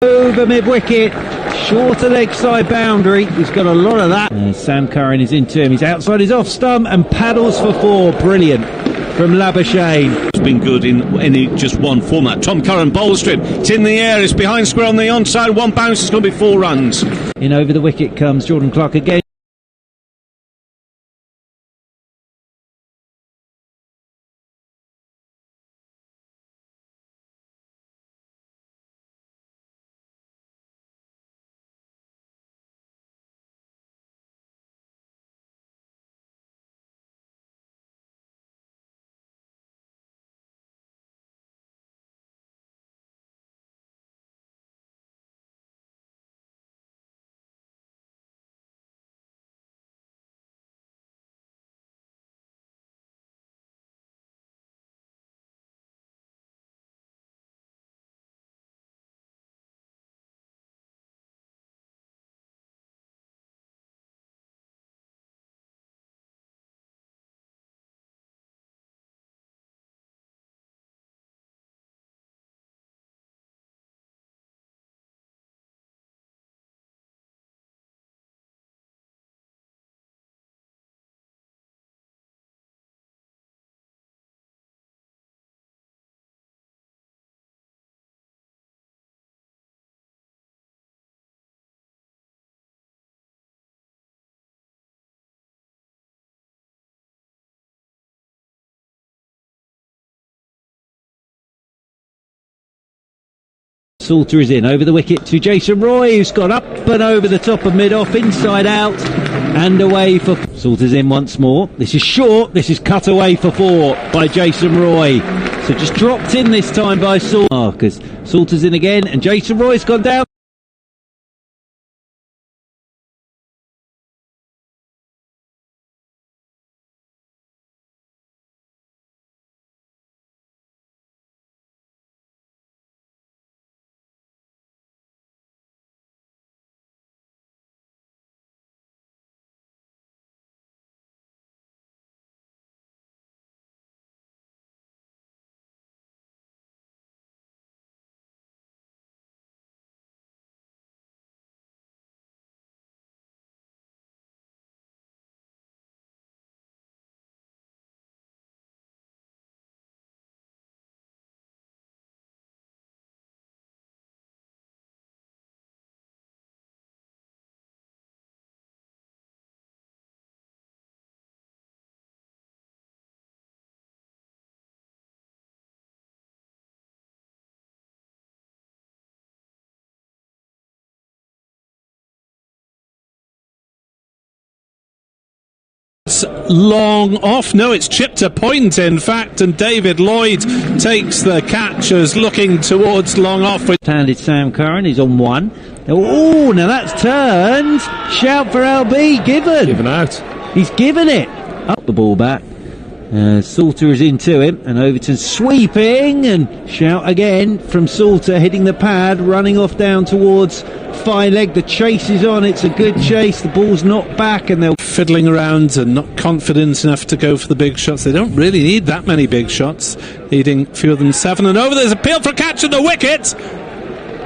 Over mid-wicket, shorter leg side boundary. He's got a lot of that. Sam Curran is into him. He's outside his off stump and paddles for 4. Brilliant from Labuschagne. It's been good in just one format. Tom Curran bowls strip. It's in the air. It's behind square on the onside. One bounce. It's going to be 4 runs. In over the wicket comes Jordan Clark again. Salter is in over the wicket to Jason Roy, who's got up and over the top of mid-off, inside out and away for... Salter's in once more. This is short. This is cut away for 4 by Jason Roy. So just dropped in this time by Salter, because Salter's in again and Jason Roy's gone down. Long off. No, it's chipped to point, in fact, and David Lloyd takes the catch as looking towards long off. Handed Sam Curran, he's on 1. Oh, now that's turned. Shout for LB, given out. He's given it. Up the ball back. Salter is into him, and Overton sweeping, and shout again from Salter, hitting the pad, running off down towards fine leg. The chase is on. It's a good chase. The ball's knocked back, and they're fiddling around and not confident enough to go for the big shots. They don't really need that many big shots, needing fewer than 7 and over. There's a appeal for a catch at the wicket,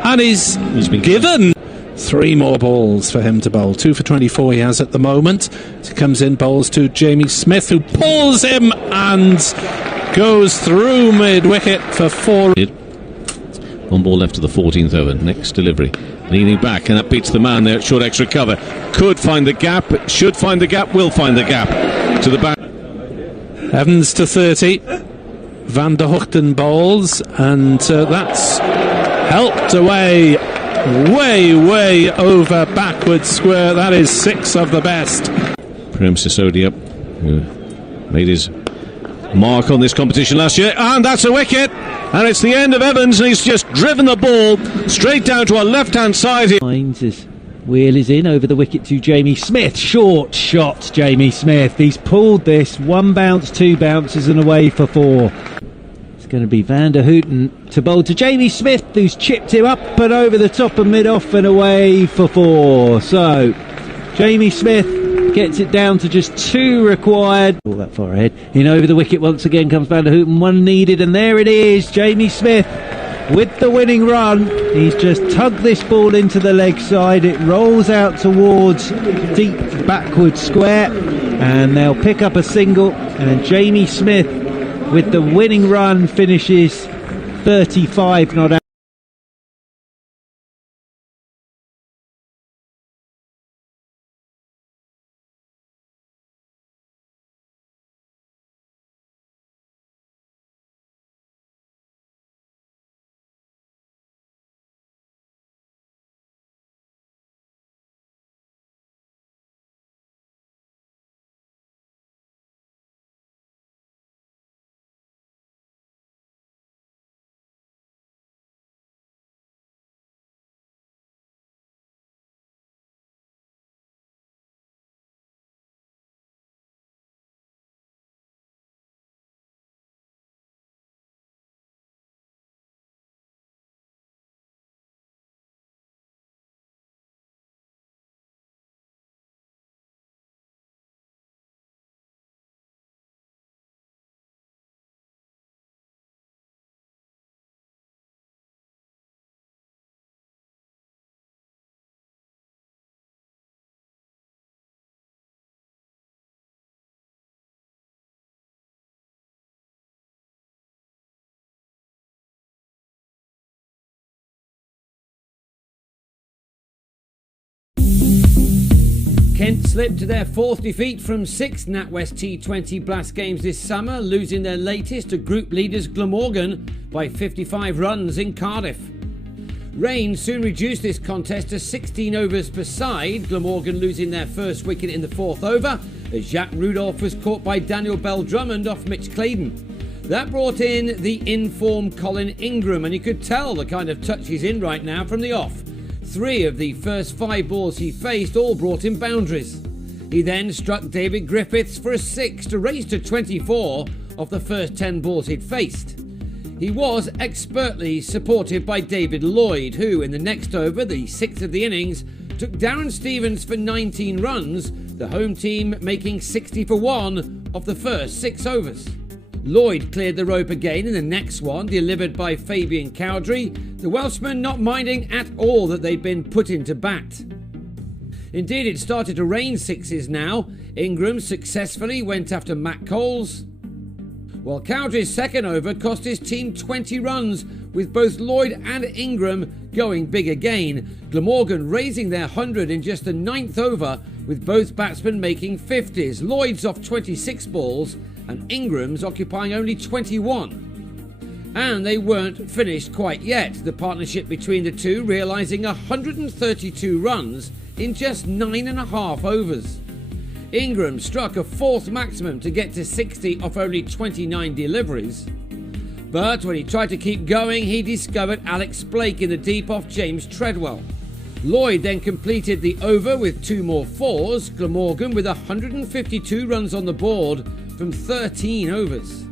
and he's been given 3 more balls for him to bowl. 2 for 24 he has at the moment. He comes in, bowls to Jamie Smith, who pulls him and goes through mid-wicket for 4. 1 ball left to the 14th over. Next delivery. Leaning back, and that beats the man there at short extra cover. Could find the gap, should find the gap, will find the gap. To the back. Evans to 30. Van der Hoogten bowls, and that's helped away. Way over backward square. That is 6 of the best. Prem Sisodia, who made his mark on this competition last year, and that's a wicket, and it's the end of Evans, and he's just driven the ball straight down to our left hand side here. His wheel is in over the wicket to Jamie Smith. Short shot, Jamie Smith. He's pulled this. 1 bounce, 2 bounces, and away for 4. Going to be Van der Hoogten to bowl to Jamie Smith, who's chipped him up and over the top and mid-off and away for 4. So Jamie Smith gets it down to just 2 required. All that far ahead. In over the wicket once again comes Van der Hoogten. 1 needed, and there it is. Jamie Smith with the winning run. He's just tugged this ball into the leg side. It rolls out towards deep backward square, and they'll pick up a single, and Jamie Smith with the winning run finishes 35 not out. Kent slipped to their 4th defeat from 6 NatWest T20 Blast games this summer, losing their latest to group leaders Glamorgan by 55 runs in Cardiff. Rain soon reduced this contest to 16 overs per side, Glamorgan losing their first wicket in the 4th over as Jacques Rudolph was caught by Daniel Bell-Drummond off Mitch Claydon. That brought in the informed Colin Ingram, and you could tell the kind of touch he's in right now from the off. 3 of the first 5 balls he faced all brought him boundaries. He then struck David Griffiths for a 6 to raise to 24 of the first 10 balls he'd faced. He was expertly supported by David Lloyd, who in the next over, the 6th of the innings, took Darren Stevens for 19 runs, the home team making 60 for 1 of the first 6 overs. Lloyd cleared the rope again in the next one, delivered by Fabian Cowdrey, the Welshman not minding at all that they'd been put into bat. Indeed, it started to rain 6s now. Ingram successfully went after Matt Coles, while Cowdrey's second over cost his team 20 runs, with both Lloyd and Ingram going big again. Glamorgan raising their 100 in just the 9th over, with both batsmen making 50s. Lloyd's off 26 balls and Ingram's occupying only 21. And they weren't finished quite yet, the partnership between the two realising 132 runs in just 9.5 overs. Ingram struck a 4th maximum to get to 60 off only 29 deliveries. But when he tried to keep going, he discovered Alex Blake in the deep off James Treadwell. Lloyd then completed the over with 2 more 4s, Glamorgan with 152 runs on the board from 13 overs.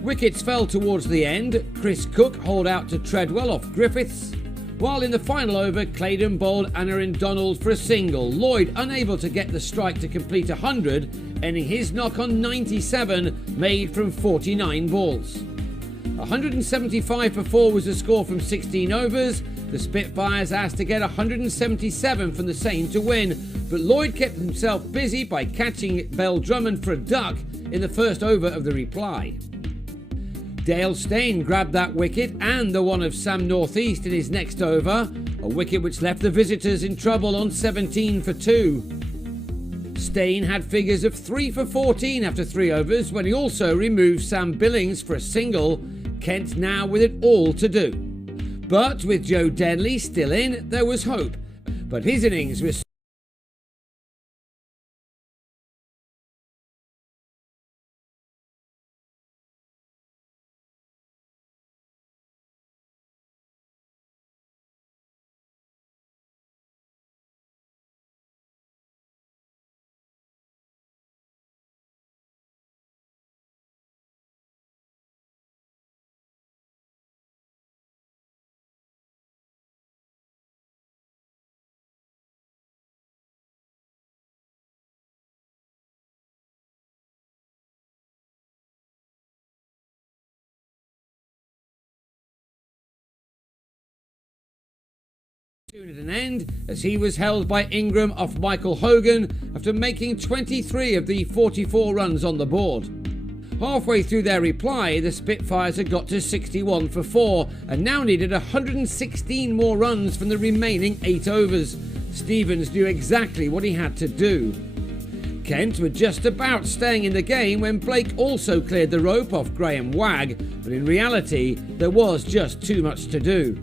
Wickets fell towards the end. Chris Cook hauled out to Treadwell off Griffiths, while in the final over Claydon bowled Anarin Donald for a single. Lloyd unable to get the strike to complete 100, ending his knock on 97 made from 49 balls. 175 for 4 was the score from 16 overs. The Spitfires asked to get 177 from the same to win, but Lloyd kept himself busy by catching Bell-Drummond for a duck in the first over of the reply. Dale Steyn grabbed that wicket and the one of Sam Northeast in his next over, a wicket which left the visitors in trouble on 17 for 2. Steyn had figures of 3 for 14 after 3 overs when he also removed Sam Billings for a single. Kent now with it all to do. But with Joe Denley still in, there was hope. But his innings was At an end as he was held by Ingram off Michael Hogan after making 23 of the 44 runs on the board. Halfway through their reply, the Spitfires had got to 61 for 4 and now needed 116 more runs from the remaining 8 overs. Stevens knew exactly what he had to do. Kent were just about staying in the game when Blake also cleared the rope off Graham Wagg, but in reality there was just too much to do.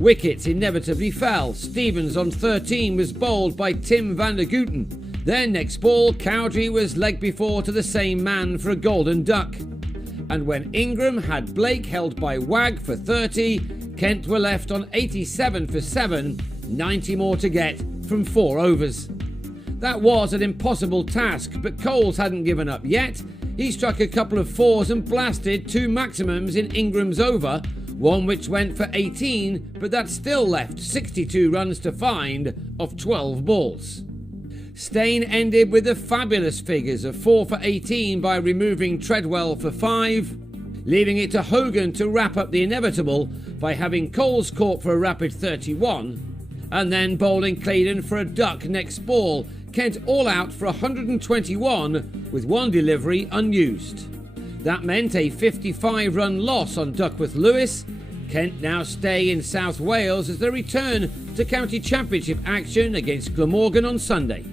Wickets inevitably fell. Stevens on 13 was bowled by Tim van der Gooten. Then next ball, Cowdrey was leg before to the same man for a golden duck. And when Ingram had Blake held by Wagg for 30, Kent were left on 87 for 7, 90 more to get from 4 overs. That was an impossible task, but Coles hadn't given up yet. He struck a couple of 4s and blasted 2 maximums in Ingram's over, one which went for 18, but that still left 62 runs to find of 12 balls. Steyn ended with the fabulous figures of 4 for 18 by removing Treadwell for 5, leaving it to Hogan to wrap up the inevitable by having Coles caught for a rapid 31, and then bowling Claydon for a duck next ball. Kent all out for 121 with 1 delivery unused. That meant a 55-run loss on Duckworth Lewis. Kent now stay in South Wales as they return to County Championship action against Glamorgan on Sunday.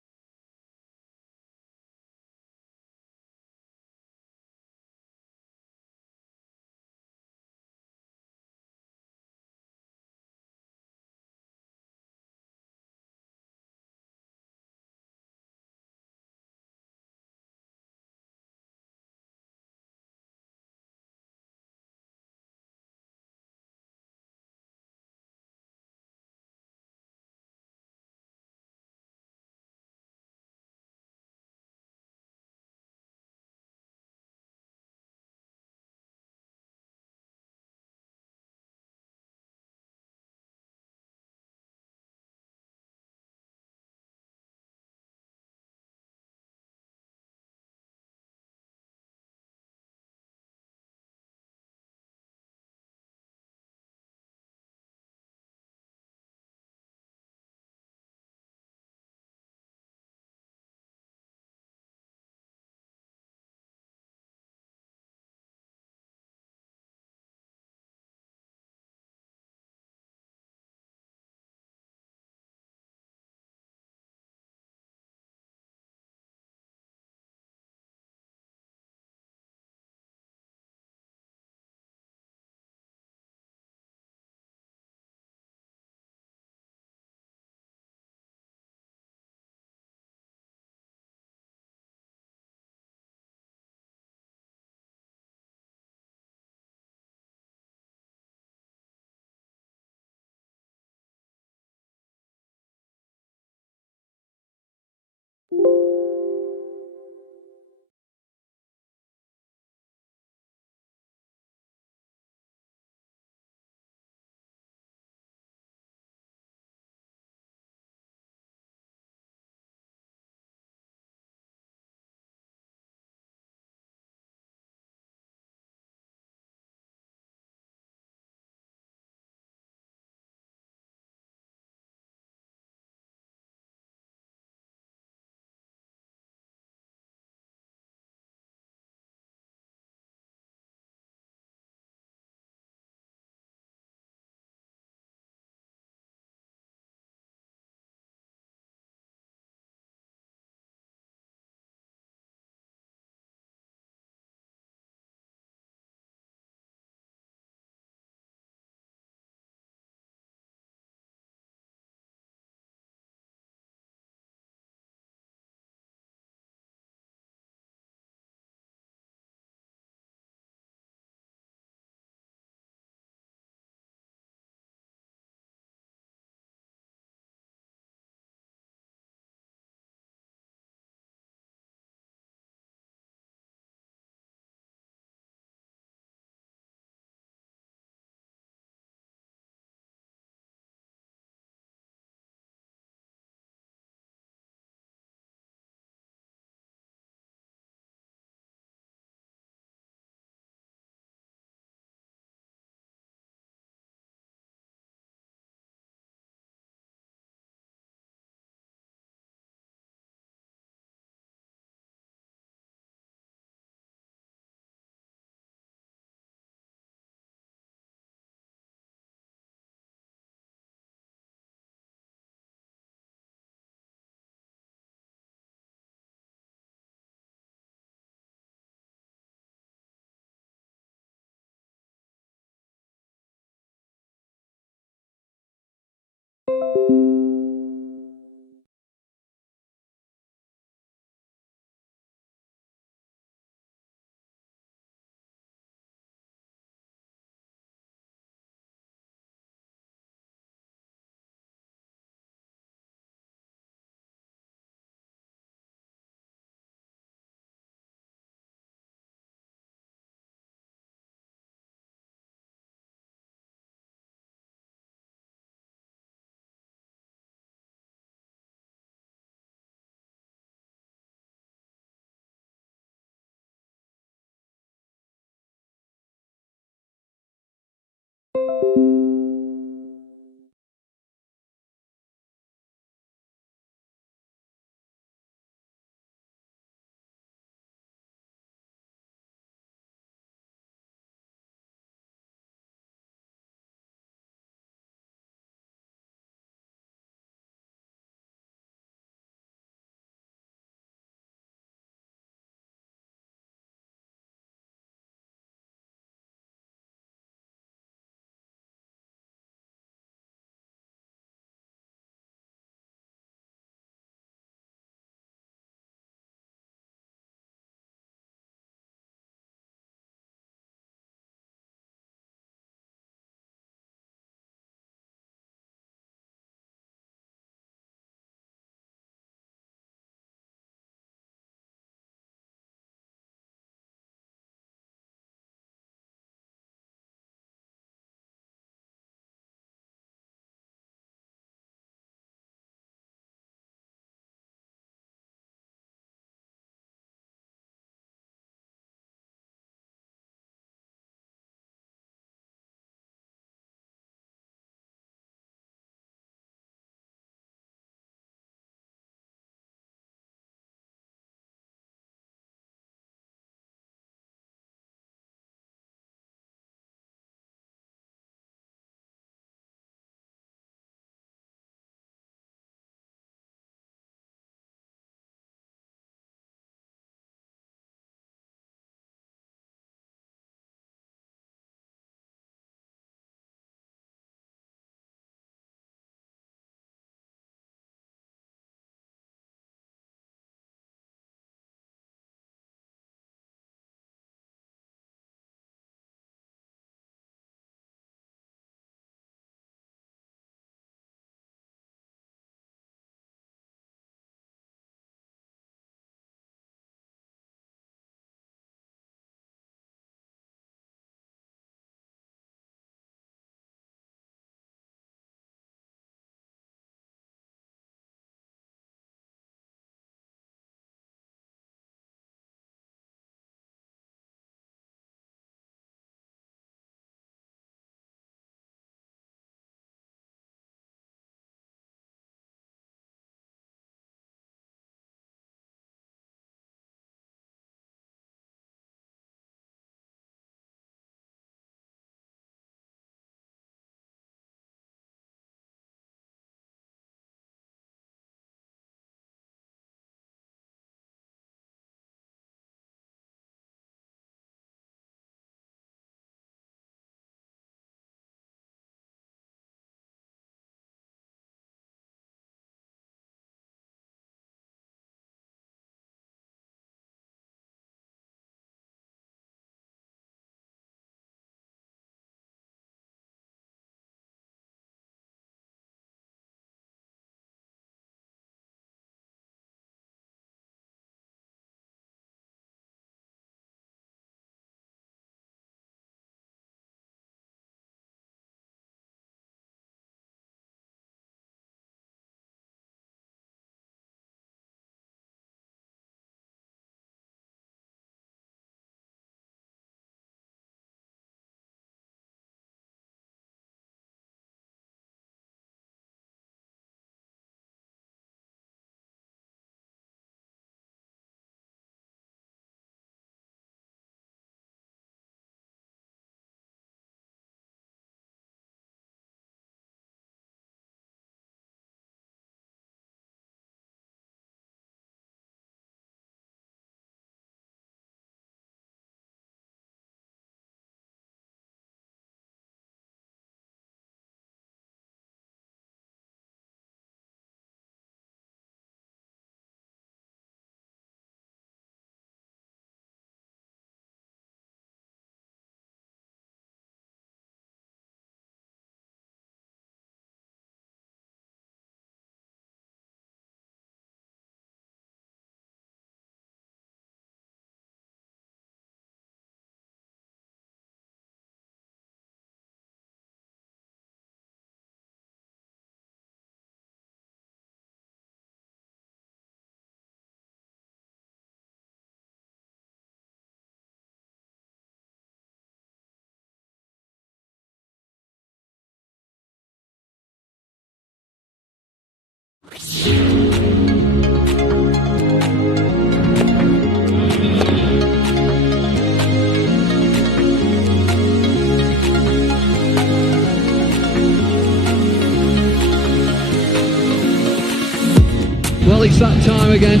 it's that time again.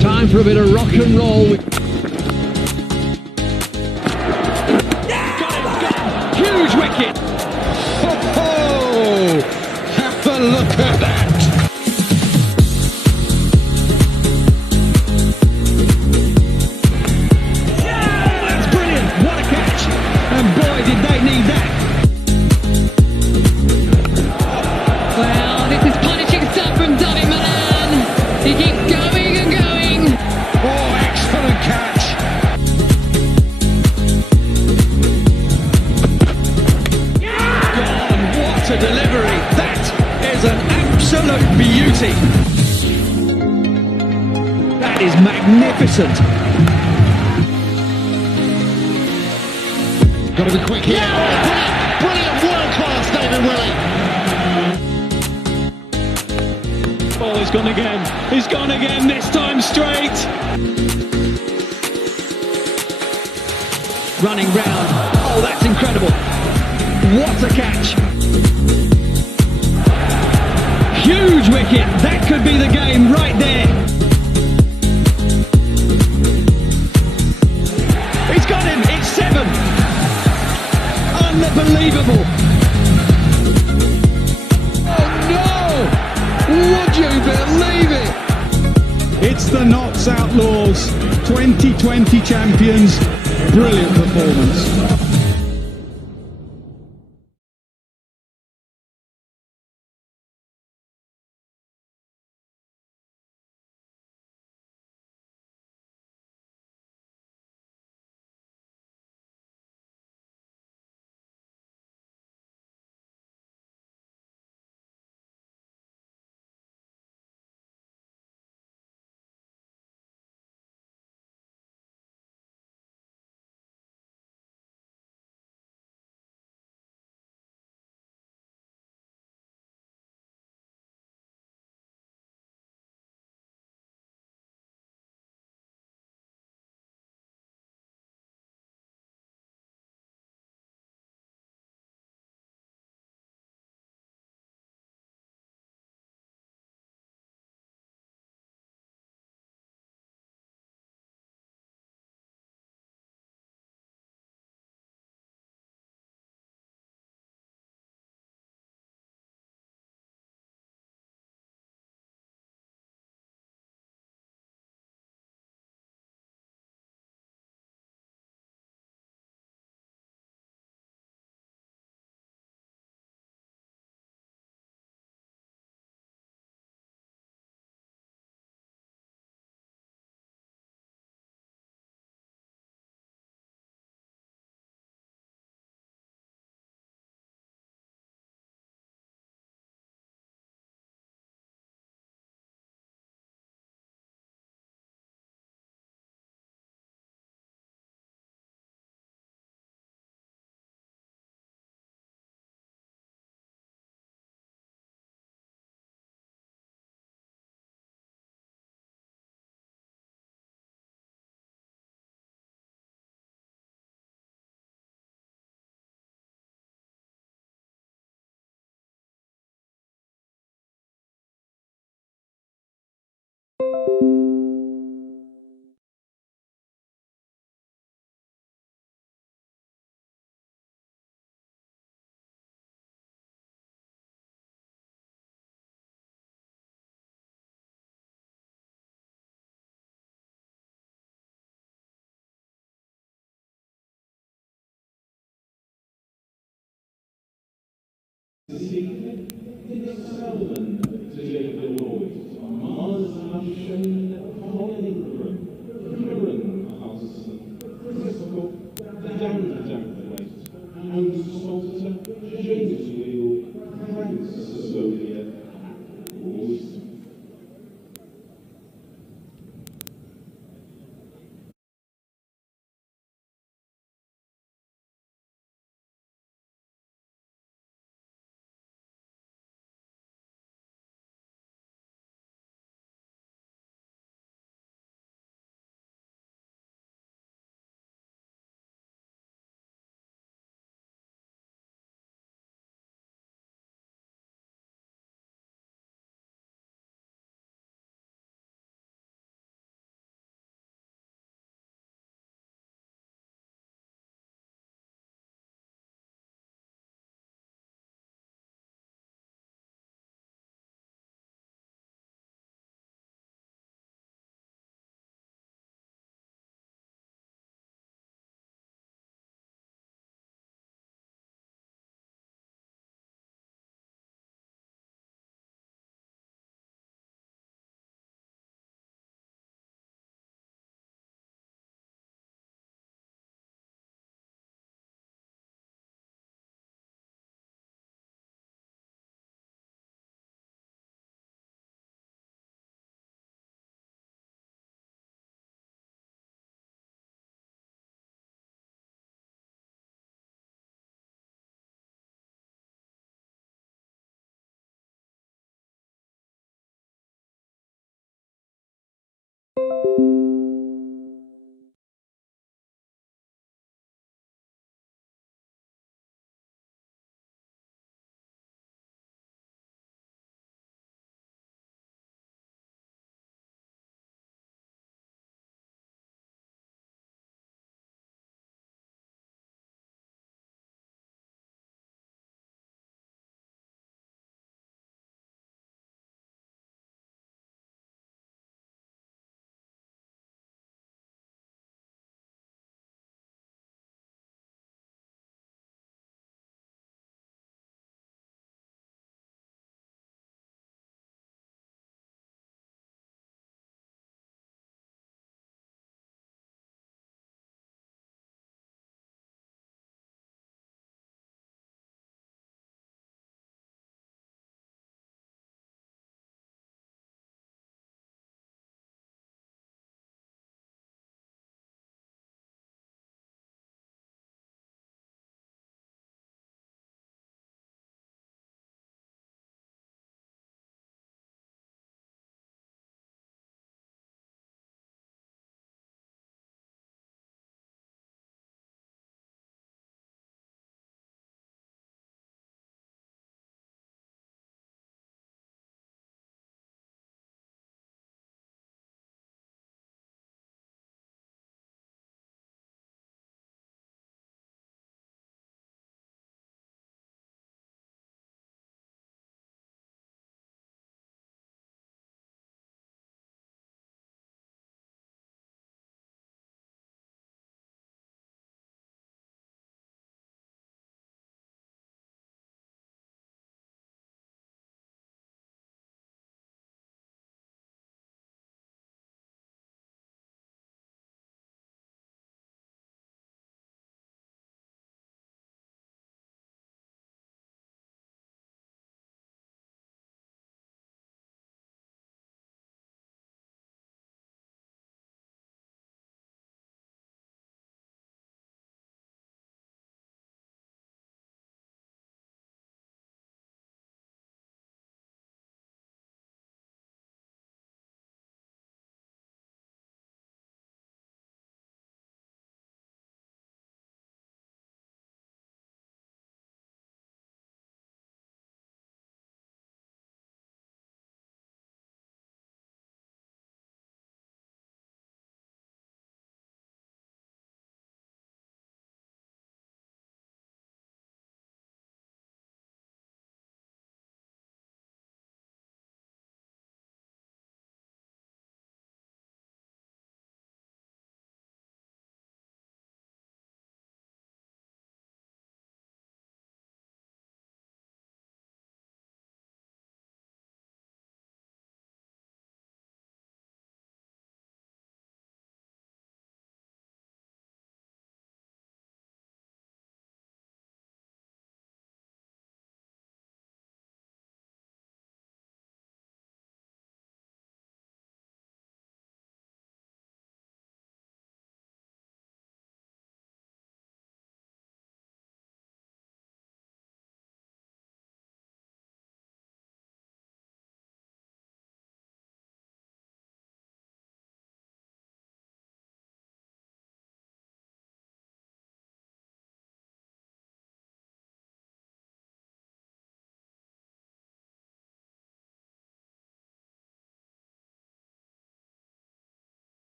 Time for a bit of rock and roll. Got him! Huge wicket! Oh, have a look at that! That's brilliant! What a catch! And boy, did they need that! Well, this is punishing stuff from David Malan. He keeps going and going. Oh, excellent catch! Gone, what a delivery! That is an absolute beauty! That is magnificent! Got to be quick here. Yeah, brilliant world-class David Willey. Oh, he's gone again. He's gone again, this time straight. Running round. Oh, that's incredible. What a catch. Huge wicket. That could be the game right there. He's got him. It's 7. Unbelievable. Would you believe it? It's the Notts Outlaws, 2020 champions. Brilliant performance.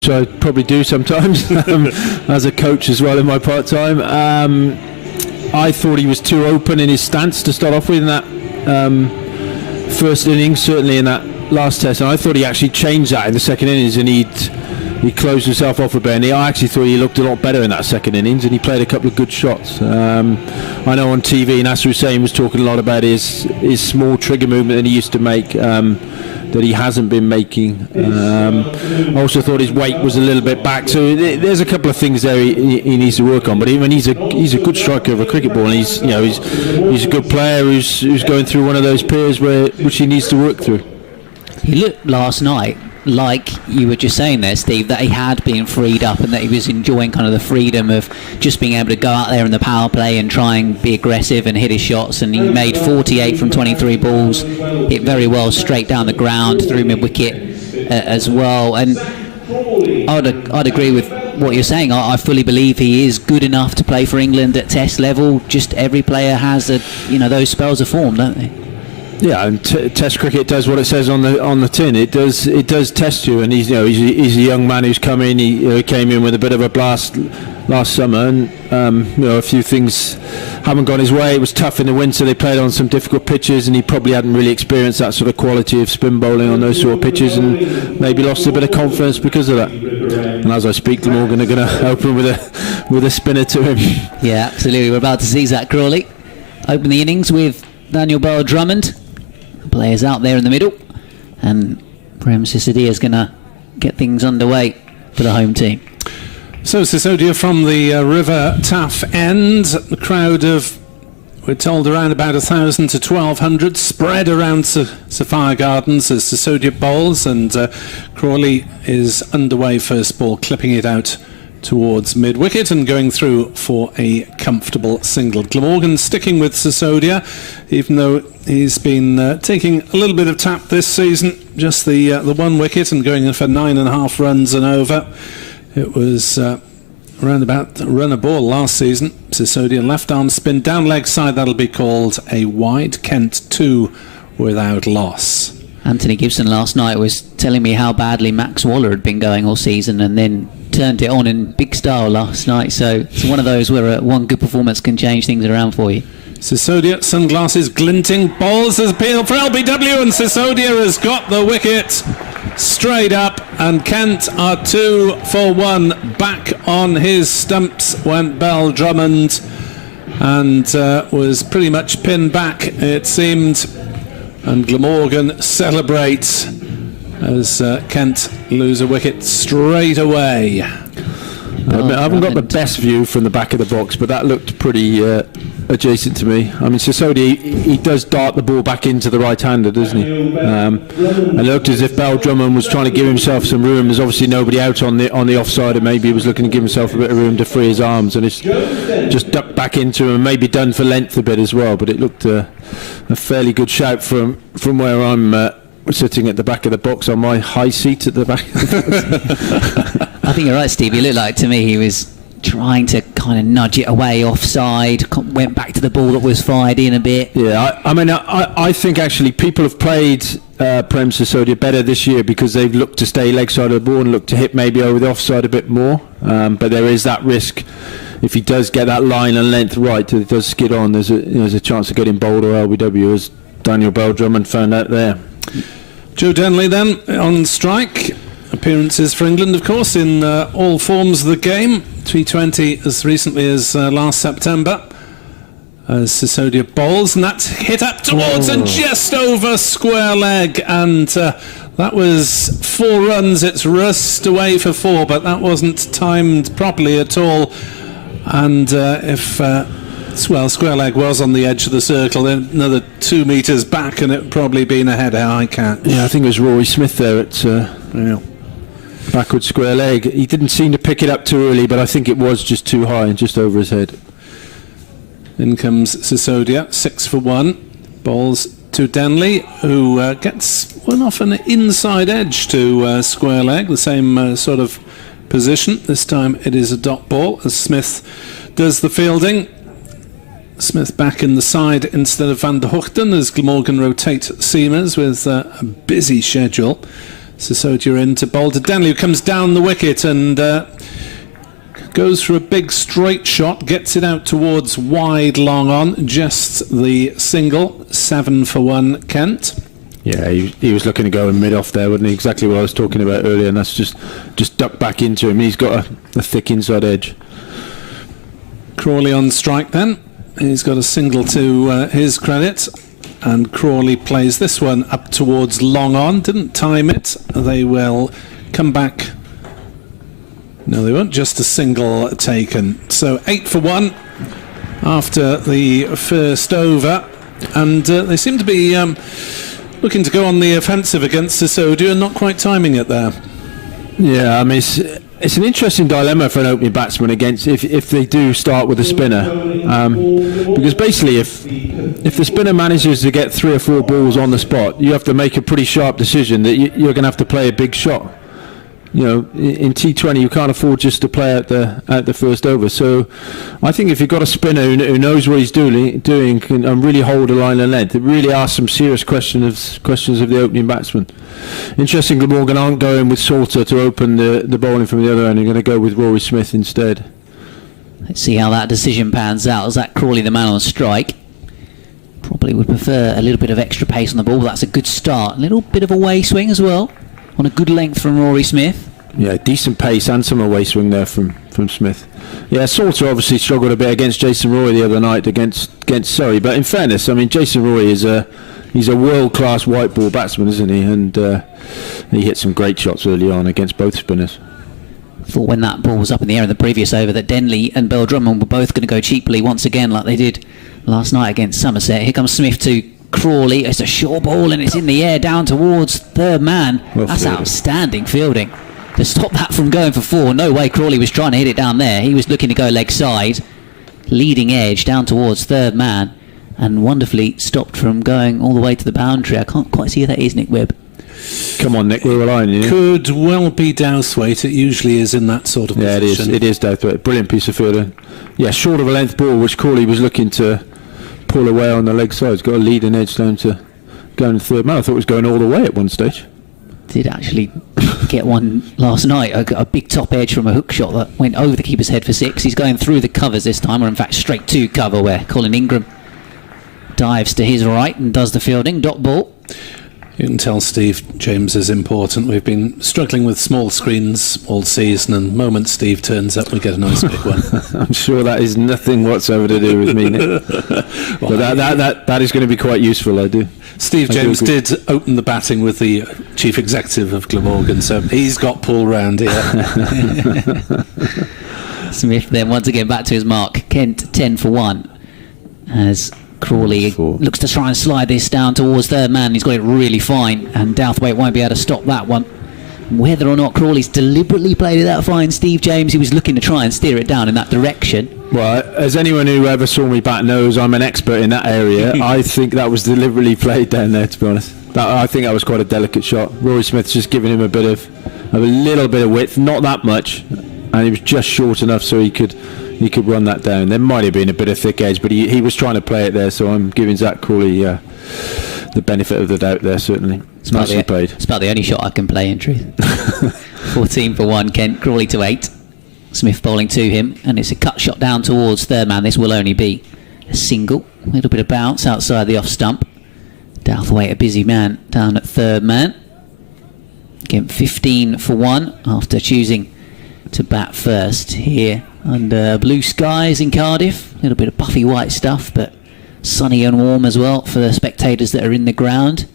which I probably do sometimes as a coach as well in my part time. I thought he was too open in his stance to start off with in that first innings, certainly in that last test, and I thought he actually changed that in the second innings, and he closed himself off a bit. And I actually thought he looked a lot better in that second innings, and he played a couple of good shots. I know on TV Nasser Hussain was talking a lot about his small trigger movement that he used to make, that he hasn't been making. I also thought his weight was a little bit back, so there's a couple of things there he needs to work on. But even he's a good striker of a cricket ball, and he's a good player who's going through one of those periods which he needs to work through. He looked last night, like you were just saying there, Steve, that he had been freed up and that he was enjoying kind of the freedom of just being able to go out there in the power play and try and be aggressive and hit his shots. And he made 48 from 23 balls, hit very well straight down the ground through mid-wicket as well. And I'd agree with what you're saying. I fully believe he is good enough to play for England at Test level. Just every player has those spells of form, don't they? Yeah, and Test cricket does what it says on the tin. It does test you, and he's a young man who's come in. He came in with a bit of a blast last summer, and a few things haven't gone his way. It was tough in the winter. They played on some difficult pitches, and he probably hadn't really experienced that sort of quality of spin bowling on those sort of pitches, and maybe lost a bit of confidence because of that. And as I speak, Glamorgan are going to open with a spinner to him. Yeah, absolutely. We're about to see Zach Crawley open the innings with Daniel Bell-Drummond. Players out there in the middle, and Prem Sisodia is going to get things underway for the home team. So Sisodia from the River Taff end. The crowd of, we're told, around about 1,000 to 1,200 spread around Sapphire Gardens as Sisodia bowls, and Crawley is underway first ball, clipping it out towards mid-wicket and going through for a comfortable single. Glamorgan sticking with Sisodia, even though he's been taking a little bit of tap this season, just the one wicket and going in for 9.5 runs and over. It was around about a run a ball last season. Sisodia left arm spin down leg side, that'll be called a wide. Kent 2 without loss. Anthony Gibson last night was telling me how badly Max Waller had been going all season, and then turned it on in big style last night. So it's one of those where one good performance can change things around for you. Sisodia, sunglasses glinting, balls as appeal for LBW, and Sisodia has got the wicket straight up, and Kent are 2 for 1. Back on his stumps went Bell-Drummond, and was pretty much pinned back, it seemed. And Glamorgan celebrates as Kent lose a wicket straight away. I haven't got the best view from the back of the box, but that looked pretty adjacent to me. I mean, Sisodia, he does dart the ball back into the right-hander, doesn't he? And it looked as if Bell-Drummond was trying to give himself some room. There's obviously nobody out on the offside, and maybe he was looking to give himself a bit of room to free his arms, and it's just ducked back into him and maybe done for length a bit as well. But it looked a fairly good shout from where I'm sitting at the back of the box on my high seat at the back. I think you're right, Steve. It looked like to me he was trying to kind of nudge it away offside, went back to the ball that was fired in a bit. Yeah, I think actually people have played Prem Sisodia better this year because they've looked to stay leg side of the ball and looked to hit maybe over the offside a bit more. But there is that risk. If he does get that line and length right, it does skid on. There's a chance of getting bowled or LBW, as Daniel Bell-Drummond found out there. Joe Denley then on strike. Appearances for England, of course, in all forms of the game. T20 as recently as last September. As Sisodia bowls, and that's hit up towards and just over square leg, and that was 4 runs. It's rust away for 4, but that wasn't timed properly at all. And square leg was on the edge of the circle, then another 2 metres back, and it would probably been a head-high catch. Yeah, I think it was Rory Smith there at backward square leg. He didn't seem to pick it up too early, but I think it was just too high and just over his head. In comes Sisodia, 6 for 1. Bowls to Denley, who gets one off an inside edge to square leg, the same sort of position. This time it is a dot ball as Smith does the fielding. Smith back in the side instead of Van der Hoogten as Glamorgan rotate seamers with a busy schedule. Sisodia in to bowl to Denley, who comes down the wicket and goes for a big straight shot, gets it out towards wide long on, just the single. 7 for 1, Kent. Yeah, he was looking to go in mid-off there, wasn't he? Exactly what I was talking about earlier, and that's just ducked back into him. He's got a thick inside edge. Crawley on strike then. He's got a single to his credit, and Crawley plays this one up towards long on. Didn't time it. They will come back. No, they won't. Just a single taken. So 8 for 1 after the first over, and they seem to be looking to go on the offensive against Sisodia and not quite timing it there. Yeah, I mean, it's an interesting dilemma for an opening batsman against if they do start with a spinner, because basically if the spinner manages to get 3 or 4 balls on the spot, you have to make a pretty sharp decision that you're going to have to play a big shot. You know, in T20 you can't afford just to play at the first over. So I think if you've got a spinner who knows what he's doing and really hold a line of length, it really asks some serious questions of the opening batsman. Interesting, Glamorgan aren't going with Salter to open the bowling from the other end. They're going to go with Rory Smith instead. Let's see how that decision pans out. Is that Crawley the man on strike? Probably would prefer a little bit of extra pace on the ball. That's a good start. A little bit of away swing as well, on a good length from Rory Smith. Yeah, decent pace and some away swing there from Smith. Yeah, Salter obviously struggled a bit against Jason Roy the other night against Surrey, but in fairness, I mean, Jason Roy he's a world-class white ball batsman, isn't he? And he hit some great shots early on against both spinners. Thought when that ball was up in the air in the previous over that Denley and Bell Drummond were both going to go cheaply once again like they did last night against Somerset. Here comes Smith to Crawley. It's a short ball and it's in the air down towards third man. That's outstanding fielding to stop that from going for 4. No way Crawley was trying to hit it down there. He was looking to go leg side, leading edge down towards third man, and wonderfully stopped from going all the way to the boundary. I can't quite see who that is, Nick Webb. Come on, Nick, we're relying on you. Could well be Dowthwaite. It usually is in that sort of position. Yeah, it is Dowthwaite. Brilliant piece of fielding. Yeah, short of a length ball, which Crawley was looking to pull away on the leg side. He's got a leading edge down to going to third man. I thought it was going all the way at one stage. Did actually get one last night, a big top edge from a hook shot that went over the keeper's head for 6. He's going through the covers this time, or in fact straight to cover, where Colin Ingram dives to his right and does the fielding. Dot ball. You can tell Steve James is important. We've been struggling with small screens all season, and the moment Steve turns up, we get a nice big one. I'm sure that is nothing whatsoever to do with me, Nick. But that is going to be quite useful, I do. Steve James did open the batting with the chief executive of Glamorgan, so he's got pull round here. Smith then once again back to his mark. Kent 10 for 1 as Crawley looks to try and slide this down towards third man. He's got it really fine, and Dowthwaite won't be able to stop that one. Whether or not Crawley's deliberately played it that fine, Steve James, he was looking to try and steer it down in that direction. Well, as anyone who ever saw me bat knows, I'm an expert in that area. I think that was deliberately played down there, to be honest. I think that was quite a delicate shot. Rory Smith's just giving him a little bit of width, not that much, and he was just short enough so he could run that down. There might have been a bit of thick edge, but he was trying to play it there, so I'm giving Zach Crawley the benefit of the doubt there, certainly. It's about the only shot I can play, in truth. 14 for 1, Kent. Crawley to 8. Smith bowling to him, and it's a cut shot down towards third man. This will only be a single. A little bit of bounce outside the off stump. Dowthwaite, a busy man down at third man. Again, 15 for 1 after choosing to bat first here under blue skies in Cardiff. A little bit of puffy white stuff, but sunny and warm as well for the spectators that are in the ground.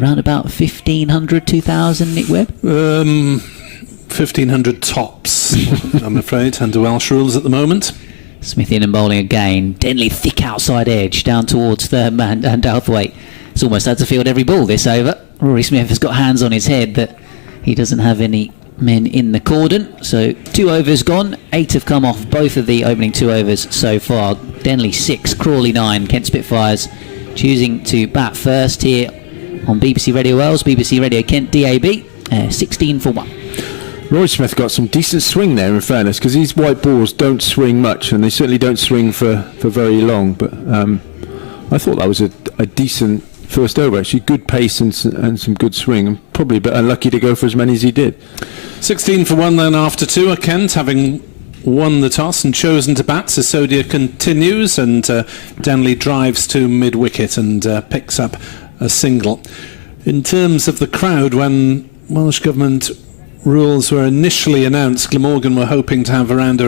Around about 1,500, 2,000, Nick Webb? 1,500 tops, I'm afraid, under Welsh rules at the moment. Smith in and bowling again. Denley thick outside edge down towards third man, and Dowthwaite has almost had to field every ball this over. Rory Smith has got hands on his head that he doesn't have any men in the cordon. So 2 overs gone, 8 have come off both of the opening 2 overs so far. Denley 6, Crawley 9. Kent Spitfires choosing to bat first here on BBC Radio Wales, BBC Radio Kent DAB. 16 for 1. Roy Smith got some decent swing there, in fairness, because these white balls don't swing much, and they certainly don't swing for very long. But I thought that was a decent first over. Actually, good pace and some good swing, and probably a bit unlucky to go for as many as he did. 16 for 1 then after 2. Kent having won the toss and chosen to bat. Sisodia continues, and Denley drives to mid-wicket and picks up a single. In terms of the crowd, when Welsh Government rules were initially announced, Glamorgan were hoping to have around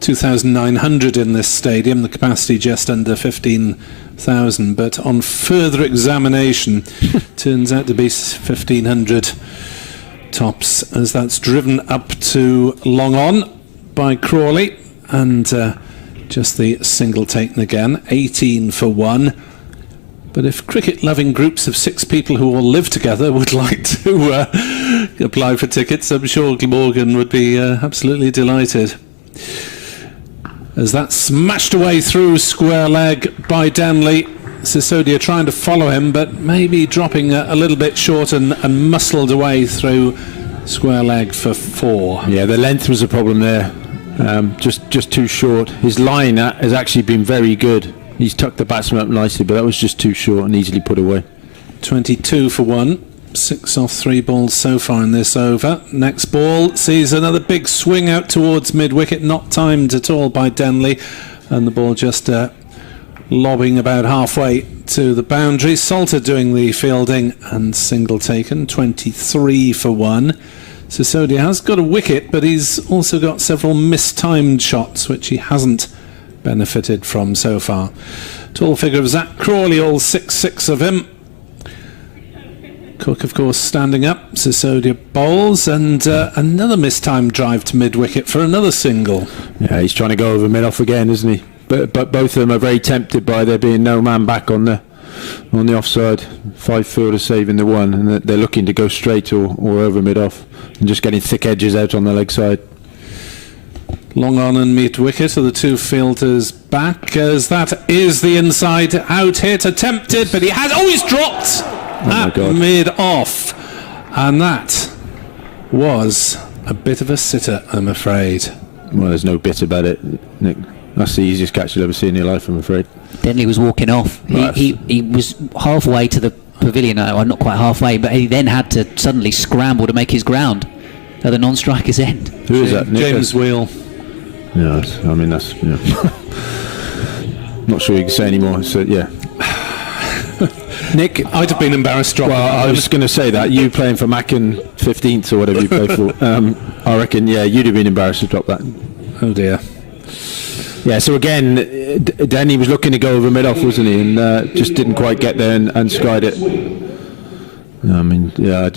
2,900 in this stadium, the capacity just under 15,000, but on further examination turns out to be 1,500 tops, as that's driven up to long on by Crawley, and just the single taken again. 18 for 1. But if cricket-loving groups of 6 people who all live together would like to apply for tickets, I'm sure Glamorgan would be absolutely delighted. As that's smashed away through square leg by Denley. Sisodia trying to follow him, but maybe dropping a little bit short and muscled away through square leg for 4. Yeah, the length was a problem there. Just too short. His line has actually been very good. He's tucked the batsman up nicely, but that was just too short and easily put away. 22 for 1. 6 off 3 balls so far in this over. Next ball sees another big swing out towards mid-wicket, not timed at all by Denley, and the ball just lobbing about halfway to the boundary. Salter doing the fielding, and single taken. 23 for 1. Sisodia has got a wicket, but he's also got several mistimed shots, which he hasn't benefited from so far. Tall figure of Zach Crawley, all 6 of him. Cook, of course, standing up. Sisodia bowls, and another mistimed drive to mid-wicket for another single. Yeah, he's trying to go over mid-off again, isn't he? But both of them are very tempted by there being no man back on the offside. 5 fielders saving the 1, and they're looking to go straight or over mid-off and just getting thick edges out on the leg side. Long on and mid-wicket are the 2 fielders back, as that is the inside out hit attempted, but he has he's dropped at mid-off, and that was a bit of a sitter, I'm afraid. Well, there's no bit about it, Nick. That's the easiest catch you'll ever see in your life, I'm afraid. Denley was walking off. He was halfway to the pavilion, not quite halfway, but he then had to suddenly scramble to make his ground at the non-striker's end. Who is that, Nick? James Wheel. Yeah, I mean, that's... Yeah. Not sure you can say anymore, so yeah. Nick, I'd have been embarrassed dropping. Well, I was going to say that. You playing for Mackin 15th or whatever you play for, I reckon, yeah, you'd have been embarrassed to drop that. Oh dear. Yeah, so again, Denny was looking to go over mid-off, wasn't he? And just didn't quite get there and skied it. I mean, yeah,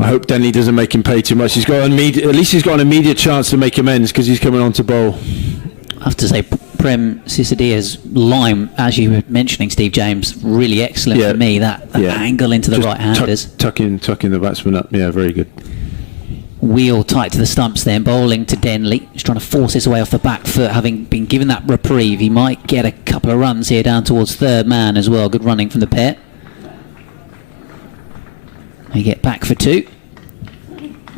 I hope Denny doesn't make him pay too much. He's got at least he's got an immediate chance to make amends because he's coming on to bowl. I have to say, Prem Sisadia's line, as you were mentioning, Steve James, really excellent for me. That angle into the right-handers. Tucking the batsman up, yeah, very good. Wheel tight to the stumps then, bowling to Denley. He's trying to force his way off the back foot, having been given that reprieve. He might get a couple of runs here down towards third man as well. Good running from the pair. They get back for 2.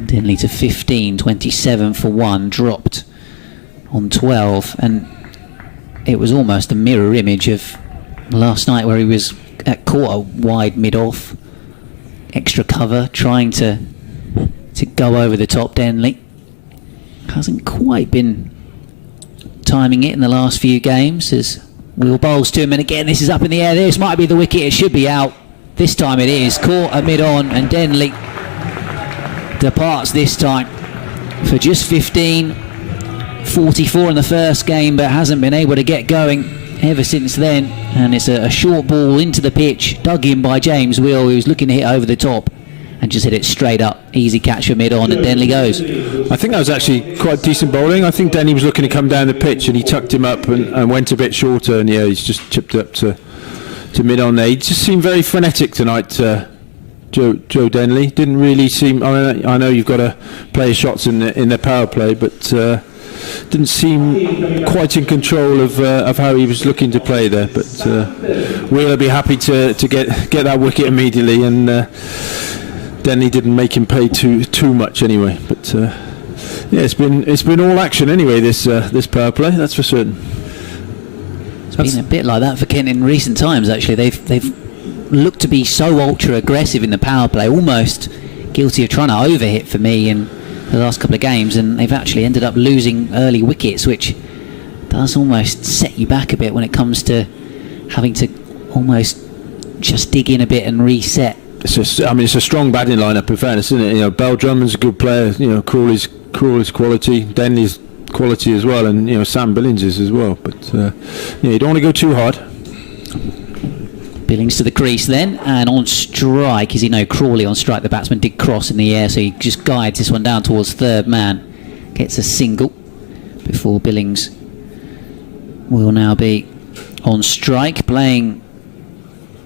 Denley to 15, 27 for 1, dropped on 12, and it was almost a mirror image of last night where he was at quarter wide mid-off, extra cover, trying to go over the top. Denley hasn't quite been timing it in the last few games as Wheel bowls to him, and again this is up in the air. This might be the wicket, it should be out. This time it is, caught at mid-on, and Denley departs this time for just 15. 44 in the first game, but hasn't been able to get going ever since then, and it's a short ball into the pitch, dug in by James Wheel, who's looking to hit over the top and just hit it straight up. Easy catch for mid-on, and Denley goes. I think that was actually quite decent bowling. I think Denley was looking to come down the pitch and he tucked him up and went a bit shorter, and yeah, he's just chipped up to mid-on there. He just seemed very frenetic tonight, Joe Denley. Didn't really seem... I know you've got to play his shots in the power play, but didn't seem quite in control of how he was looking to play there. But Wheeler be happy to get that wicket immediately, and Denley didn't make him pay too much anyway. But yeah, it's been all action anyway, this power play, that's for certain. been a bit like that for Kent in recent times, actually. They've looked to be so ultra aggressive in the power play, almost guilty of trying to overhit for me in the last couple of games, and they've actually ended up losing early wickets, which does almost set you back a bit when it comes to having to almost just dig in a bit and reset. It's a strong batting lineup, in fairness, isn't it? You know, Bell Drummond's a good player. You know, Crawley's quality, Denley's quality as well, and you know, Sam Billings is as well. But you don't want to go too hard. Billings to the crease then, and on strike, as you know, Crawley on strike. The batsman did cross in the air, so he just guides this one down towards third man. Gets a single before Billings will now be on strike, playing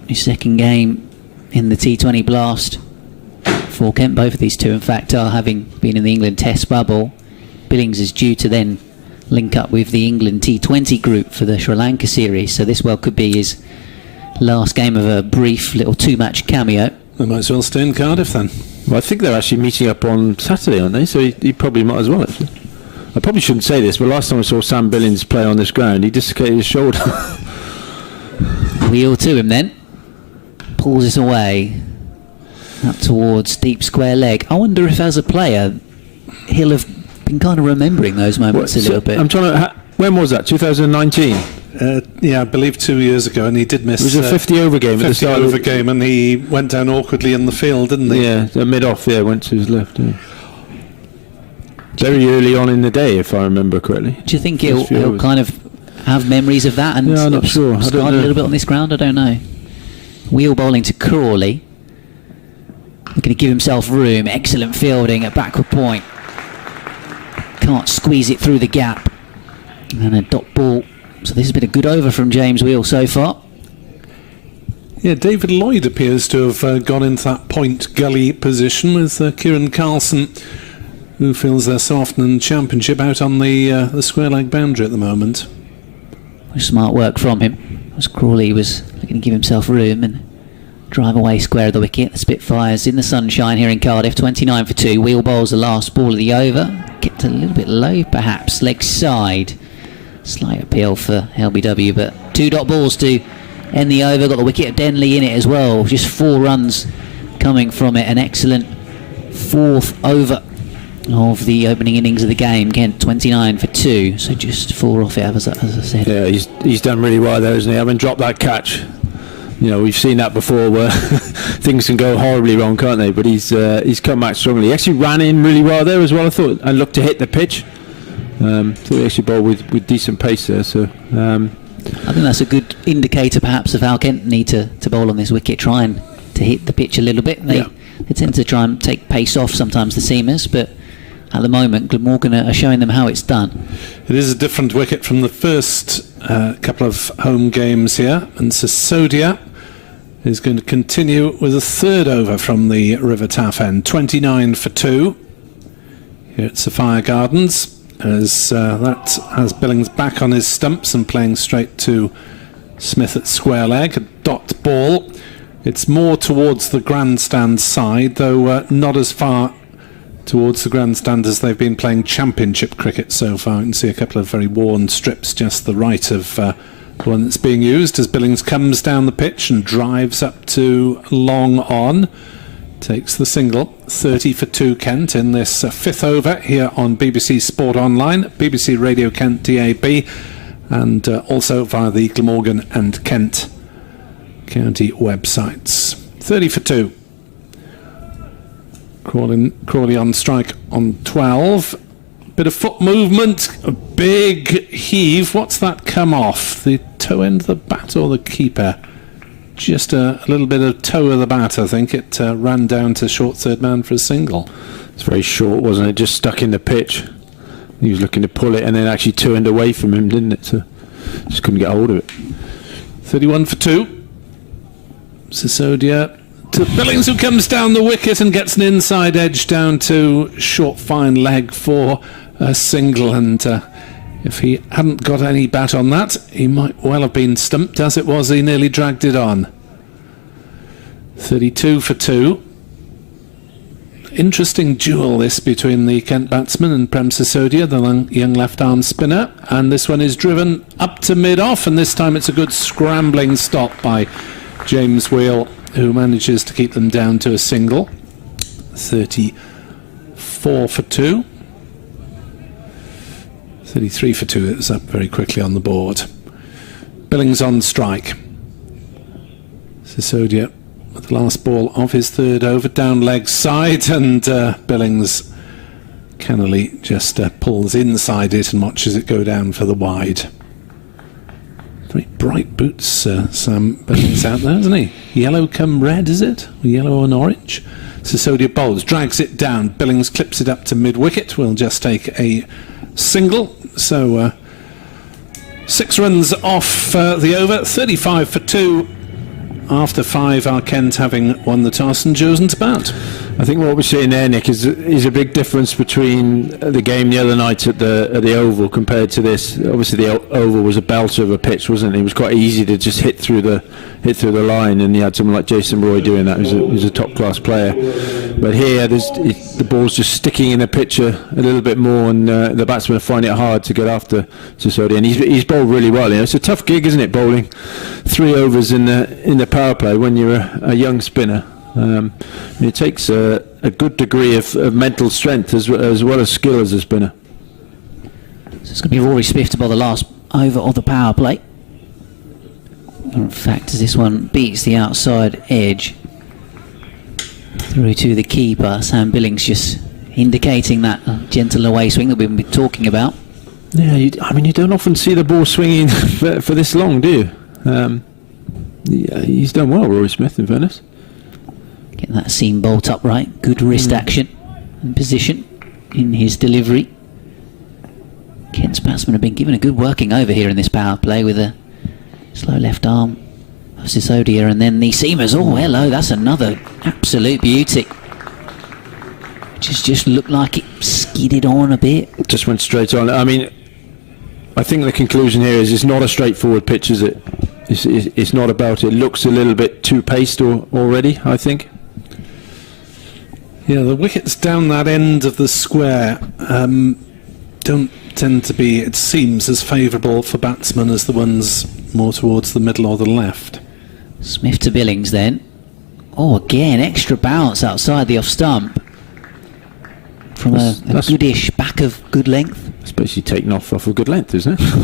his second game in the T20 Blast for Kent. Both of these two, in fact, are having been in the England Test bubble. Billings is due to then link up with the England T20 group for the Sri Lanka series, so this well could be his last game of a brief little two-match cameo. They might as well stay in Cardiff then. Well, I think they're actually meeting up on Saturday, aren't they? So he probably might as well, actually. I probably shouldn't say this, but last time I saw Sam Billings play on this ground, he dislocated his shoulder. Wheel to him then. Pulls it away up towards deep square leg. I wonder if as a player he'll have been kind of remembering those moments a little bit. I'm trying to... when was that? 2019? Yeah, I believe 2 years ago, and he did miss. It was a 50 over game. 50 over game, and he went down awkwardly in the field, didn't he? Yeah, mid-off, went to his left. Yeah. Very early on in the day, if I remember correctly. Do you think he'll kind of have memories of that and I'm not sure. Scarred a little bit on this ground? I don't know. Wheel bowling to Crawley. Looking to give himself room. Excellent fielding at backward point. Can't squeeze it through the gap. And a dot ball. So this has been a good over from James Wheel so far. Yeah, David Lloyd appears to have gone into that point gully position with Kieran Carlson, who feels they're so often in the Championship, out on the square leg boundary at the moment. Smart work from him, as Crawley was looking to give himself room and drive away square of the wicket. The Spitfires in the sunshine here in Cardiff, 29 for 2. Wheel bowls the last ball of the over. Kept a little bit low perhaps, leg side. Slight appeal for LBW, but 2 dot balls to end the over. Got the wicket of Denley in it as well. Just 4 runs coming from it. An excellent 4th over of the opening innings of the game. Kent 29 for 2, so just 4 off it, as I said. Yeah, he's done really well there, hasn't he? Having dropped that catch. You know, we've seen that before where things can go horribly wrong, can't they? But he's come back strongly. He actually ran in really well there as well, I thought, and looked to hit the pitch. Thought he actually bowled with decent pace there. So I think that's a good indicator perhaps of how Kent need to bowl on this wicket, trying to hit the pitch a little bit. They tend to try and take pace off sometimes, the seamers, but at the moment Glamorgan are showing them how it's done. It is a different wicket from the first couple of home games here, and Sisodia is going to continue with a 3rd over from the River Taff end. 29 for 2 here at Sophia Gardens, as that has Billings back on his stumps and playing straight to Smith at square leg. A dot ball. It's more towards the grandstand side, though not as far towards the grandstand as they've been playing Championship cricket so far. You can see a couple of very worn strips just the right of the one that's being used as Billings comes down the pitch and drives up to long on. Takes the single. 30 for 2 Kent in this 5th over here on BBC Sport Online, BBC Radio Kent DAB, and also via the Glamorgan and Kent County websites. 30 for 2. Crawley on strike on 12. Bit of foot movement, a big heave. What's that come off? The toe end of the bat or the keeper? Just a little bit of toe of the bat, I think. It ran down to short third man for a single. It's very short, wasn't it? Just stuck in the pitch. He was looking to pull it and then actually turned away from him, didn't it? So just couldn't get hold of it. 31 for 2. Sisodia to Billings, who comes down the wicket and gets an inside edge down to short fine leg for a single. And if he hadn't got any bat on that, he might well have been stumped. As it was, he nearly dragged it on. 32 for 2. interesting duel this between the Kent batsman and Prem Sisodia, the young left-arm spinner, and this one is driven up to mid-off, and this time it's a good scrambling stop by James Wheel, who manages to keep them down to a single. 34 for 2. 33 for 2, it was up very quickly on the board. Billings on strike. Sisodia with the last ball of his third over, down leg side, and Billings cannily just pulls inside it and watches it go down for the wide. Very bright boots, Sam Billings out there, isn't he? Yellow come red, is it? Yellow and orange. Sisodia bowls, drags it down. Billings clips it up to mid-wicket. We'll just take a single. So 6 runs off the over, 35 for 2. After 5, are Kent having won the toss and chosen to bat. I think what we're seeing there, Nick, is a big difference between the game the other night at the Oval compared to this. Obviously, the Oval was a belter of a pitch, wasn't it? It was quite easy to just hit through the line, and you had someone like Jason Roy doing that, who's a top class player. But here, the ball's just sticking in the pitch a little bit more, and the batsmen are finding it hard to get after Sisodia. And he's bowled really well. You know, it's a tough gig, isn't it? Bowling 3 overs in the power play when you're a young spinner. It takes a good degree of mental strength as well as skill as a spinner. So it's going to be Rory Smith to bowl the last over of the power play. In fact, as this one beats the outside edge through to the keeper, Sam Billings just indicating that gentle away swing that we've been talking about. Yeah, you don't often see the ball swinging for this long, do you? Yeah, he's done well, Rory Smith, in fairness. Getting that seam bolt upright, good wrist action and position in his delivery. Kent's batsmen have been given a good working over here in this power play with a slow left arm of Sisodia, and then the seamers. Oh, hello, that's another absolute beauty. Just looked like it skidded on a bit. Just went straight on. I mean, I think the conclusion here is it's not a straightforward pitch, is it? It's not about it. Looks a little bit too paced already, I think. Yeah, the wickets down that end of the square don't tend to be, it seems, as favourable for batsmen as the ones more towards the middle or the left. Smith to Billings then. Oh, again, extra bounce outside the off stump. From a goodish back of good length. It's basically taken off of good length, isn't it?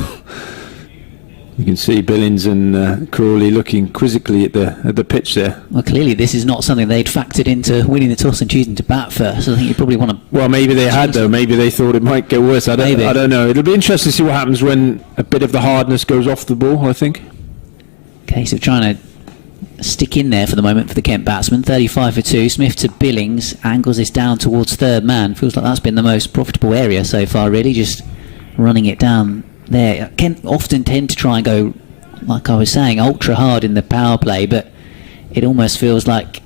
You can see Billings and Crawley looking quizzically at the pitch there. Well, clearly this is not something they'd factored into winning the toss and choosing to bat first. I think you probably want to... Well, maybe they had, though. Maybe they thought it might get worse. I don't know. It'll be interesting to see what happens when a bit of the hardness goes off the ball, I think. Case of trying to stick in there for the moment for the Kent batsman. 35 for 2. Smith to Billings. Angles this down towards third man. Feels like that's been the most profitable area so far, really. Just running it down there. Kent often tend to try and go, like I was saying, ultra hard in the power play, but it almost feels like,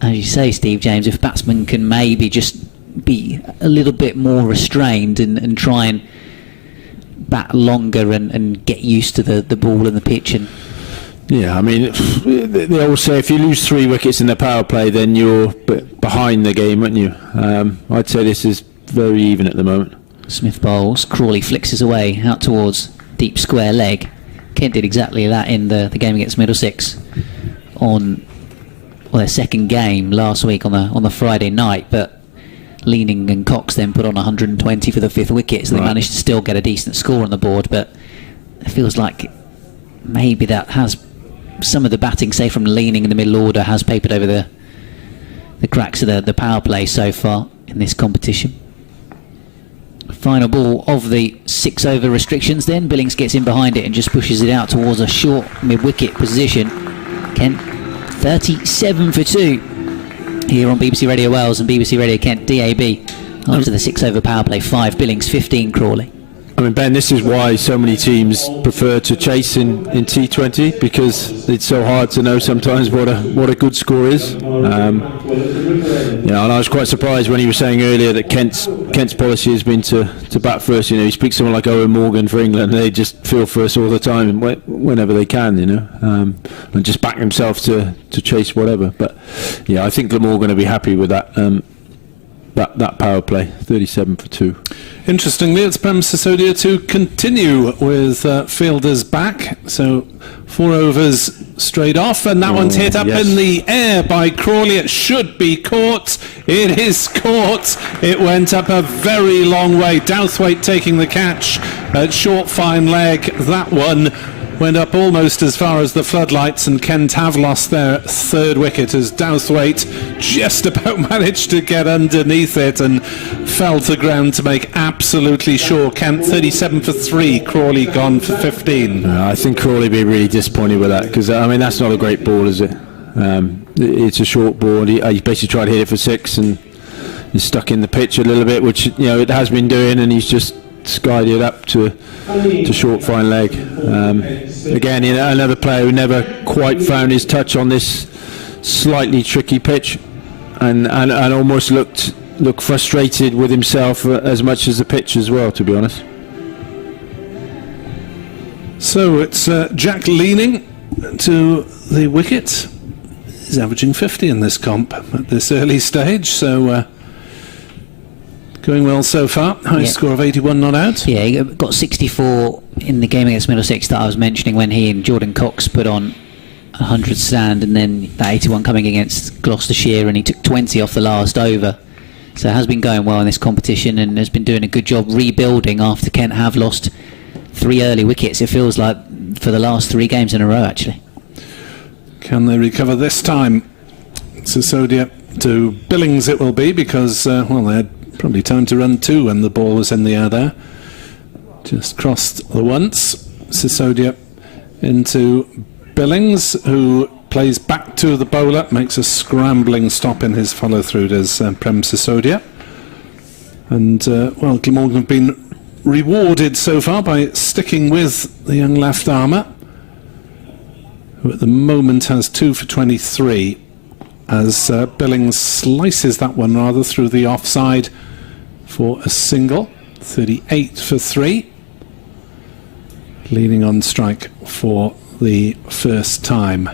as you say, Steve James, if batsmen can maybe just be a little bit more restrained and try and bat longer and get used to the ball and the pitch. And yeah, I mean, they always say if you lose 3 wickets in the power play, then you're behind the game, aren't you? I'd say this is very even at the moment. Smith bowls, Crawley flicks his away out towards deep square leg. Kent did exactly that in the game against Middlesex on their second game last week on the Friday night, but Leaning and Cox then put on 120 for the 5th wicket, so they managed to still get a decent score on the board. But it feels like maybe that has some of the batting, say from Leaning in the middle order, has papered over the cracks of the power play so far in this competition. Final ball of the 6 over restrictions then. Billings gets in behind it and just pushes it out towards a short mid-wicket position. Kent 37 for 2 here on BBC Radio Wales and BBC Radio Kent DAB after the 6 over power play. 5 Billings, 15 Crawley. I mean, Ben, this is why so many teams prefer to chase in T20, because it's so hard to know sometimes what a good score is. And I was quite surprised when he was saying earlier that Kent's policy has been to bat first. You know, he speaks to someone like Owen Morgan for England, and they just feel first all the time whenever they can, you know, and just back themselves to chase whatever. But yeah, I think Glamorgan going to be happy with that. that power play, 37 for 2. Interestingly, it's Prem Sisodia to continue with fielders back. So 4 overs straight off, and that one's hit up in the air by Crawley. It should be caught. It is caught. It went up a very long way. Douthwaite taking the catch at short fine leg. That one went up almost as far as the floodlights, and Kent have lost their 3rd wicket as Douthwaite just about managed to get underneath it and fell to ground to make absolutely sure. Kent 37 for 3, Crawley gone for 15. I think Crawley be really disappointed with that, because I mean that's not a great ball, is it? It's a short ball. He basically tried to hit it for 6 and he's stuck in the pitch a little bit, which it has been doing, and he's just skied it up to short fine leg. Again, another player who never quite found his touch on this slightly tricky pitch, and almost looked frustrated with himself as much as the pitch as well, to be honest. So it's Jack Leaning to the wicket. He's averaging 50 in this comp at this early stage, so going well so far. High score of 81 not out. Yeah, he got 64 in the game against Middlesex that I was mentioning, when he and Jordan Cox put on 100 stand, and then that 81 coming against Gloucestershire, and he took 20 off the last over. So it has been going well in this competition, and has been doing a good job rebuilding after Kent have lost 3 early wickets. It feels like for the last 3 games in a row, actually. Can they recover this time? Sisodia to Billings it will be, because they had probably time to run 2 when the ball was in the air there. Just crossed the once. Sisodia into Billings, who plays back to the bowler, makes a scrambling stop in his follow through, does Prem Sisodia. And Glamorgan have been rewarded so far by sticking with the young left armour, who at the moment has 2 for 23, as Billings slices that one rather through the offside for a single. 38 for 3, leaning on strike for the first time.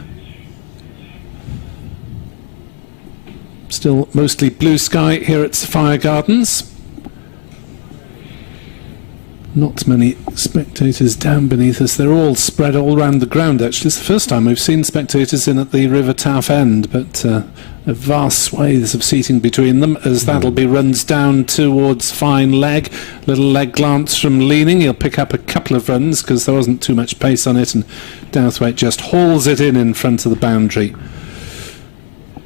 Still mostly blue sky here at Sapphire Gardens. Not many spectators down beneath us. They're all spread all around the ground, actually. It's the first time we've seen spectators in at the River Taff end, but a vast swathes of seating between them, as that'll be runs down towards fine leg. Little leg glance from Leaning. He'll pick up a couple of runs because there wasn't too much pace on it, and Douthwaite just hauls it in front of the boundary.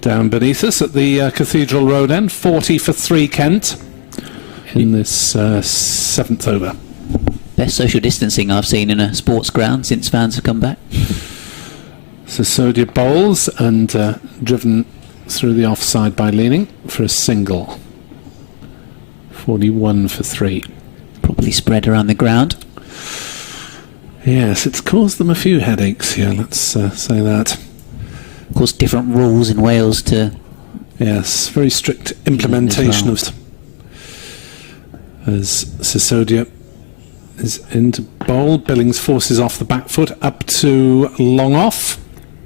Down beneath us at the Cathedral Road end, 40 for 3 Kent in this 7th over. Best social distancing I've seen in a sports ground since fans have come back. Sisodia bowls and driven through the offside by Leaning for a single. 41 for 3. Probably spread around the ground. Yes, it's caused them a few headaches here, let's say that. Of course, different rules in Wales to... Yes, very strict implementation as Sisodia is into bowl. Billings forces off the back foot up to long off.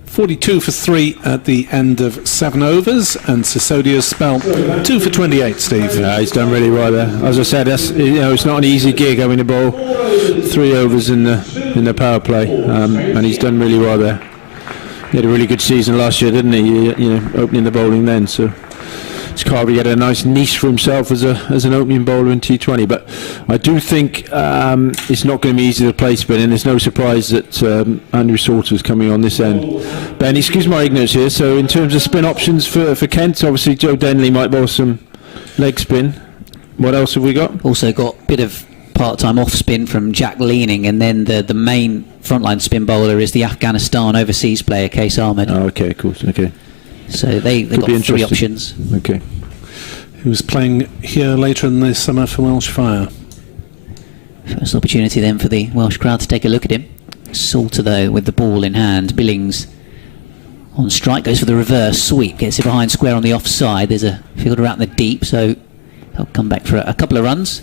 42 for 3 at the end of 7 overs, and Sisodia's spell 2 for 28. Steve, yeah, he's done really well there. As I said, it's not an easy gig having to bowl 3 overs in the power play, and he's done really well there. He had a really good season last year, didn't he? Opening the bowling then, so he's probably got a nice niche for himself as an opening bowler in T20. But I do think it's not going to be easy to play spin, and there's no surprise that Andrew Salter's coming on this end. Ben, excuse my ignorance here, so in terms of spin options for Kent, obviously Joe Denley might bowl some leg spin. What else have we got? Also got a bit of part-time off-spin from Jack Leaning, and then the main frontline spin bowler is the Afghanistan overseas player, Case Ahmed. Oh, okay, cool, okay. So they got 3 options. Okay. He was playing here later in the summer for Welsh Fire. First opportunity then for the Welsh crowd to take a look at him. Salter, though, with the ball in hand. Billings on strike, goes for the reverse sweep, gets it behind square on the offside. There's a fielder out in the deep, so he'll come back for a couple of runs.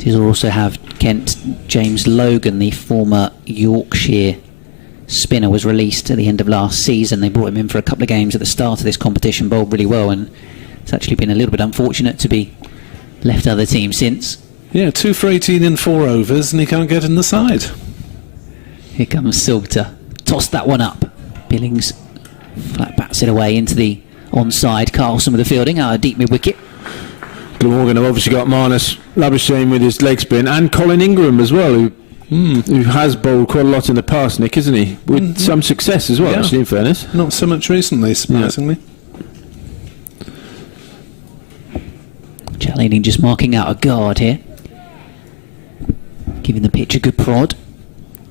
He'll also have Kent James Logan, the former Yorkshire spinner, was released at the end of last season. They brought him in for a couple of games at the start of this competition, bowled really well, and it's actually been a little bit unfortunate to be left other teams since. Yeah, 2 for 18 in 4 overs, and he can't get in the side. Here comes Salter. Tossed that one up. Billings flat bats it away into the onside. Carlson with the fielding out of deep mid-wicket. Glamorgan have obviously got Marnus Labuschagne with his leg spin, and Colin Ingram as well, who has bowled quite a lot in the past, Nick, isn't he? With some success as well, actually, in fairness. Not so much recently, surprisingly. Chalini just marking out a guard here. Giving the pitch a good prod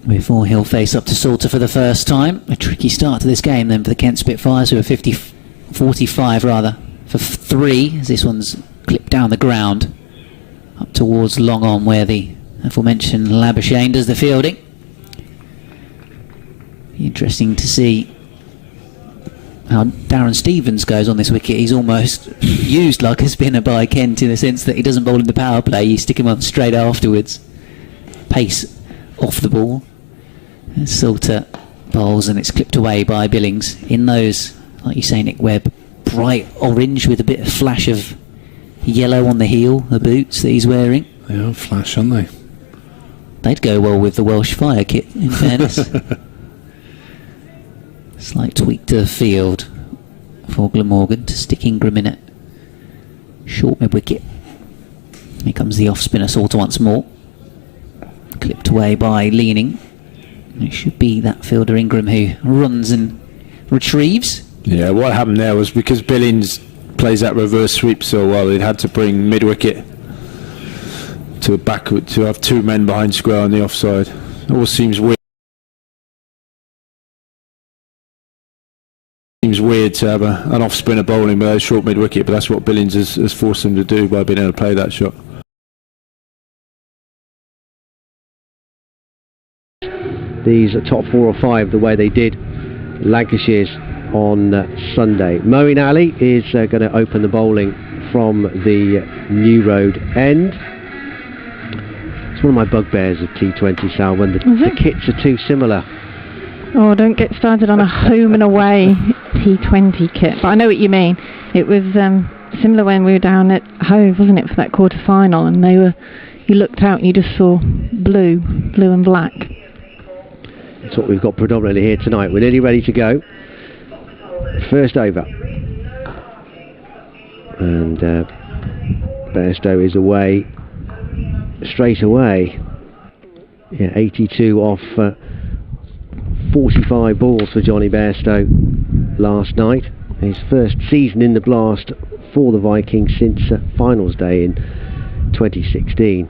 before he'll face up to Salter for the first time. A tricky start to this game then for the Kent Spitfires, who are 45 rather for 3, as this one's clipped down the ground up towards long on, where the aforementioned Labuschagne does the fielding. Be interesting to see how Darren Stevens goes on this wicket. He's almost used like a spinner by Kent, in the sense that he doesn't bowl in the power play, you stick him on straight afterwards. Pace off the ball. And Salter bowls, and it's clipped away by Billings in those, like you say, Nick Webb, bright orange with a bit of flash of yellow on the heel, the boots that he's wearing. They are flash, aren't they? They'd go well with the Welsh Fire kit, in fairness. Slight tweak to the field for Glamorgan to stick Ingram in it. Short mid-wicket. Here comes the off-spinner Salter once more. Clipped away by Leaning. It should be that fielder Ingram who runs and retrieves. Yeah, what happened there was because Billings plays that reverse sweep so well, he'd had to bring mid-wicket to to have 2 men behind square on the offside. It all seems weird. Seems weird to have an off-spinner bowling with a short mid-wicket, but that's what Billings has forced him to do by being able to play that shot. These top 4 or 5 the way they did Lancashire's on Sunday. Moeen Ali is going to open the bowling from the New Road end. It's one of my bugbears of T20, Sal, when the kits are too similar. Oh, don't get started on a home and away T20 kit. But I know what you mean. It was similar when we were down at Hove, wasn't it, for that quarter final, and you looked out and you just saw blue and black. That's what we've got predominantly here tonight. We're nearly ready to go. First over. And Bairstow is away straight away. Yeah, 82 off 45 balls for Johnny Bairstow last night. His first season in the Blast for the Vikings since finals day in 2016.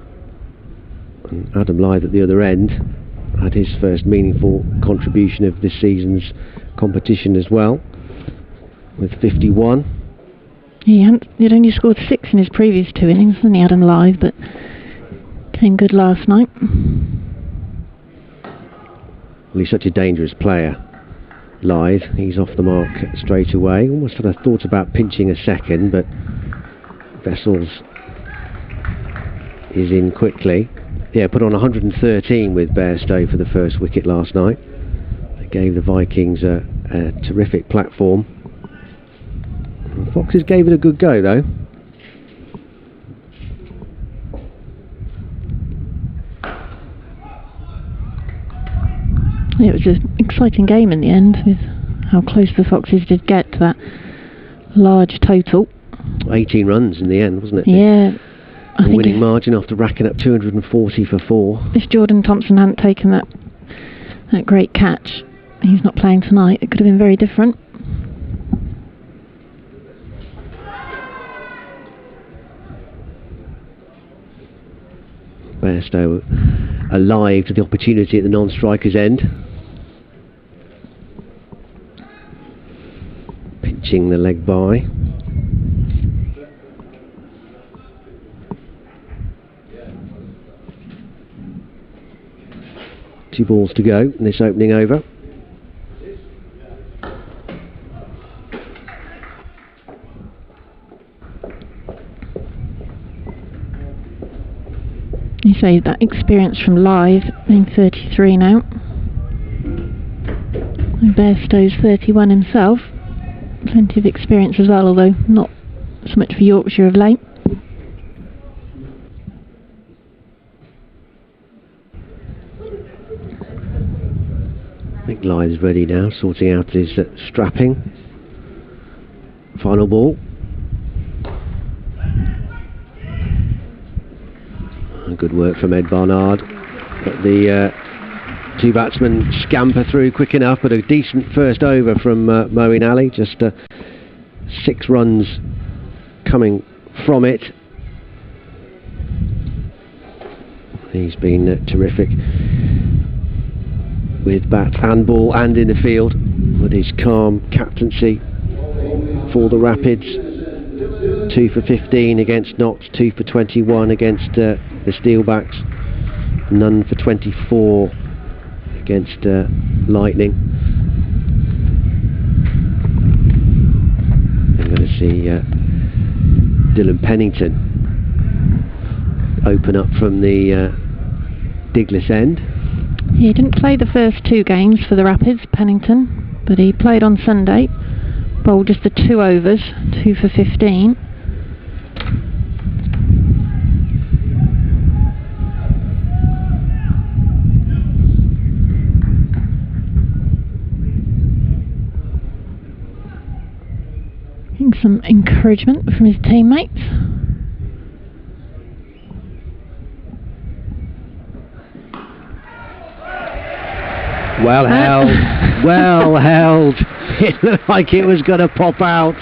And Adam Lyth at the other end had his first meaningful contribution of this season's competition as well, with 51. He'd only scored 6 in his previous 2 innings, didn't he, Adam Lyth, but came good last night. Well, he's such a dangerous player, Lyth. He's off the mark straight away. Almost had a thought about pinching a second, but Vessels is in quickly. Yeah, put on 113 with Bairstow for the first wicket last night. They gave the Vikings a terrific platform. The Foxes gave it a good go, though. It was an exciting game in the end, with how close the Foxes did get to that large total. 18 runs in the end, wasn't it? Yeah. A winning margin after racking up 240 for 4. If Jordan Thompson hadn't taken that great catch, he's not playing tonight, it could have been very different. Bairstow alive to the opportunity at the non-striker's end. Pitching the leg by. Two balls to go in this opening over. You say that experience from Lyth, being 33 now. And Bairstow's 31 himself. Plenty of experience as well, although not so much for Yorkshire of late. I think Lythe's ready now, sorting out his strapping. Final ball. Good work from Ed Barnard. But the two batsmen scamper through quick enough, but a decent first over from Moeen Ali. Just 6 runs coming from it. He's been terrific with bat and ball and in the field with his calm captaincy for the Rapids. 2 for 15 against Notts, 2 for 21 against the Steelbacks, none for 24 against Lightning. I'm going to see Dylan Pennington open up from the Diglis end. He didn't play the first 2 games for the Rapids, Pennington, but he played on Sunday, bowled just the 2 overs, 2 for 15. Getting some encouragement from his teammates. Well held, well held. It looked like it was going to pop out,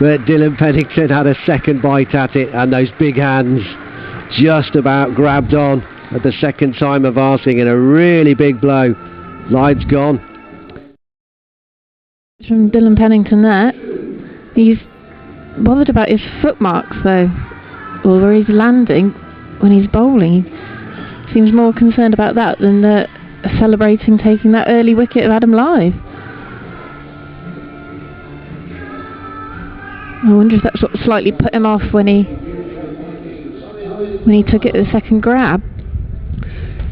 but Dylan Pennington had a second bite at it, and those big hands just about grabbed on at the second time of asking, in a really big blow. Line's gone. From Dylan Pennington there. He's bothered about his footmarks though, or where he's landing when he's bowling. He seems more concerned about that than celebrating taking that early wicket of Adam Lyth. I wonder if that's what slightly put him off when he took it at the second grab.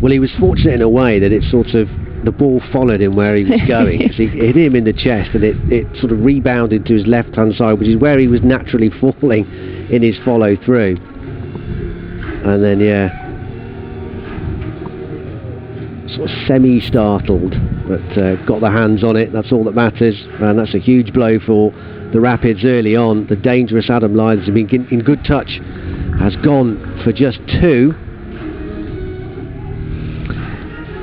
Well, he was fortunate in a way that it sort of, the ball followed him where he was going. He hit him in the chest, and it sort of rebounded to his left hand side, which is where he was naturally falling in his follow through. And then sort of semi-startled, but got the hands on it. That's all that matters, and that's a huge blow for the Rapids early on. The dangerous Adam Lyth has been in good touch, has gone for just 2.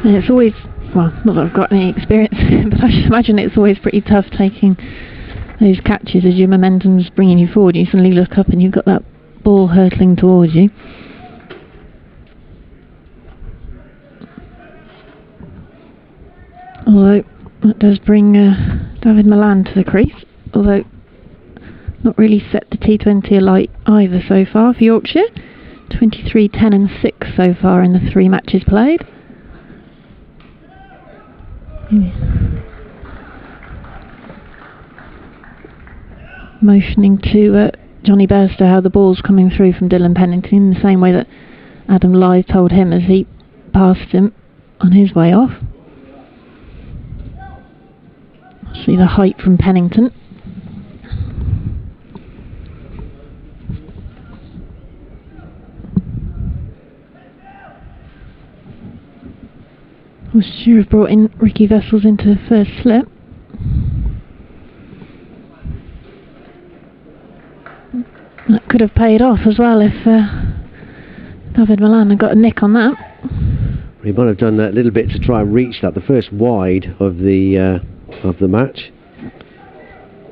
And it's always, well, not that I've got any experience, but I should imagine it's always pretty tough taking those catches as your momentum's bringing you forward. You suddenly look up and you've got that ball hurtling towards you. Although that does bring David Malan to the crease, although not really set the T20 alight either so far for Yorkshire. 23, 10 and 6 so far in the 3 matches played. Motioning to Johnny Bairstow how the ball's coming through from Dylan Pennington in the same way that Adam Lyth told him as he passed him on his way off. See the height from Pennington. Worcestershire have brought in Ricky Vessels into the first slip. That could have paid off as well if David Malan had got a nick on that. He might have done that little bit to try and reach that, the first wide of the match.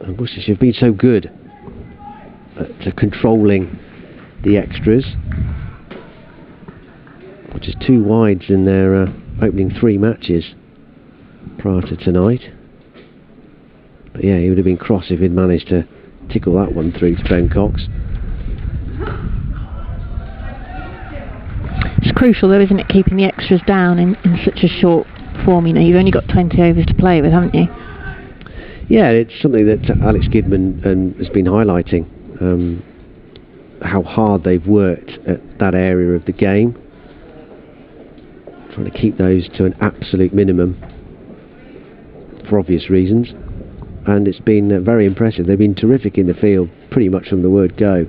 And Worcestershire have been so good at controlling the extras. Which is 2 wides in their opening 3 matches prior to tonight. But yeah, he would have been cross if he'd managed to tickle that one through to Ben Cox. It's crucial though, isn't it, keeping the extras down in such a short form. You know, you've only got 20 overs to play with, haven't you? Yeah, it's something that Alex Gidman has been highlighting, how hard they've worked at that area of the game, trying to keep those to an absolute minimum for obvious reasons. and it's been very impressive. They've been terrific in the field pretty much from the word go.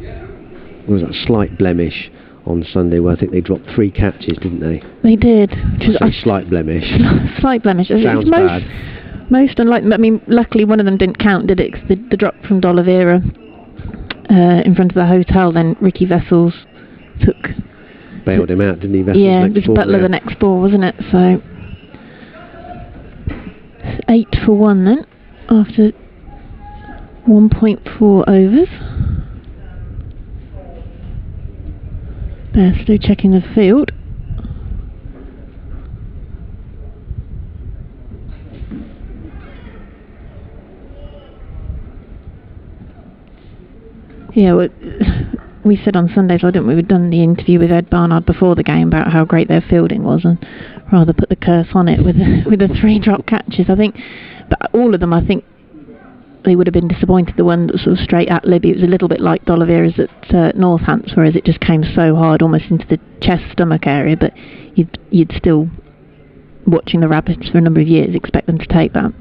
There was a slight blemish on Sunday where I think they dropped 3 catches, didn't they? They did. Which is a slight blemish. Slight blemish. Sounds bad. Most unlikely. I mean, luckily one of them didn't count, did it? 'Cause the drop from D'Oliveira in front of the hotel, then Ricky Vessels bailed him out, didn't he? Vessels yeah, it was Butler the next ball, wasn't it? So 8 for 1 then, after 1.4 overs. Bairstow checking the field. Yeah, well, we said on Sunday, so I didn't we? We'd done the interview with Ed Barnard before the game about how great their fielding was, and rather put the curse on it with the 3 drop catches. I think, but all of them, I think they would have been disappointed. The one that was sort of straight at Libby, it was a little bit like D'Oliveira's at Northants, whereas it just came so hard, almost into the chest stomach area. But you'd still, watching the Rabbits for a number of years, expect them to take that.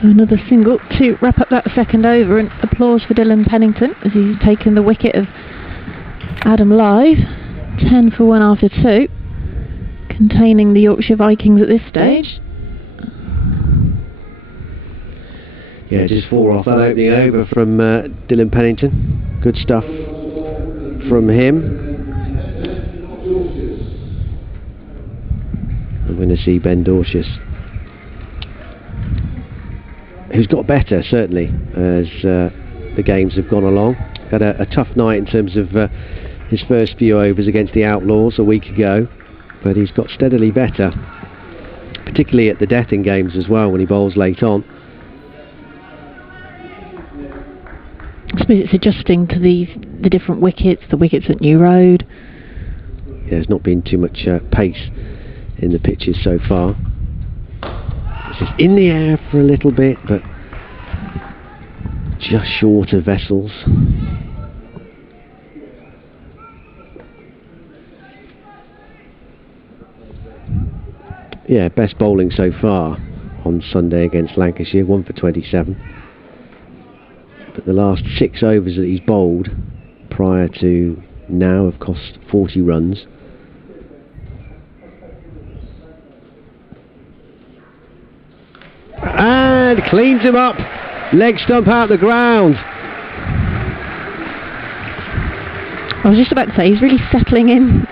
Another single to wrap up that second over, and applause for Dylan Pennington as he's taken the wicket of Adam Lyth. 10 for 1 after 2, containing the Yorkshire Vikings at this stage. Yeah, just 4 off that opening over from Dylan Pennington. Good stuff from him. I'm going to see Ben Dorcius, who's got better, certainly, as the games have gone along. Had a tough night in terms of his first few overs against the Outlaws a week ago, but he's got steadily better, particularly at the death in games as well, when he bowls late on. I suppose it's adjusting to the different wickets, the wickets at New Road. Yeah, there's not been too much pace in the pitches so far. It's just in the air for a little bit, but just short of Vessels. Yeah, best bowling so far on Sunday against Lancashire, 1 for 27. But the last 6 overs that he's bowled prior to now have cost 40 runs. And cleans him up, leg stump out the ground. I was just about to say, he's really settling into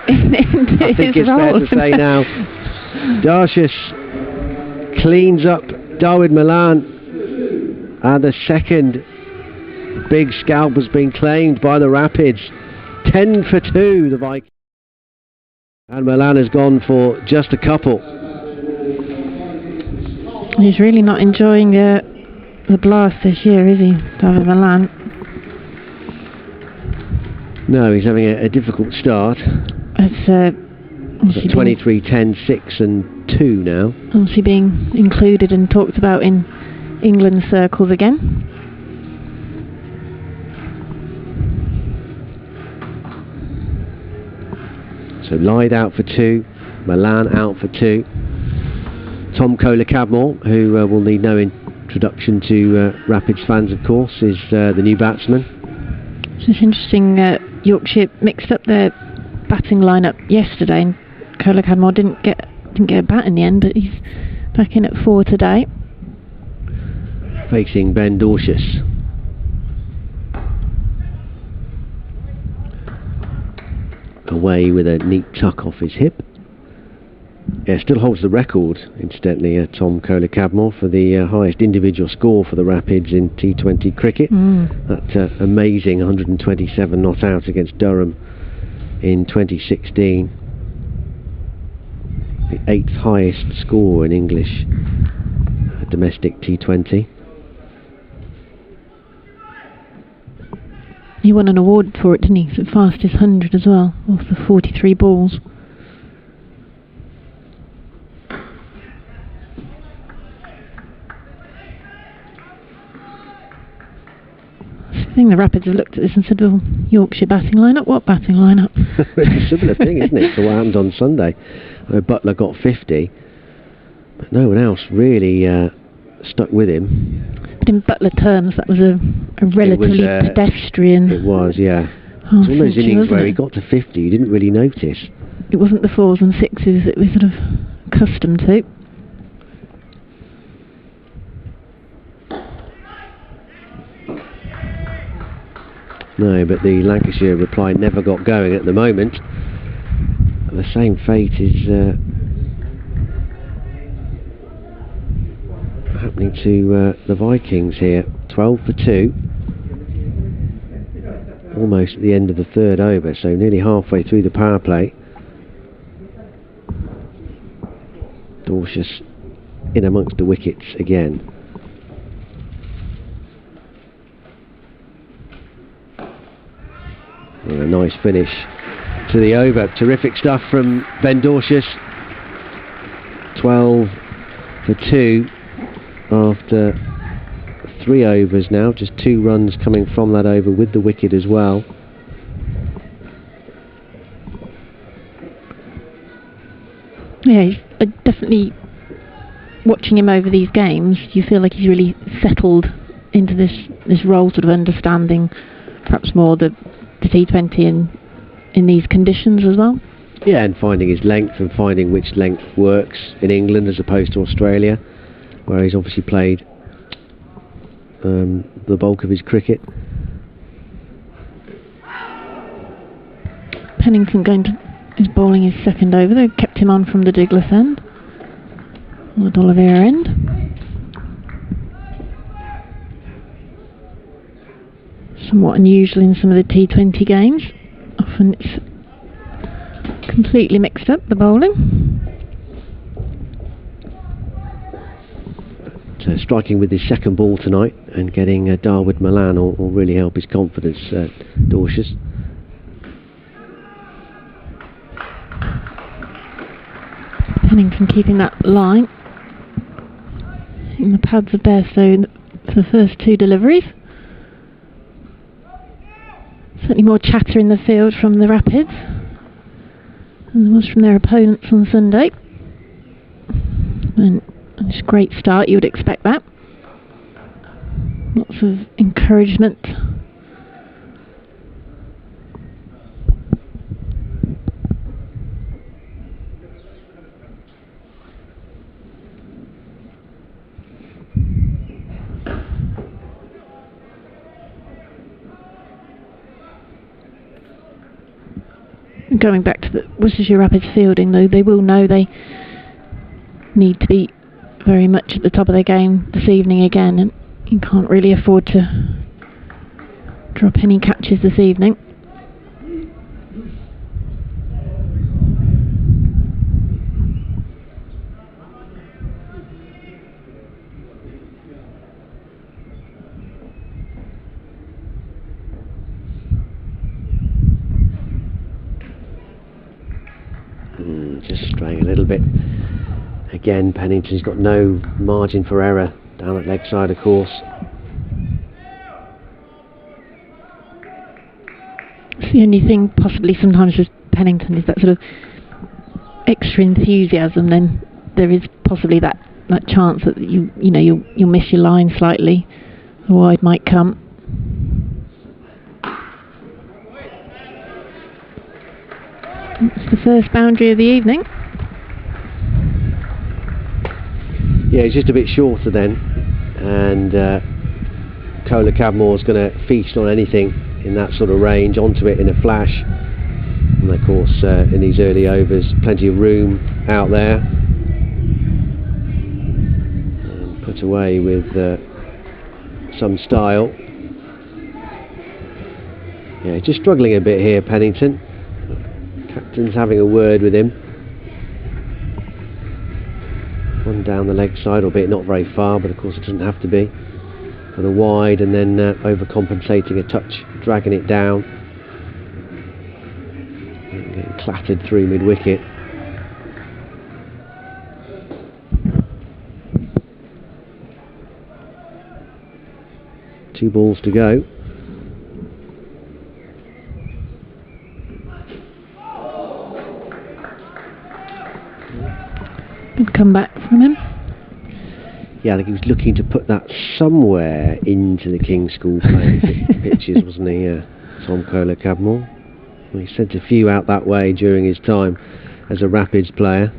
I think his it's fair role. to say now, Darcius cleans up David Milan, and the second big scalp has been claimed by the Rapids. 10 for 2, the Vikings, and Milan has gone for just a couple. He's really not enjoying the blast this year, is he, David Milan? No, he's having a difficult start. It's 23, 10, 6 and 2 now. Obviously being included and talked about in England circles again. So Lyth out for 2, Milan out for 2. Tom Kohler-Cadmore, who will need no introduction to Rapids fans, of course, is the new batsman. It's interesting. Yorkshire mixed up their batting lineup yesterday, and Kohler-Cadmore didn't get a bat in the end, but he's back in at 4 today. Facing Ben Dorcius. Away with a neat tuck off his hip. Yeah, still holds the record, incidentally, Tom Kohler-Cadmore, for the highest individual score for the Rapids in T20 cricket. That amazing 127 not out against Durham in 2016. The 8th highest score in English domestic T20. He won an award for it, didn't he? The fastest 100 as well, off the 43 balls. think the Rapids have looked at this and said, well, Yorkshire batting lineup, what batting lineup? It's a similar thing, isn't it, to what happened on Sunday. Butler got 50, but no one else really stuck with him. But in Butler terms, that was a relatively pedestrian. It was, yeah. It was one of those innings where he got to 50, you didn't really notice. It wasn't the 4s and 6s that we're sort of accustomed to. No, but the Lancashire reply never got going at the moment. The same fate is happening to the Vikings here. 12 for 2. Almost at the end of the third over, so nearly halfway through the power play. Dorsius in amongst the wickets again. And a nice finish to the over. Terrific stuff from Ben Dorsius. 12 for 2 after 3 overs now. Just 2 runs coming from that over with the wicket as well. Yeah, he's definitely, watching him over these games, you feel like he's really settled into this role, sort of understanding perhaps more the T20 in these conditions as well. Yeah, and finding his length and finding which length works in England as opposed to Australia, where he's obviously played the bulk of his cricket. Pennington is bowling his second over. They've kept him on from the Douglas end, or the D'Oliveira end. Somewhat unusual in some of the T20 games. Often it's completely mixed up, the bowling. But, striking with his second ball tonight and getting Darwood Malan will really help his confidence, Dorsius. Pennington keeping that line in the pads of Bairstow for the first 2 deliveries. Certainly more chatter in the field from the Rapids than there was from their opponents on Sunday. And it's a great start, you would expect that. Lots of encouragement. Going back to the Worcestershire Rapids fielding, though, they will know they need to be very much at the top of their game this evening again, and you can't really afford to drop any catches this evening. Just straying a little bit. Again, Pennington's got no margin for error down at leg side, of course. It's the only thing possibly sometimes with Pennington is that sort of extra enthusiasm. Then there is possibly that chance that you'll miss your line slightly. A wide might come. It's the first boundary of the evening. Yeah, he's just a bit shorter then, and Kola Cadmore's going to feast on anything in that sort of range, onto it in a flash. And of course, in these early overs, plenty of room out there. And put away with some style. Yeah, just struggling a bit here, Pennington. Captain's having a word with him. One down the leg side, albeit not very far, but of course it doesn't have to be. For the wide, and then overcompensating a touch, dragging it down. And getting clattered through mid-wicket. Two balls to go. Good comeback from him. Yeah, I think he was looking to put that somewhere into the King's School playing pitches, wasn't he? Tom Kohler-Cadmore. Well, he sent a few out that way during his time as a Rapids player.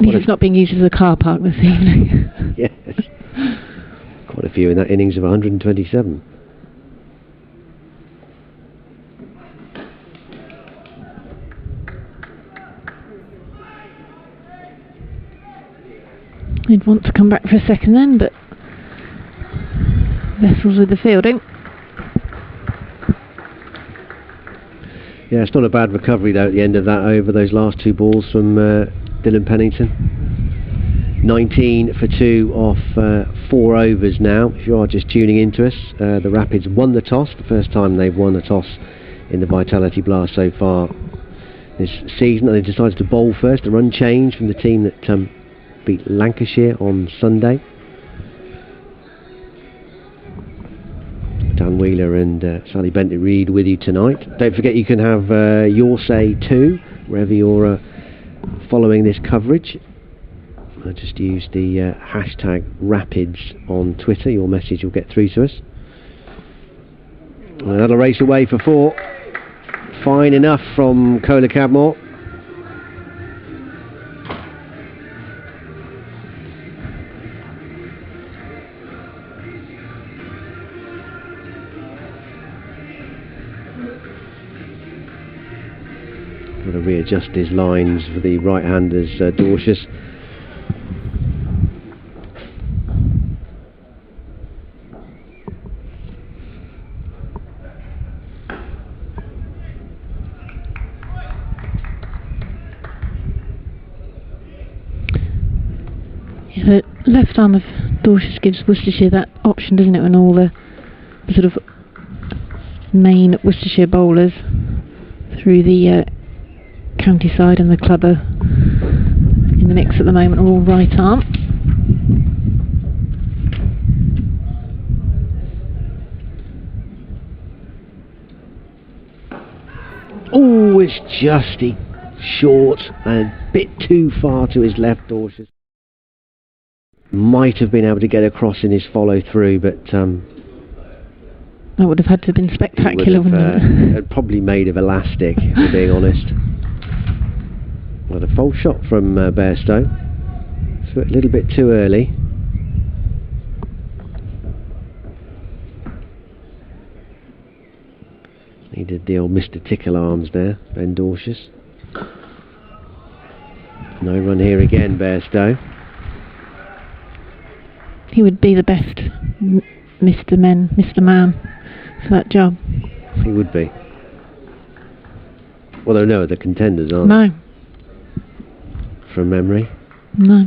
He's not being used as a car park this evening. Yes. Quite a few in that innings of 127. He'd want to come back for a second then, but Vessels with the fielding. Yeah, it's not a bad recovery though at the end of that over, those last two balls from Dylan Pennington. 19 for 2 off 4 overs now. If you are just tuning into us, the Rapids won the toss, the first time they've won a toss in the Vitality Blast so far this season, and they decided to bowl first, a run change from the team that beat Lancashire on Sunday. Dan Wheeler and Sally Bentley-Reid with you tonight. Don't forget you can have your say too, wherever you're following this coverage. I just use the hashtag Rapids on Twitter. Your message will get through to us. Another race away for 4. Fine enough from Kohler-Cadmore. Got to readjust his lines for the right-handers, Dorcius. The left arm of Dorcius gives Worcestershire that option, doesn't it, when all the sort of main Worcestershire bowlers through the county side and the club are in the mix at the moment, all right arm. Oh, it's just short and a bit too far to his left, Dorcius. Might have been able to get across in his follow through, but that would have had to have been spectacular, wouldn't it? Probably made of elastic, if we're being honest. Well, a false shot from Bairstow. So a little bit too early. Needed the old Mr. Tickle arms there, Ben Dorcius. No run here again, Bairstow. He would be the best Mr. Man for that job. He would be. Well, there are no other contenders, are there? No. From memory? No.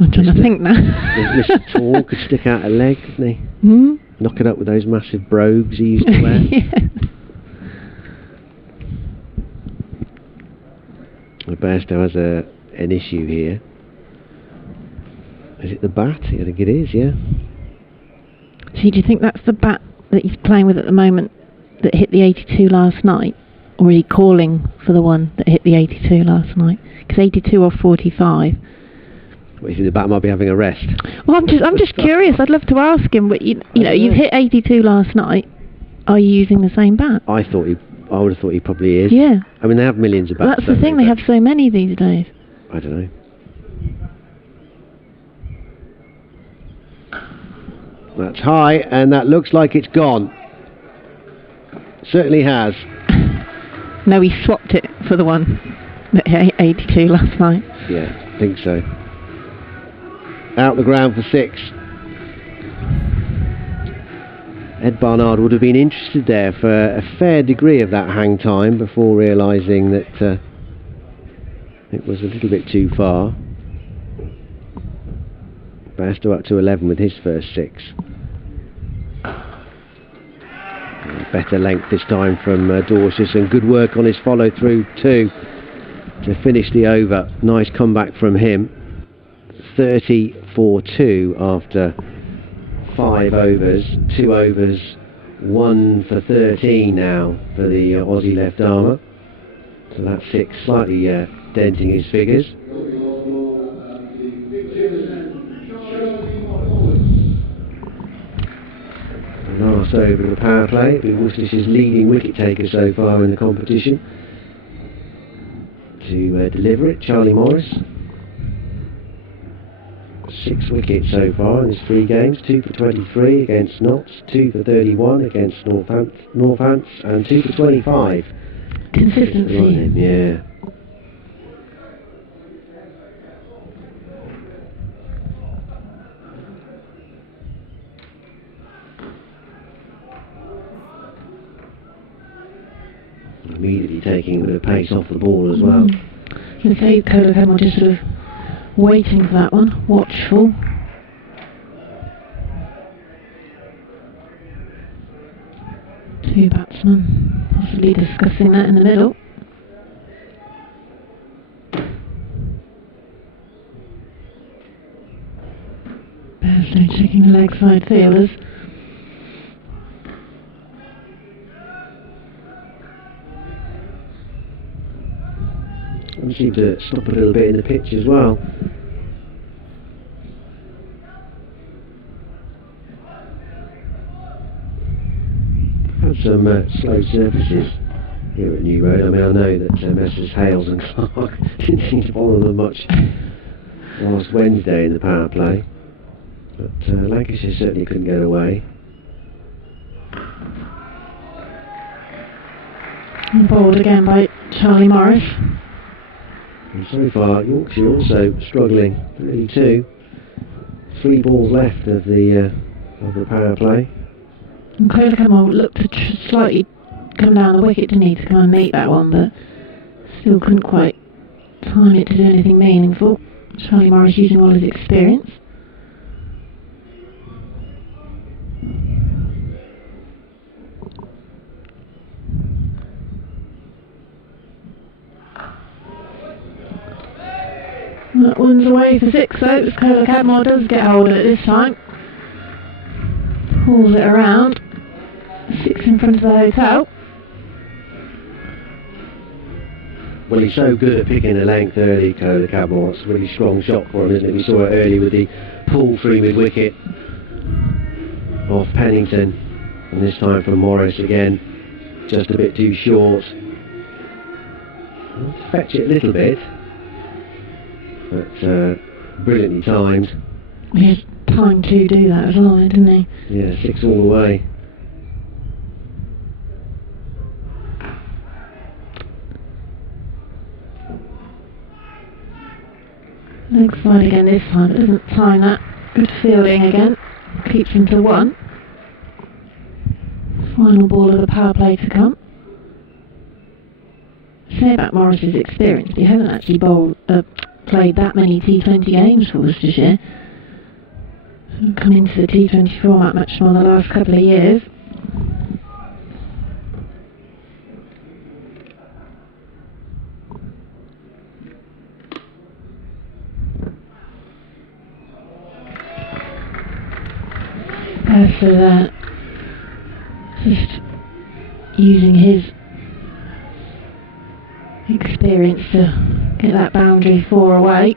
I'm trying to think now. Mr. Tall could stick out a leg, couldn't he? Mm? Knock it up with those massive brogues he used to wear. Yeah. Bairstow has an issue here. Is it the bat? I think it is, yeah. See, do you think that's the bat that he's playing with at the moment that hit the 82 last night? Or are he calling for the one that hit the 82 last night? Because 82 off 45. Well, you think the bat might be having a rest? Well, I'm just curious. I'd love to ask him. But you know, you've hit 82 last night. Are you using the same bat? I would have thought he probably is. Yeah. I mean, they have millions of bats. Well, that's the thing. They have so many these days. I don't know. That's high, and that looks like it's gone. Certainly has. No, he swapped it for the one that hit 82 last night. Yeah, I think so. Out the ground for 6. Ed Barnard would have been interested there for a fair degree of that hang time before realising that it was a little bit too far. Bairstow up to 11 with his first 6. Better length this time from Dorcius, and good work on his follow through too to finish the over. Nice comeback from him. 30 for 2 after 5 overs. 2 overs, 1 for 13 now for the Aussie left armour. So that's 6, slightly denting his figures. The last over of the power play, it'll be Worcestershire's leading wicket taker so far in the competition. To deliver it, Charlie Morris. 6 wickets so far in his 3 games, 2 for 23 against Notts, 2 for 31 against Northants, and 2 for 25. Consistency. Yeah. Immediately taking a bit of pace off the ball as well. You can say Glamorgan were just sort of waiting for that one, watchful. Two batsmen possibly discussing that in the middle. Bairstow checking the leg side fielders. And seem to stop a little bit in the pitch as well. Had some slow surfaces here at New Road. I mean, I know that Messrs Hales and Clark didn't seem to follow them much last Wednesday in the power play, but Lancashire certainly couldn't get away. And bowled again by Charlie Morris. And so far, Yorkshire also struggling, really too. 3 balls left of the power play. And Glamorgan looked to slightly come down the wicket, didn't he, to come and meet that one, but still couldn't quite time it to do anything meaningful. Charlie Morris using all his experience. That one's away for 6 though, as Glamorgan does get hold of it this time. Pulls it around. 6 in front of the hotel. Well, he's so good at picking the length early, Glamorgan. It's a really strong shot for him, isn't it? We saw it early with the pull through mid-wicket off Pennington, and this time from Morris again, just a bit too short. Fetch it a little bit, but brilliantly timed. He had time to do that as well, didn't he? Yeah, 6 all the way. Leg side again this time, it doesn't time that. Good fielding again, keeps him to 1. Final ball of the power play to come. Say about Morris's experience, he hasn't actually played that many T20 games for Worcestershire. Come into the T20 format much more in the last couple of years. So that just using his experience to get that boundary 4 away.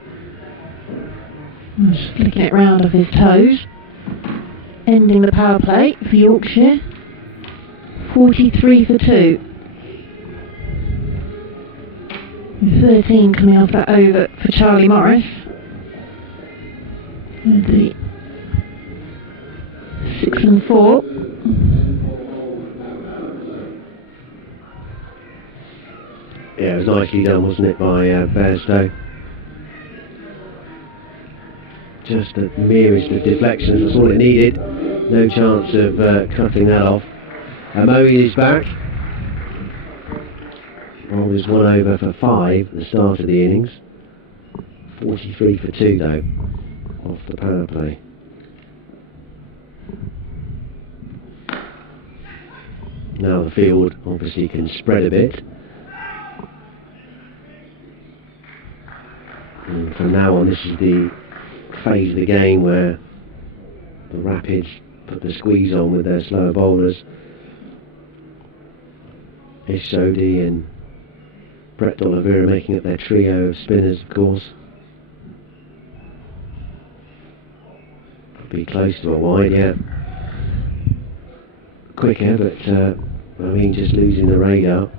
Just flicking it round off his toes. Ending the power play for Yorkshire. 43 for 2. 13 coming off that over for Charlie Morris. And the 6 and 4. Yeah, it was nicely done, wasn't it, by Bairstow? Just the merest of deflections, that's all it needed. No chance of cutting that off. Moeen is back. Well, was 1 over for 5 at the start of the innings. 43 for 2 though, off the power play. Now the field obviously can spread a bit. And from now on, this is the phase of the game where the Rapids put the squeeze on with their slower bowlers. Ishodi and Brett D'Oliveira making up their trio of spinners, of course. Be close to a wide, yeah. Quicker, but I mean, just losing the radar.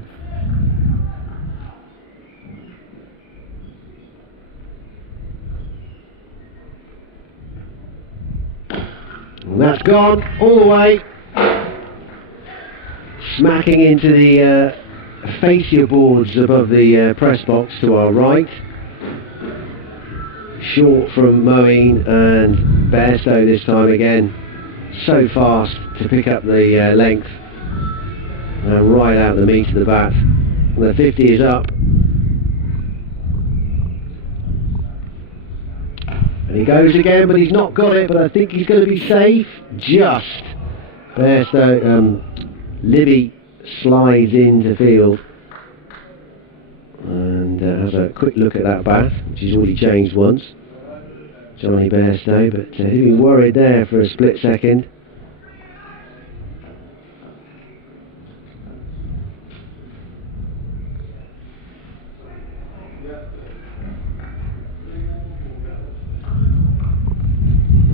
And that's gone all the way, smacking into the fascia boards above the press box to our right. Short from Moeen and Bairstow this time again. So fast to pick up the length. Right out the meat of the bat. And the 50 is up. And he goes again, but he's not got it, but I think he's going to be safe. Just. Bairstow, Libby slides into field. And has a quick look at that bat, which he's already changed once. Johnny Bairstow, but he'd been worried there for a split second.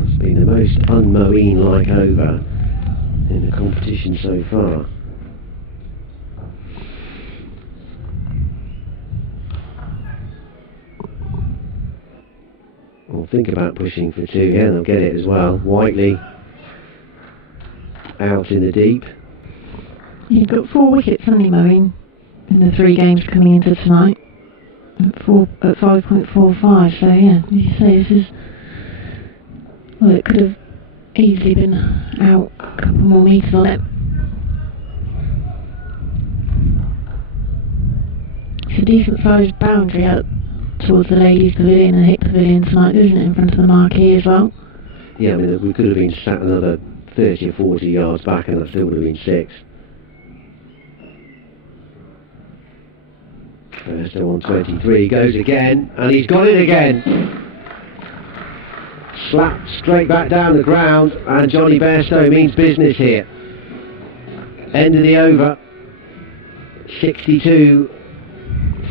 It's been the most un-Moeen-like over in the competition so far. Well, think about pushing for 2. Yeah, they'll get it as well. Whiteley out in the deep. You've got 4 wickets, haven't you, Moeen, in the 3 games coming into tonight at 5.45. So yeah, as you say, this is, well, it could have easily been out a couple more metres on it. It's a decent sized boundary out towards the ladies' pavilion and Hick pavilion tonight, isn't it, in front of the marquee as well? Yeah, I mean, we could have been sat another 30 or 40 yards back and that still would have been 6. Bairstow on 23, goes again, and he's got it again. Slapped straight back down the ground, and Johnny Bairstow means business here. End of the over, 62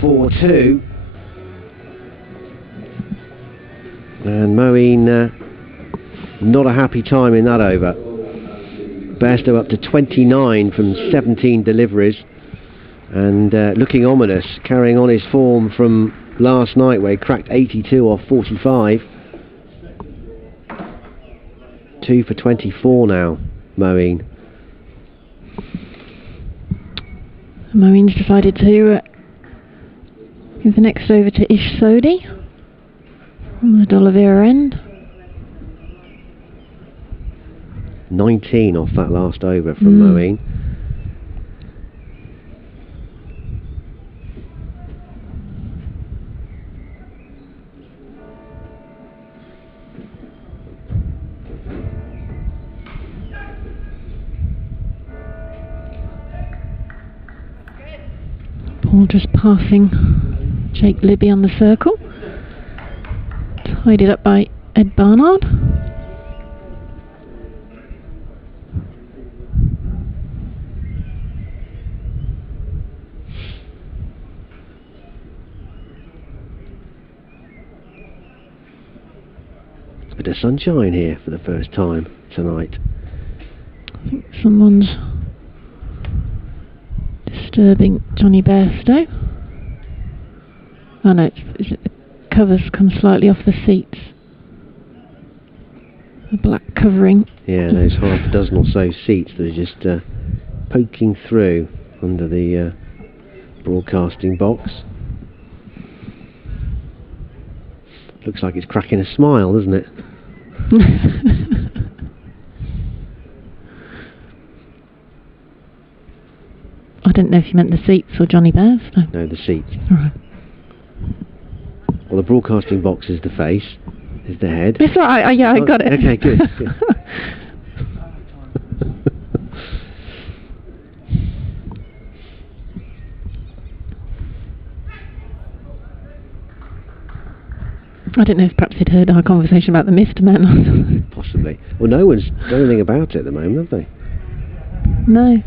for 2. And Moeen, not a happy time in that over. Bairstow up to 29 from 17 deliveries, and looking ominous, carrying on his form from last night where he cracked 82 off 45. 2 for 24 now, Moeen. Moeen's decided to give the next over to Ish Sodhi from the D'Oliveira end. 19 off that last over from Moeen. Paul just passing Jake Libby on the circle. Tidied up by Ed Barnard. A bit of sunshine here for the first time tonight. I think someone's disturbing Johnny Bairstow. Oh no, the covers come slightly off the seats. The black covering. Yeah, those half a dozen or so seats that are just poking through under the broadcasting box. Looks like it's cracking a smile, doesn't it? I didn't know if you meant the seats or Johnny Bairstow. No, the seats. Right. Well, the broadcasting box is the face, is the head. It's right, yeah, I got it. Okay, good. Good. I don't know if perhaps he'd heard our conversation about the Mr. Men. Possibly. Well, no one's done anything about it at the moment, have they? No.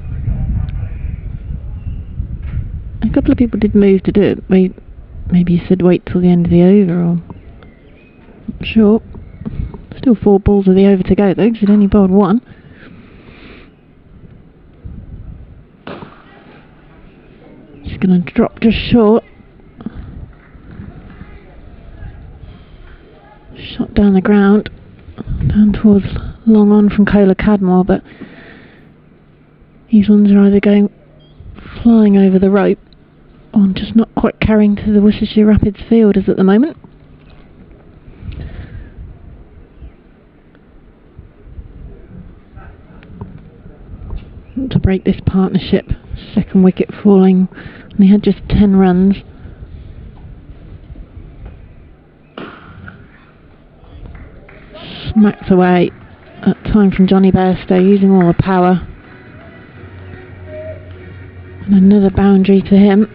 A couple of people did move to do it. Maybe you said wait till the end of the over, or not sure. Still 4 balls of the over to go though, because it only bowled 1. Just going to drop just short. Shot down the ground, down towards long on from Cola Cadmore, but these ones are either going flying over the rope or just not quite carrying to the Worcestershire Rapids fielders at the moment. To break this partnership, second wicket falling, and he had just 10 runs. Smacked away at time from Johnny Bairstow, using all the power. And another boundary to him.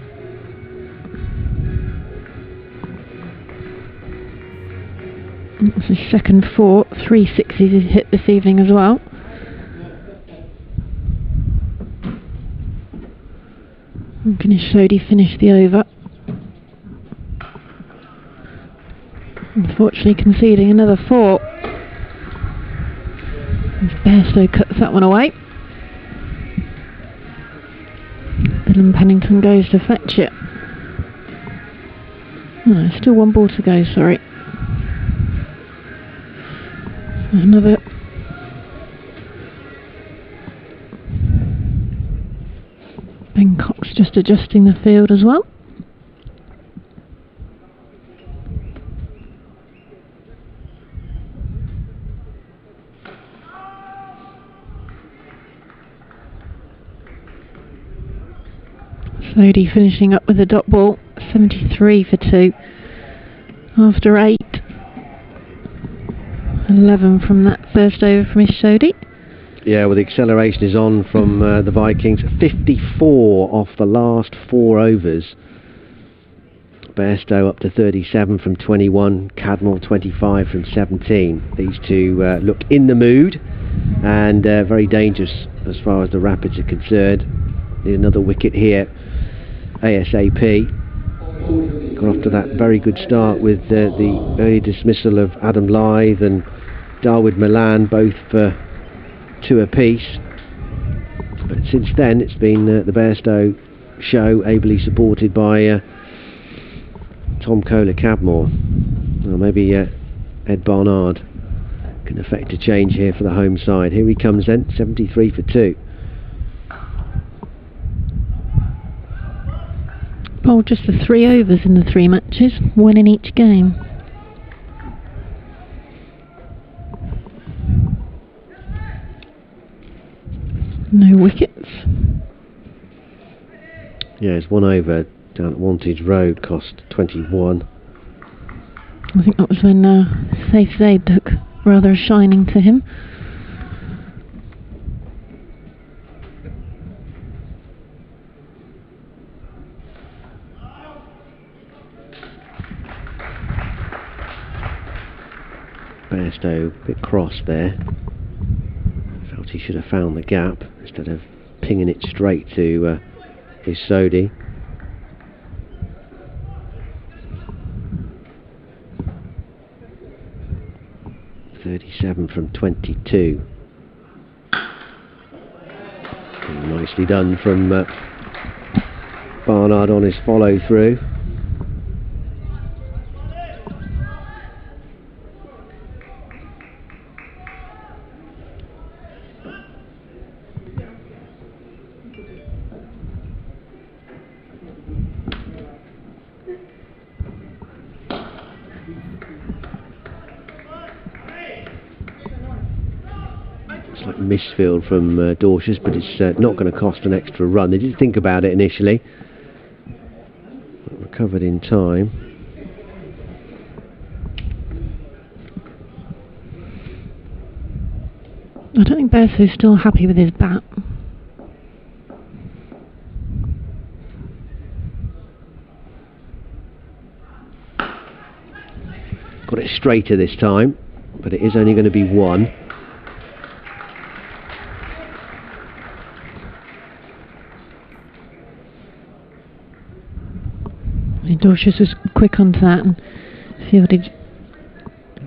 That's his second 4, 3 sixes he's hit this evening as well. And Ganesh Sodhi finished the over. Unfortunately conceding another 4. Bairstow cuts that one away. Dylan Pennington goes to fetch it. No, still 1 ball to go, sorry. Another. Ben Cox just adjusting the field as well. Sodhi finishing up with a dot ball, 73 for 2 after 8. 11 from that first over from Sodhi. Yeah, well, the acceleration is on from the Vikings. 54 off the last 4 overs. Bairstow up to 37 from 21, Cadmore 25 from 17. These two look in the mood and very dangerous as far as the Rapids are concerned. Need another wicket here ASAP. Got off to that very good start with the early dismissal of Adam Lyth and Darwood Milan, both for 2 apiece. But since then it's been the Bairstow show, ably supported by Tom Cola Cadmore. Well, maybe Ed Barnard can effect a change here for the home side. Here he comes then, 73 for 2. Bowled just the 3 overs in the 3 matches, 1 in each game. No wickets. Yeah, it's 1 over down at Wantage Road, cost 21. I think that was when Safe Zaid took rather a shining to him. Bairstow a bit cross there. Felt he should have found the gap instead of pinging it straight to his Sodhi. .37 from 22. And nicely done from Barnard on his follow through. Misfield from Dorshers, but it's not going to cost an extra run. They did think about it initially, but recovered in time. I don't think Bairstow's still happy with his bat. Got it straighter this time, but it is only going to be 1. Dorcius was quick onto that and fielded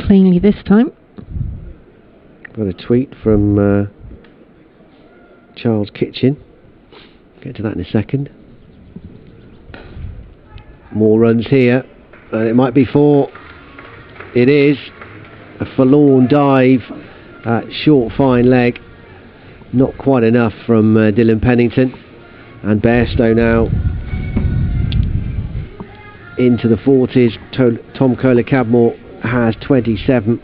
cleanly this time. Got a tweet from Charles Kitchen. Get to that in a second. More runs here. It might be 4. It is. A forlorn dive. Short fine leg. Not quite enough from Dylan Pennington. And Bairstow now into the 40s. Tom Kohler-Cadmore has 27.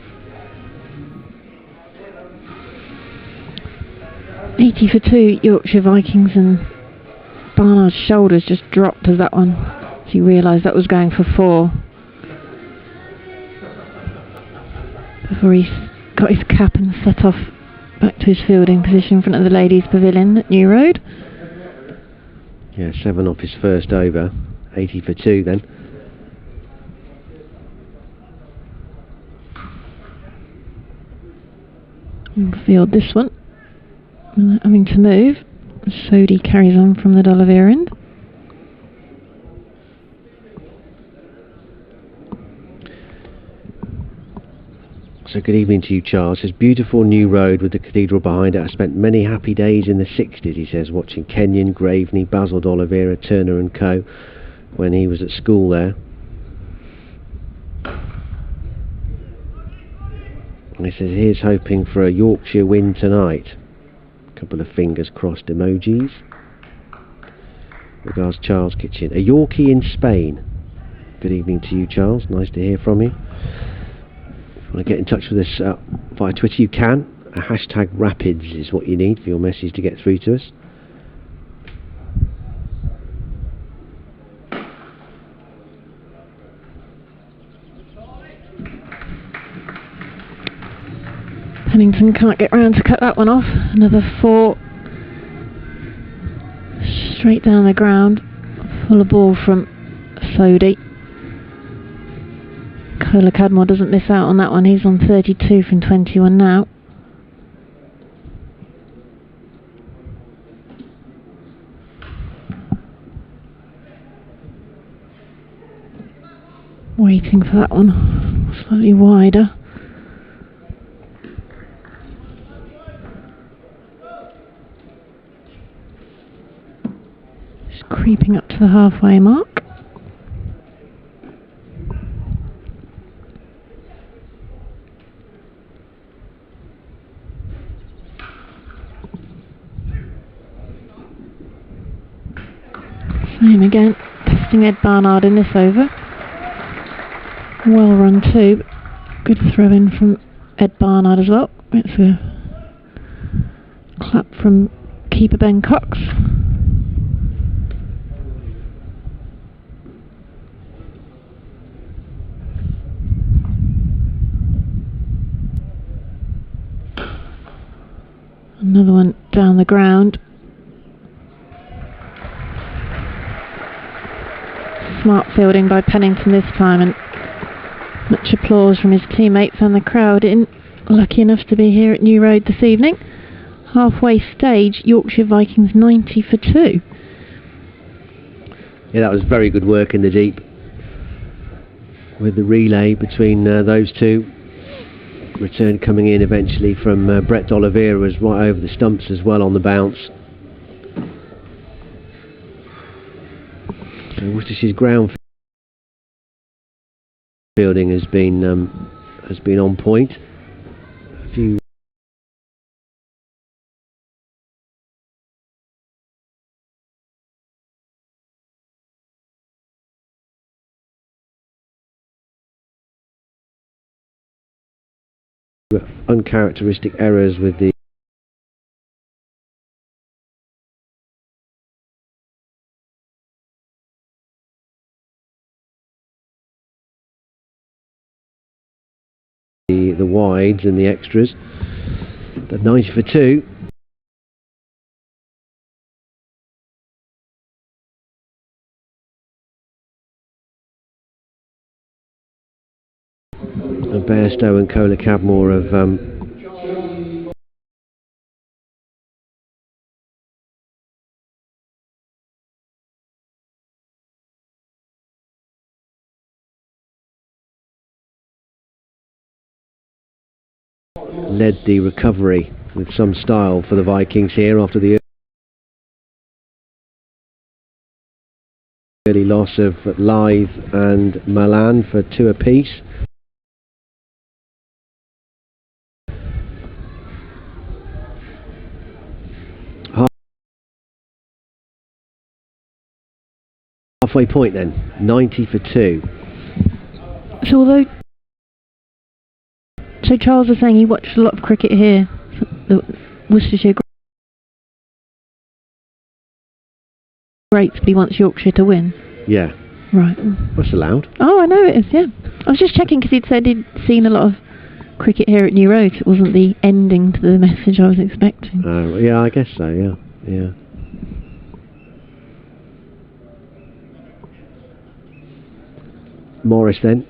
80 for 2, Yorkshire Vikings, and Barnard's shoulders just dropped as that one, as he realised that was going for 4. Before he got his cap and set off back to his fielding position in front of the ladies' pavilion at New Road. Yeah, 7 off his first over. 80 for 2 then. We'll field this one. Without having to move. Sodhi carries on from the D'Oliveira end. So good evening to you, Charles. Says beautiful New Road with the cathedral behind it. I spent many happy days in the 60s, he says, watching Kenyon, Graveney, Basil D'Oliveira, Turner and Co. when he was at school there. And he says here's hoping for a Yorkshire win tonight. Couple of fingers crossed emojis. Regards, Charles Kitchen. A Yorkie in Spain. Good evening to you, Charles. Nice to hear from you. If you want to get in touch with us via Twitter, you can. A hashtag Rapids is what you need for your message to get through to us. Pennington can't get round to cut that one off. Another 4. Straight down the ground. Full of ball from Sodhi. Kohler-Cadmore doesn't miss out on that one. He's on 32 from 21 now. Waiting for that one. Slightly wider. Creeping up to the halfway mark. Same again, testing Ed Barnard in this over. Well run too. Good throw in from Ed Barnard as well. It's a clap from keeper Ben Cox. Another one down the ground. Smart fielding by Pennington this time, and much applause from his teammates and the crowd in. Lucky enough to be here at New Road this evening. Halfway stage, Yorkshire Vikings 90 for 2. Yeah, that was very good work in the deep with the relay between those two. Return coming in eventually from Brett D'Oliveira was right over the stumps as well on the bounce. So Worcestershire's ground fielding has been on point. A few uncharacteristic errors with the wides and the extras. The 90 for 2. And Bairstow and Kohler-Cadmore have led the recovery with some style for the Vikings here after the early loss of Lythe and Milan for 2 apiece. Halfway point then, 90 for 2. So Charles was saying he watched a lot of cricket here, the Worcestershire Greats, but he wants Yorkshire to win. Yeah. Right. That's allowed. Oh, I know it is, yeah. I was just checking because he'd said he'd seen a lot of cricket here at New Road. It wasn't the ending to the message I was expecting. Yeah, I guess so, yeah. Yeah. Morris then.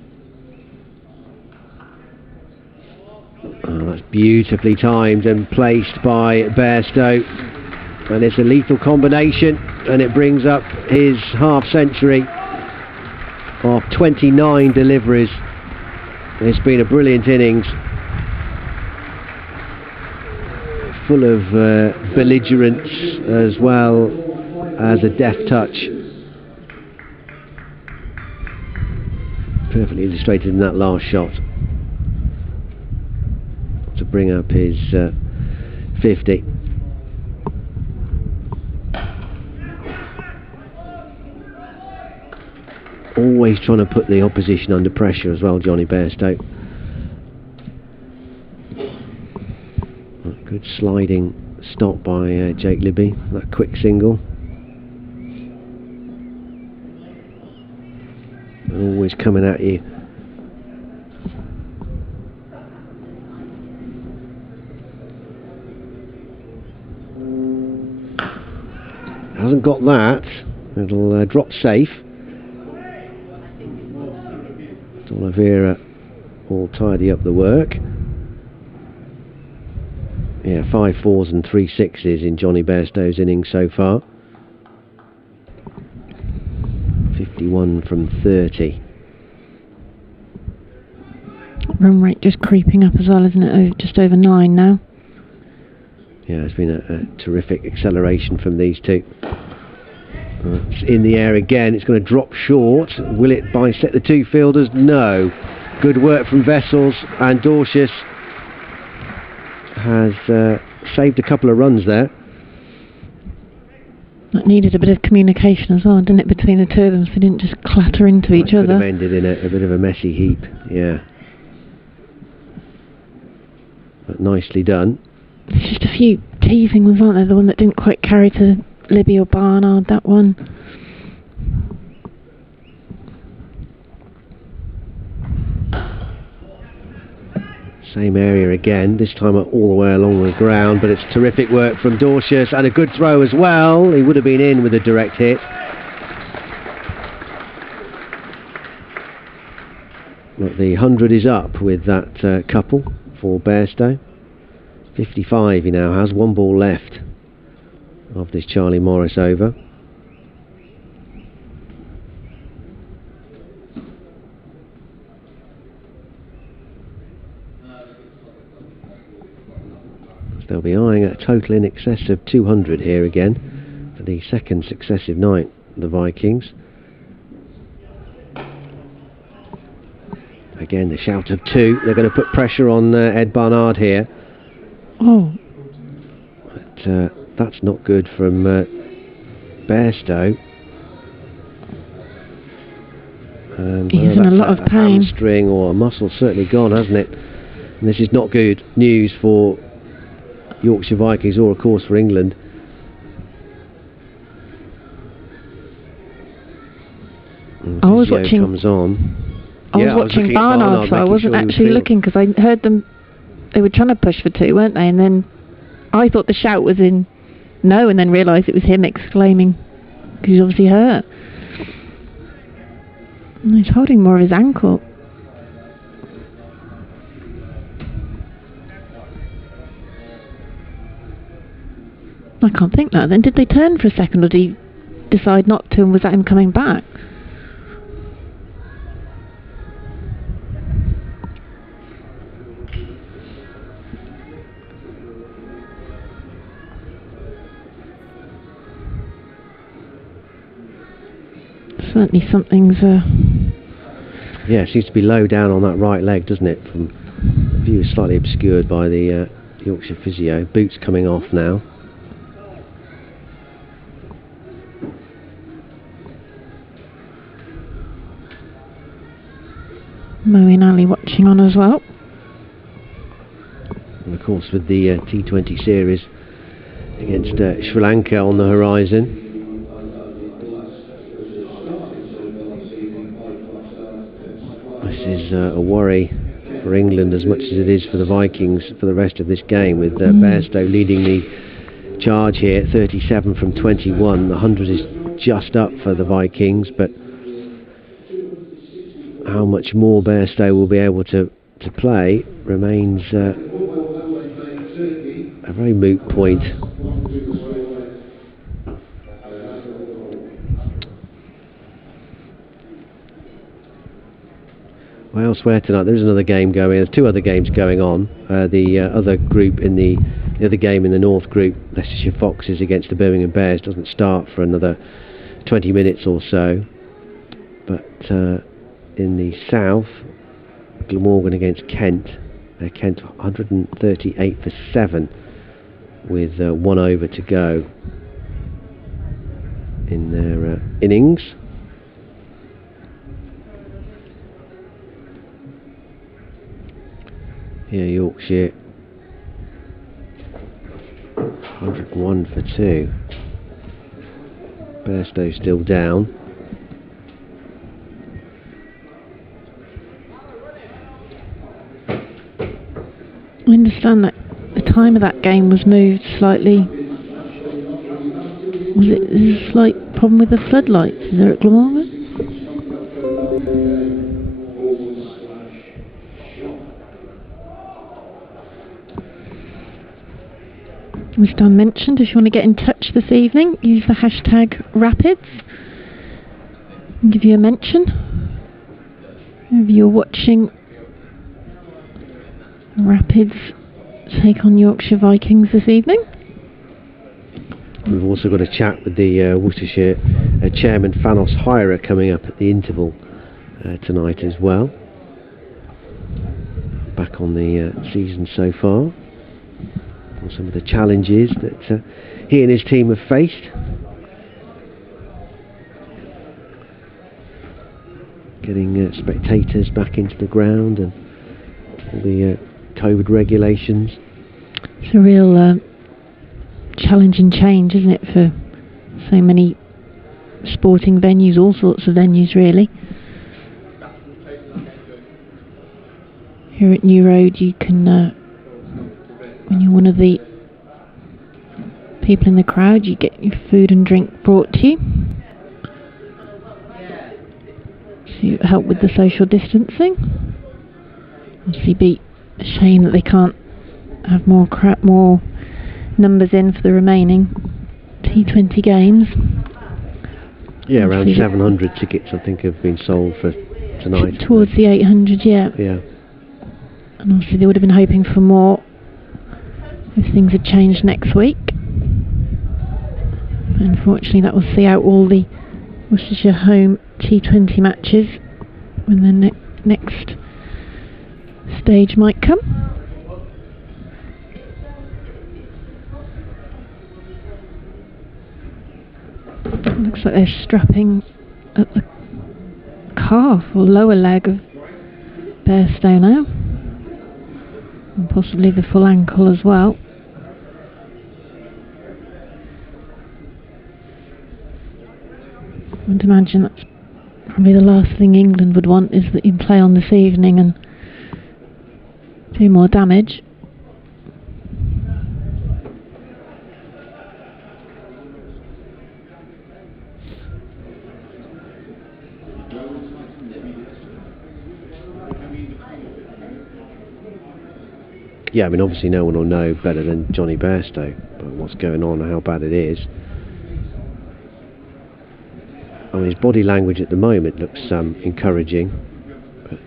Oh, that's beautifully timed and placed by Bairstow, and it's a lethal combination, and it brings up his half century of 29 deliveries. It's been a brilliant innings, full of belligerence as well as a deft touch. Perfectly illustrated in that last shot to bring up his 50. Always trying to put the opposition under pressure as well, Johnny Bairstow. Good sliding stop by Jake Libby, that quick single. Always coming at you. Hasn't got that. It'll drop safe. Oliveira will tidy up the work. Yeah, 5 4s and 3 6s in Johnny Bairstow's innings so far. 51 from 30. Run rate just creeping up as well, isn't it? Just over 9 now. Yeah, it's been a terrific acceleration from these two. It's in the air again. It's going to drop short. Will it bisect the two fielders? No. Good work from Vessels, and Dorcius has saved a couple of runs there. That needed a bit of communication as well, didn't it, between the two of them, so they didn't just clatter into each other. Could have ended in a bit of a messy heap, yeah. But nicely done. There's just a few teasing ones, aren't there? The one that didn't quite carry to Libby or Barnard, that one. Same area again, this time all the way along the ground, but it's terrific work from Dorcius, and a good throw as well. He would have been in with a direct hit. But the 100 is up with that couple for Bairstow. 55 he now has, 1 ball left of this Charlie Morris over. They'll be eyeing a total in excess of 200 here again for the second successive night, the Vikings. Again, the shout of 2. They're going to put pressure on Ed Barnard here. Oh. But that's not good from Bairstow. And he's in a lot of pain. Hamstring or a muscle certainly gone, hasn't it? And this is not good news for Yorkshire Vikings, or of course for England. I was watching. Comes on. I was watching Barnard, so I wasn't actually looking because I heard them. They were trying to push for 2, weren't they? And then I thought the shout was in no, and then realised it was him exclaiming because he's obviously hurt. And he's holding more of his ankle. I can't think now. Then did they turn for a second, or did he decide not to, and was that him coming back? certainly something's... Yeah, it seems to be low down on that right leg, doesn't it? From the view is slightly obscured by the Yorkshire physio. Boots coming off now. Moeen Ali watching on as well. And of course with the T20 series against Sri Lanka on the horizon. This is a worry for England as much as it is for the Vikings for the rest of this game, with Bairstow leading the charge here at 37 from 21. The 100 is just up for the Vikings, but how much more Bairstow will be able to play remains a very moot point. Well, elsewhere tonight there's another game going. There's two other games going on. The other group in the other game in the North Group, Leicestershire Foxes against the Birmingham Bears, doesn't start for another 20 minutes or so. But in the South, Glamorgan against Kent. Kent 138 for 7 with 1 over to go in their innings. Here Yorkshire 101 for 2. Bairstow still down. I understand that the time of that game was moved slightly. Was it a slight problem with the floodlights? Is there at Glamorgan? As Dan mentioned, if you want to get in touch this evening, use the hashtag Rapids and give you a mention. If you're watching Rapids take on Yorkshire Vikings this evening. We've also got a chat with the Worcestershire chairman Fanos Hira coming up at the interval tonight as well. Back on the season so far. On some of the challenges that he and his team have faced. Getting spectators back into the ground and all the COVID regulations. It's a real challenge and change, isn't it, for so many sporting venues, all sorts of venues really. Here at New Road you can, when you're one of the people in the crowd, you get your food and drink brought to you. To help with the social distancing. Obviously be a shame that they can't have more numbers in for the remaining T20 games. Yeah, around 700 tickets I think have been sold for tonight. Towards the 800, yeah. Yeah. And obviously they would have been hoping for more if things had changed next week. Unfortunately that will see out all the Worcestershire home T20 matches when the next stage might come. Looks like they're strapping at the calf or lower leg of Bairstow now, and possibly the full ankle as well. I would imagine that's probably the last thing England would want, is that you play on this evening and do more damage. Yeah, I mean obviously no one will know better than Johnny Bairstow but what's going on and how bad it is. I mean, his body language at the moment looks encouraging, but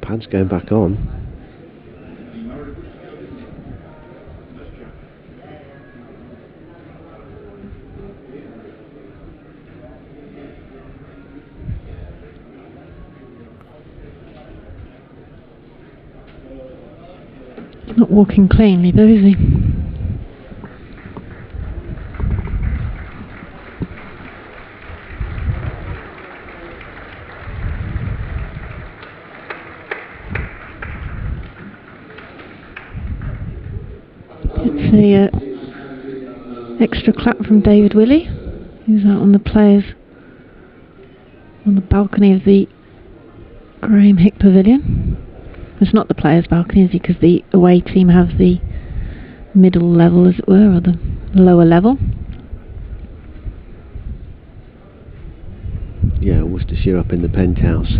pads going back on. Not walking cleanly though, is he? It's a extra clap from David Willey, who's out on the players on the balcony of the Graham Hick Pavilion. It's not the players' balcony, is it? Because the away team have the middle level, as it were, or the lower level. Yeah, Worcestershire up in the penthouse.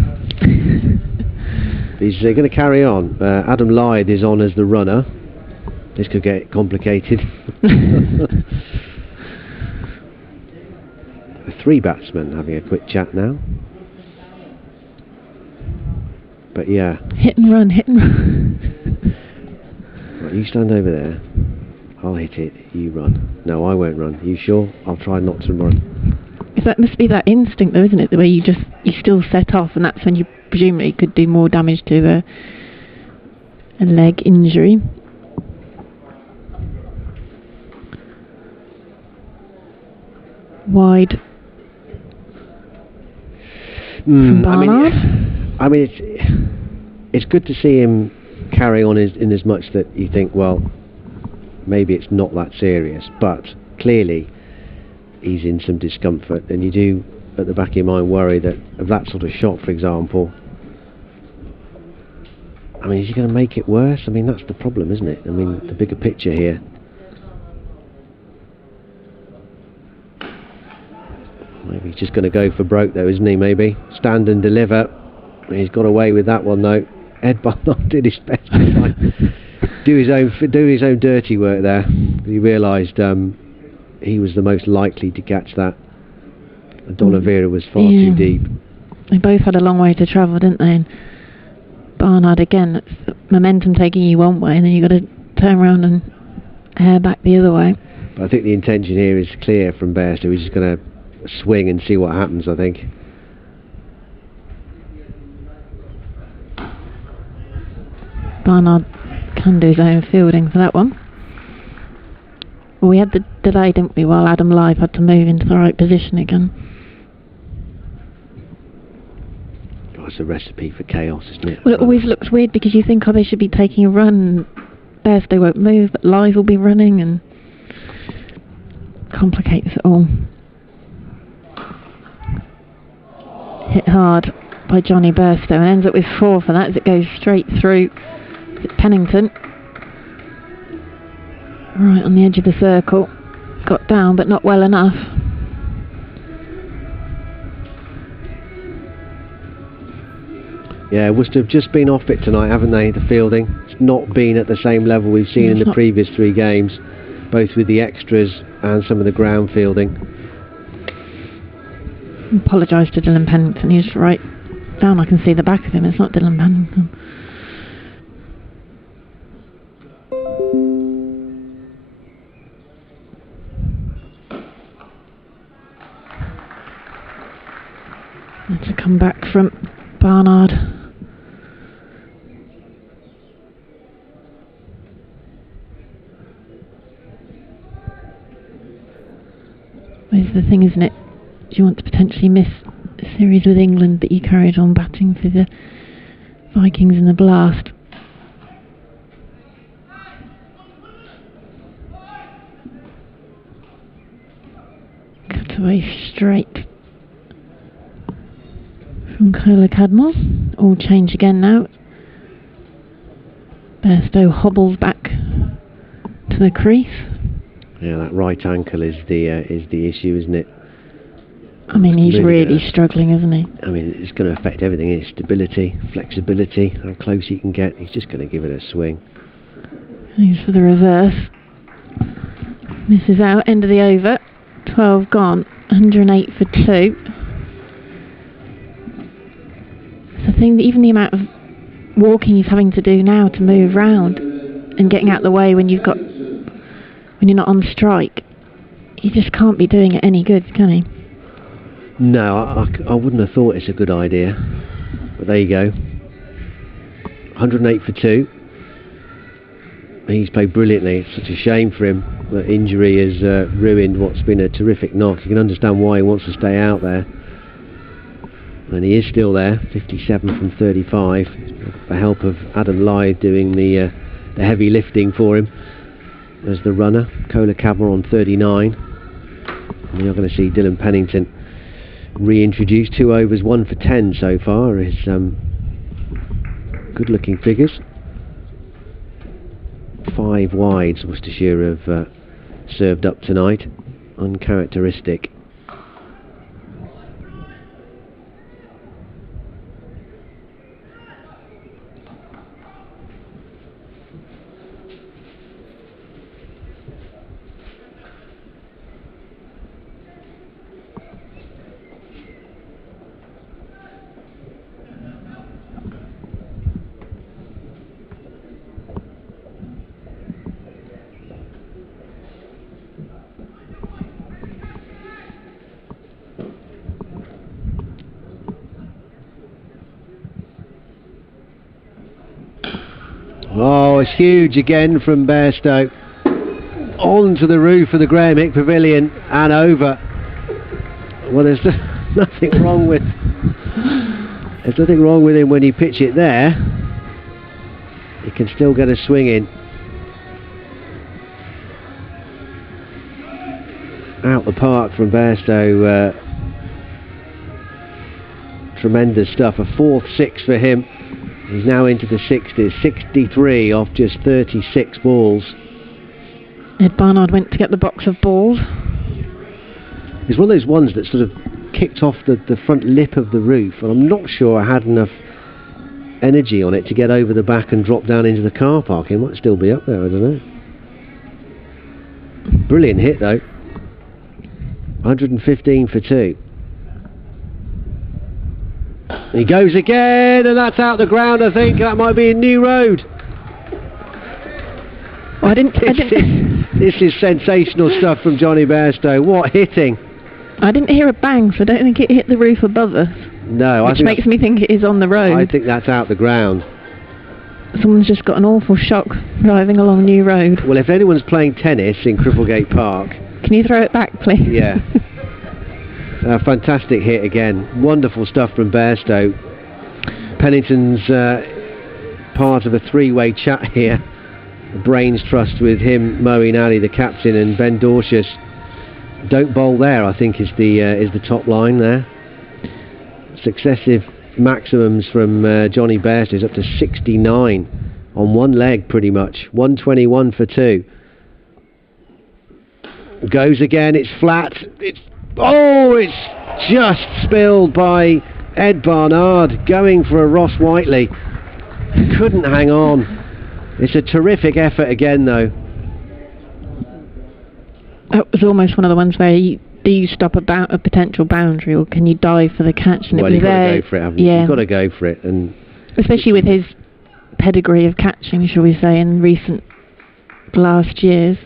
They're going to carry on. Adam Lyde is on as the runner. This could get complicated. The 3 batsmen having a quick chat now. But yeah. Hit and run, hit and run. Right, you stand over there. I'll hit it, you run. No, I won't run. You sure? I'll try not to run. That must be that instinct though, isn't it? The way you still set off, and that's when you presumably could do more damage to a leg injury. Wide from Barnard. I mean, it's good to see him carry on in as much that you think, well, maybe it's not that serious, but clearly he's in some discomfort, and you do at the back of your mind worry that of that sort of shot, for example. I mean, is he going to make it worse? I mean, that's the problem, isn't it? I mean, the bigger picture here. Maybe he's just going to go for broke though, isn't he? Maybe stand and deliver. He's got away with that one though. Ed Barnard did his best to do his own dirty work there. He realised he was the most likely to catch that. And D'Oliveira was far too deep. They both had a long way to travel, didn't they? And Barnard again, that's momentum taking you one way, and then you've got to turn around and hair back the other way. But I think the intention here is clear from Bairstow. He's just going to swing and see what happens, I think. Barnard can do his own fielding for that one. Well, we had the delay, didn't we, while Adam Live had to move into the right position again. Oh, it's a recipe for chaos, isn't it? Well, it always looks weird because you think, oh, they should be taking a run. Bairstow won't move, but Live will be running, and complicates it all. Hit hard by Johnny Bairstow and ends up with 4 for that as it goes straight through Pennington. Right on the edge of the circle. Got down but not well enough. Yeah, Worcester have just been off it tonight, haven't they, the fielding? It's not been at the same level we've seen in the previous 3 games, both with the extras and some of the ground fielding. Apologise to Dylan Pennington, he's right down, I can see the back of him, it's not Dylan Pennington. That's a comeback from Barnard. Where's the thing, isn't it? Do you want to potentially miss a series with England, but you carried on batting for the Vikings in the Blast? Cut away straight from Cola Cadmore. All change again now. Bairstow hobbles back to the crease. Yeah, that right ankle is the issue, isn't it? I mean, he's really struggling, isn't he? I mean, it's going to affect everything. His stability, flexibility, how close he can get. He's just going to give it a swing. He's for the reverse. Misses out, end of the over. 12 gone, 108 for 2. It's the thing that even the amount of walking he's having to do now to move round and getting out of the way when you're not on strike, he just can't be doing it any good, can he? No, I wouldn't have thought it's a good idea. But there you go. 108 for 2. He's played brilliantly. It's such a shame for him that injury has ruined what's been a terrific knock. You can understand why he wants to stay out there. And he is still there, 57 from 35. With the help of Adam Lyth doing the heavy lifting for him as the runner. Cola Cabral on 39. And you're going to see Dylan Pennington reintroduced. 2 overs, 1 for 10 so far. Is good looking figures. 5 wides Worcestershire have served up tonight. Uncharacteristic. Oh, it's huge again from Bairstow. Onto the roof of the Graham Hick Pavilion and over. Well, there's nothing wrong with... There's nothing wrong with him when you pitch it there. He can still get a swing in. Out the park from Bairstow. Tremendous stuff. A 4th 6 for him. He's now into the 60s, 63 off just 36 balls. Ed Barnard went to get the box of balls. It's one of those ones that sort of kicked off the front lip of the roof, and I'm not sure I had enough energy on it to get over the back and drop down into the car park. It might still be up there, I don't know. Brilliant hit though. 115 for 2. He goes again, and that's out the ground. I think that might be a new road. Well, This is sensational stuff from Johnny Bairstow. What hitting! I didn't hear a bang, so I don't think it hit the roof above us. No, which makes me think it is on the road. I think that's out the ground. Someone's just got an awful shock driving along New Road. Well, if anyone's playing tennis in Cripplegate Park, can you throw it back, please? Yeah. A fantastic hit again. Wonderful stuff from Bairstow. Pennington's part of a 3-way chat here. The Brains Trust with him, Moeen Ali, the captain, and Ben Dorcius. Don't bowl there, I think, is the top line there. Successive maximums from Johnny Bairstow is up to 69 on one leg, pretty much. 121 for 2. Goes again. It's flat. It's just spilled by Ed Barnard, going for a Ross Whiteley. Couldn't hang on. It's a terrific effort again, though. That was almost one of the ones where do you stop a potential boundary, or can you dive for the catch? And well, you've got to go for it, haven't you? Yeah. You've got to go for it, and especially with his pedigree of catching, shall we say, in recent last years.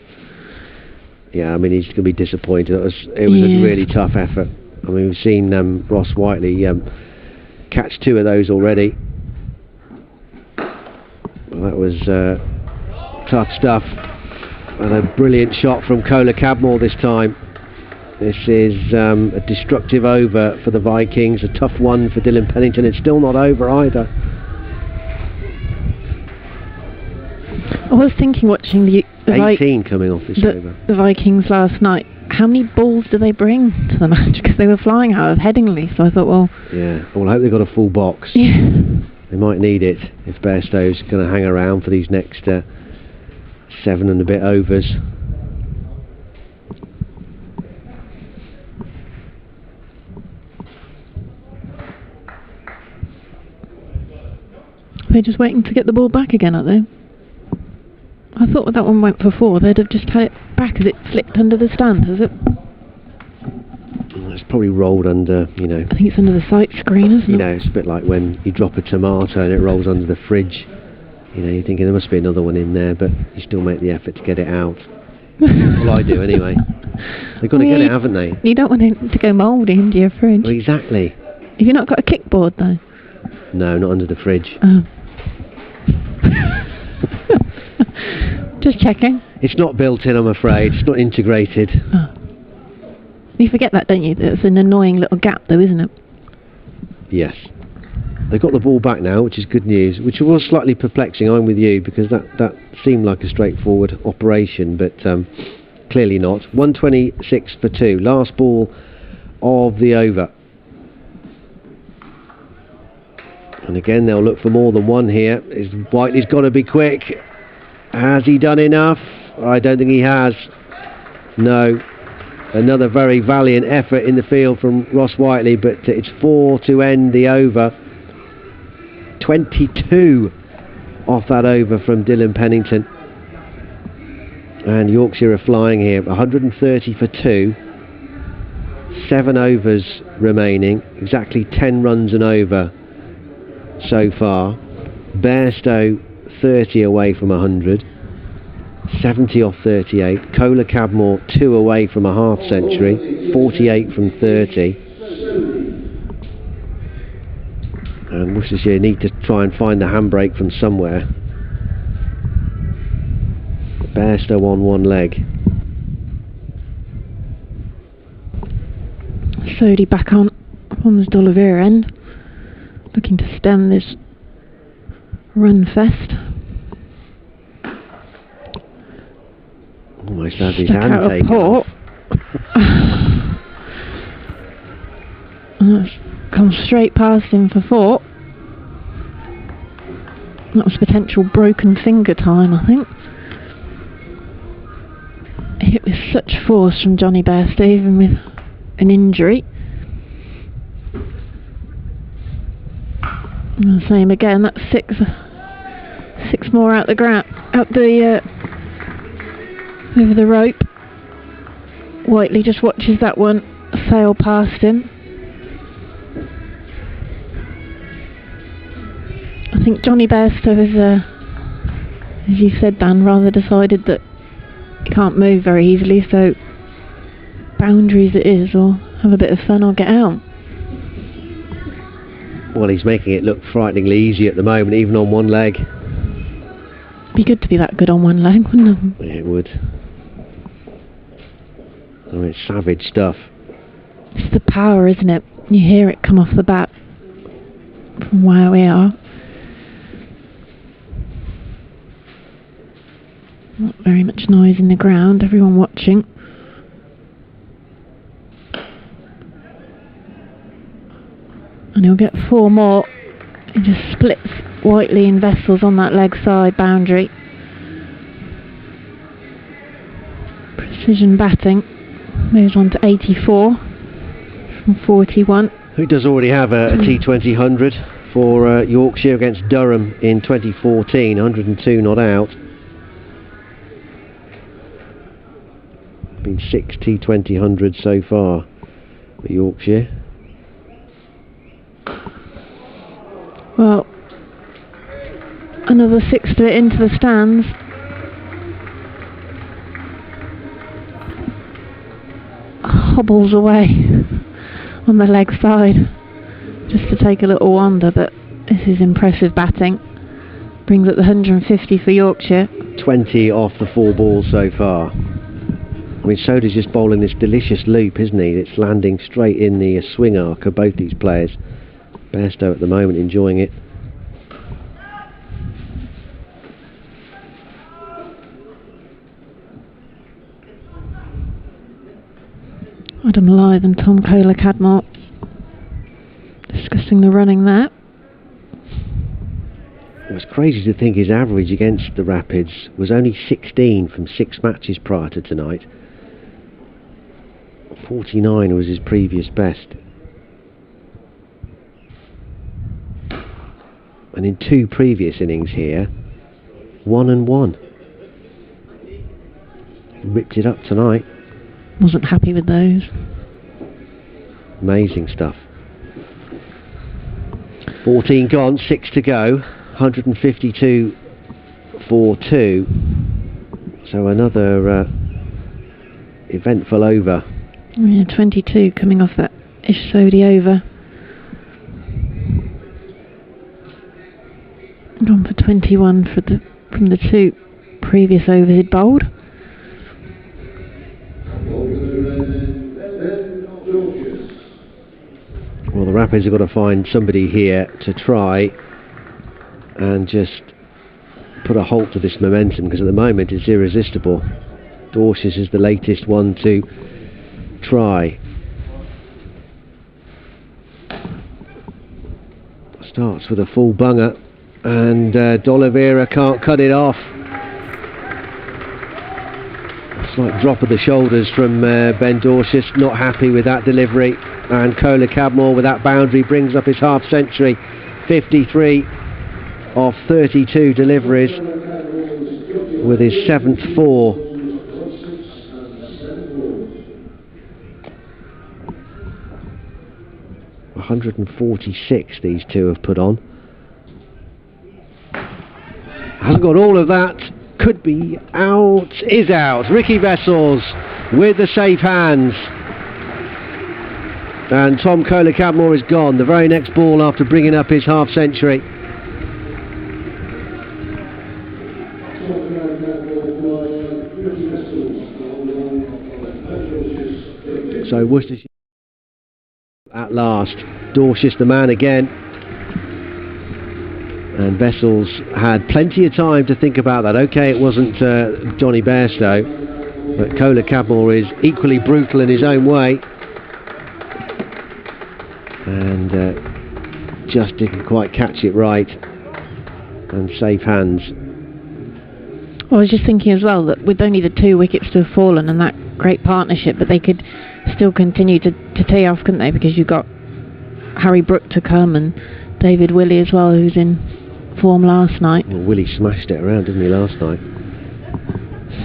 Yeah, I mean, he's going to be disappointed. It was a really tough effort. I mean, we've seen Ross Whiteley catch 2 of those already. Well, that was tough stuff. And a brilliant shot from Cola Cabral this time. This is a destructive over for the Vikings. A tough one for Dylan Pennington. It's still not over either. I was thinking, watching the 18 coming off this over. The Vikings last night, how many balls do they bring to the match? Because they were flying out of Headingley, so I thought, well... Yeah, well, I hope they've got a full box. Yeah. They might need it if Bairstow's going to hang around for these next 7 and a bit overs. They're just waiting to get the ball back again, aren't they? I thought when that one went for 4, they'd have just had it back as it slipped under the stand, has it? It's probably rolled under, I think it's under the sight screen, isn't it? It's a bit like when you drop a tomato and it rolls under the fridge. You're thinking there must be another one in there, but you still make the effort to get it out. Well, I do anyway. They've got to get it, haven't they? You don't want it to go mouldy into your fridge. Well, exactly. Have you not got a kickboard, though? No, not under the fridge. Oh. Just checking. It's not built in, I'm afraid. It's not integrated. Oh. You forget that, don't you? It's an annoying little gap, though, isn't it? Yes. They've got the ball back now, which is good news, which was slightly perplexing. I'm with you, because that seemed like a straightforward operation, but clearly not. 126 for 2. Last ball of the over. And again, they'll look for more than one here. Whiteley's got to be quick. Has he done enough? I don't think he has. No. Another very valiant effort in the field from Ross Whiteley, but it's 4 to end the over. 22 off that over from Dylan Pennington. And Yorkshire are flying here. 130 for 2. 7 overs remaining. Exactly 10 runs and over so far. Bairstow 30 away from 100. 70 off 38. Kohler Cadmore 2 away from a half century. 48 from 30. And Worcestershire need to try and find the handbrake from somewhere. Bairstow on one leg. Sodhi back on the D'Oliveira end, looking to stem this run fest. Almost has his hand taken off. And that's come straight past him for 4. That was potential broken finger time, I think. Hit with such force from Johnny Bairstow, even with an injury. And the same again. That's 6 more out the ground, over the rope. Whiteley just watches that one sail past him. I think Johnny Bairstow has, as you said, Dan, rather decided that he can't move very easily, so boundaries it is, or have a bit of fun or get out. Well, he's making it look frighteningly easy at the moment, even on one leg. Be good to be that good on one leg, wouldn't it? Yeah, it would. I mean, it's savage stuff. It's the power, isn't it? You hear it come off the bat from where we are. Not very much noise in the ground, everyone watching. And he'll get 4 more. He just splits Whiteley and Vessels on that leg side boundary. Precision batting. Moves on to 84 from 41. Who does already have a T20 100 for Yorkshire against Durham in 2014. 102 not out. Been 6 T20 100s so far for Yorkshire. Well, another 6 to it into the stands. Hobbles away on the leg side just to take a little wander, but this is impressive batting. Brings up the 150 for Yorkshire. 20 off the 4 balls so far. I mean, Soda's just bowling this delicious loop, isn't he? It's landing straight in the swing arc of both these players. Bairstow at the moment enjoying it. Adam Lyth and Tom Kohler Cadmore discussing the running there. It was crazy to think his average against the Rapids was only 16 from 6 matches prior to tonight. 49 was his previous best. And in 2 previous innings here, 1 and 1. Ripped it up tonight. Wasn't happy with those. Amazing stuff. 14 gone, 6 to go. 152 for 2. So another eventful over. Yeah, 22 coming off that Ish Sodhi over. Gone for 21 from the 2 previous overs he'd bowled. Well, the Rapids have got to find somebody here to try and just put a halt to this momentum, because at the moment it's irresistible. Dorsius is the latest one to try. Starts with a full bunger, and D'Oliveira can't cut it off. Slight drop of the shoulders from Ben Dorsius, not happy with that delivery, and Kola Cadmore with that boundary brings up his half century. 53 of 32 deliveries with his 7th 4. .146 these two have put on. Hasn't got all of that. Could be out. Is out. Ricky Vessels with the safe hands. And Tom Kola Cadmore is gone. The very next ball after bringing up his half century. So Worcestershire at last. Dorsius the man again. And Vessels had plenty of time to think about that. Okay, it wasn't Johnny Bairstow, but Kola Cadmore is equally brutal in his own way. And just didn't quite catch it right. And safe hands. Well, I was just thinking as well that with only the 2 wickets to have fallen and that great partnership, but they could still continue to tee off, couldn't they? Because you've got Harry Brook to come and David Willey as well, who's in form last night. Well, Willey smashed it around, didn't he, last night?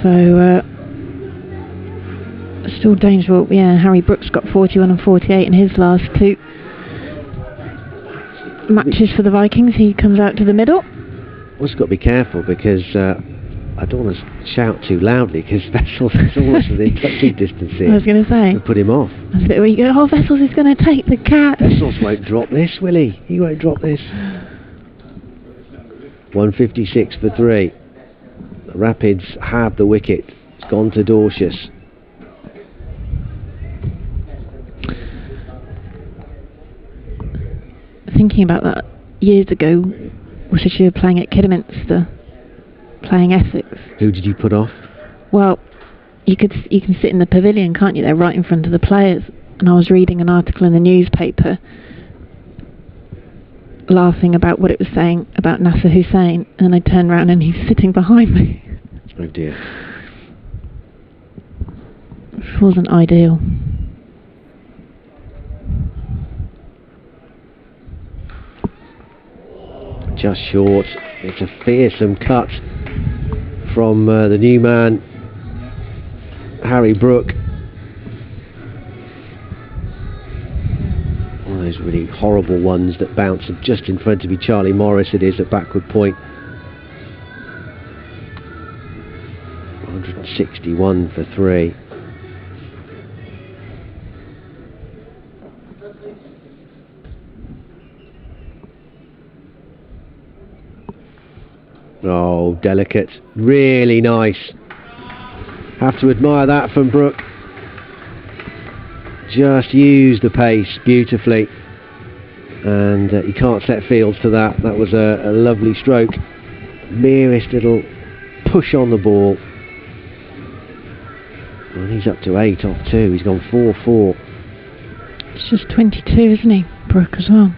So still dangerous. Yeah, Harry Brook's got 41 and 48 in his last 2 matches for the Vikings. He comes out to the middle. Also got to be careful, because I don't want to shout too loudly, because Vessels is almost within touching distance here. I was going to say, to put him off. That's a bit where you go, oh, Vessels is going to take the catch. Vessels won't drop this, will he? He won't drop this. 156 for 3. The Rapids have the wicket. It's gone to Dorsius. Thinking about that, years ago, Worcestershire playing at Kidderminster, playing Essex. Who did you put off? Well, you can sit in the pavilion, can't you? They're right in front of the players. And I was reading an article in the newspaper, laughing about what it was saying about Nasser Hussain, and I turned around and he's sitting behind me. Oh dear. Which wasn't ideal. Just short. It's a fearsome cut from the new man, Harry Brook. One of those really horrible ones that bounce just in front of you. Charlie Morris it is at backward point. 161 for 3. Oh, delicate. Really nice. Have to admire that from Brook. Just used the pace beautifully. And you can't set fields to that. That was a lovely stroke. Merest little push on the ball. And he's up to 8 off 2. He's gone 4-4. It's just 22, isn't he, Brook, as well?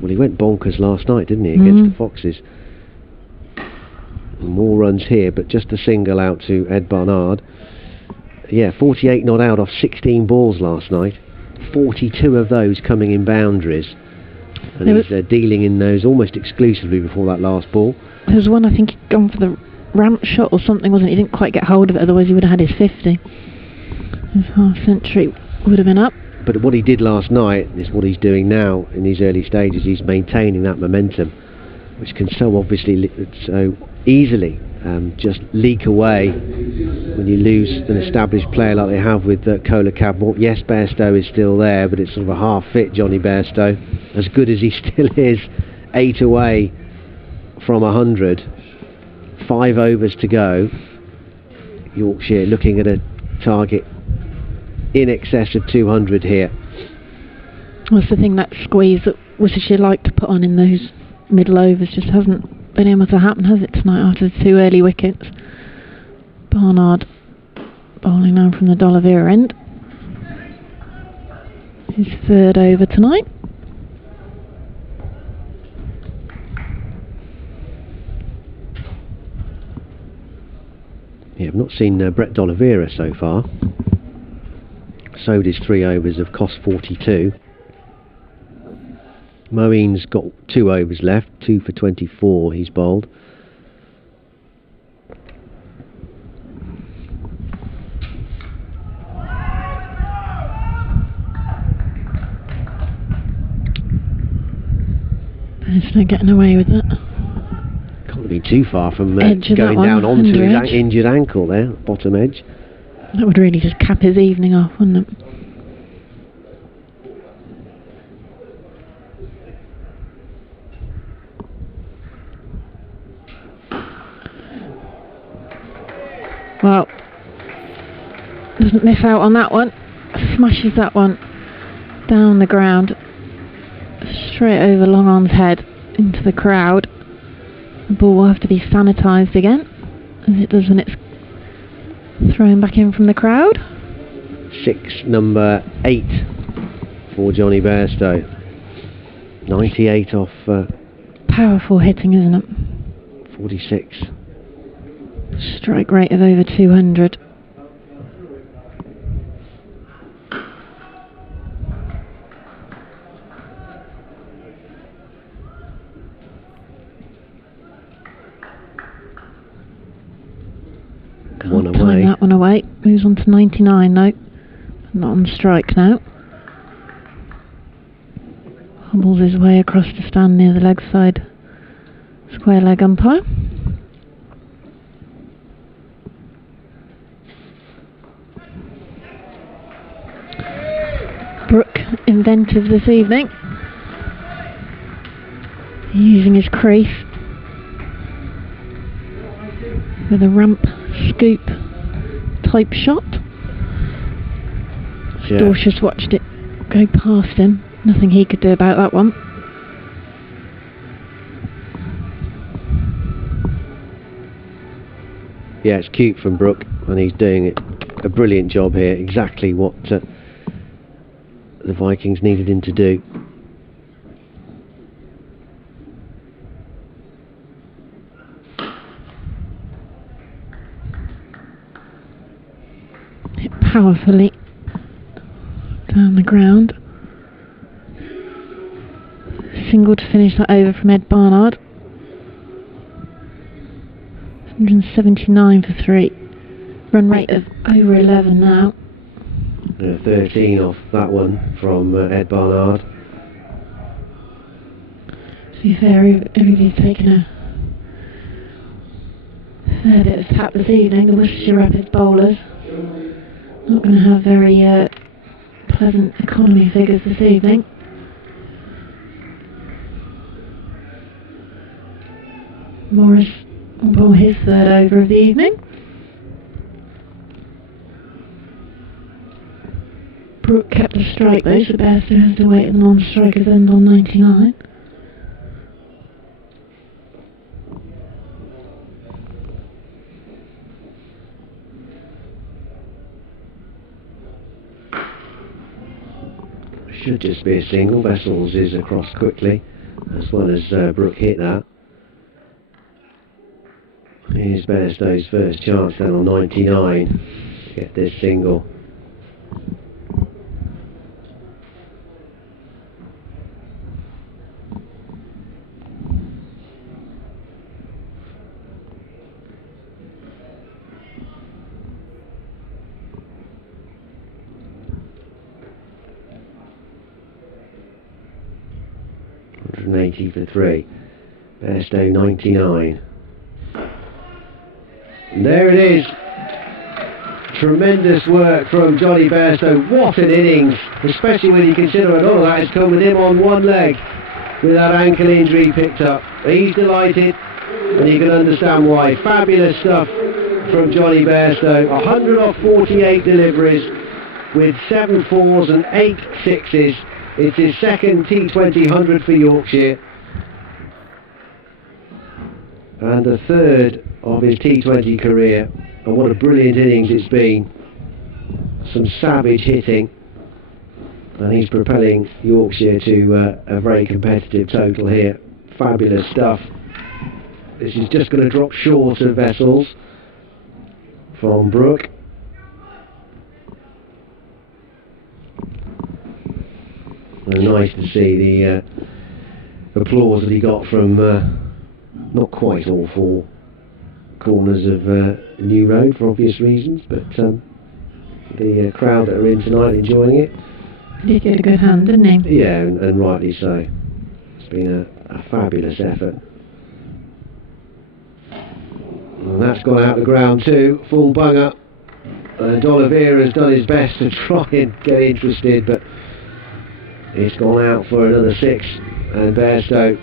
Well, he went bonkers last night, didn't he, against the Foxes. More runs here, but just a single out to Ed Barnard. Yeah, 48 not out off 16 balls last night. 42 of those coming in boundaries. And he's dealing in those almost exclusively before that last ball. There was one, I think, he'd gone for the ramp shot or something, wasn't it? He didn't quite get hold of it, otherwise he would have had his 50. His half century would have been up. But what he did last night is what he's doing now in these early stages. He's maintaining that momentum, which can so obviously, so easily just leak away when you lose an established player like they have with Kola Cadmore. Yes, Bairstow is still there, but it's sort of a half-fit Johnny Bairstow. As good as he still is, 8 away from 100. 5 overs to go. Yorkshire looking at a target in excess of 200 here. That's the thing, that squeeze that Worcestershire like to put on in those middle overs just hasn't been able to happen, has it, tonight, after the 2 early wickets. Barnard bowling now from the D'Oliveira end. His 3rd over tonight. Yeah, I've not seen Brett D'Oliveira so far. Sowed his 3 overs of cost 42. Moeen's got 2 overs left, 2 for 24 he's bowled. There's no getting away with that. Can't be too far from Edge going one, down onto his edge. injured ankle there, bottom edge. That would really just cap his evening off, wouldn't it? Well, doesn't miss out on that one. Smashes that one down the ground, straight over Long On's head into the crowd. The ball will have to be sanitised again, as it does when it's thrown back in from the crowd. 6, number 8 for Johnny Bairstow. 98 off Powerful hitting, isn't it? 46. Strike rate of over 200. One Can't time away. that one away. Moves on to 99 now. Not on strike now. Hobbles his way across to stand near the leg side square leg umpire. Brooke inventive this evening, using his crease with a ramp scoop type shot. Yeah. Dorshus watched it go past him. Nothing he could do about that one. Yeah, it's cute from Brooke, and he's doing a brilliant job here. Exactly what the Vikings needed him to do. Hit powerfully down the ground. Single to finish that over from Ed Barnard. 179 for 3. Run rate of over 11 now. 13 off that one from Ed Barnard. To be fair, everybody's taken a fair bit of tap this evening. The Worcestershire Rapids bowlers not going to have very pleasant economy figures this evening. Morris will bowl his 3rd over of the evening. Brooke kept the strike though, so Bairstow has to wait at the non-striker's end on 99. Should just be a single. Vessels is across quickly, as well as Brooke hit that. Here's Bairstow's first chance then on 99 to get this single. For 3. Bairstow 99. And there it is. Tremendous work from Johnny Bairstow. What an innings, especially when you consider a lot of that has come with him on one leg with that ankle injury picked up. He's delighted, and you can understand why. Fabulous stuff from Johnny Bairstow. 100 off 48 deliveries with 7 fours and 8 sixes. It's his second T20 100 for Yorkshire and the third of his T20 career, and what a brilliant innings it's been. Some savage hitting, and he's propelling Yorkshire to a very competitive total here. Fabulous stuff. This is just going to drop short of Vessels from Brooke. And nice to see the applause that he got from not quite all 4 corners of New Road for obvious reasons, but the crowd that are in tonight enjoying it. He did a good hand, didn't he? Yeah, and rightly so. It's been a fabulous effort. And that's gone out the ground too, full bunger. And Oliveira's done his best to try and get interested, but it's gone out for another 6. And Bairstow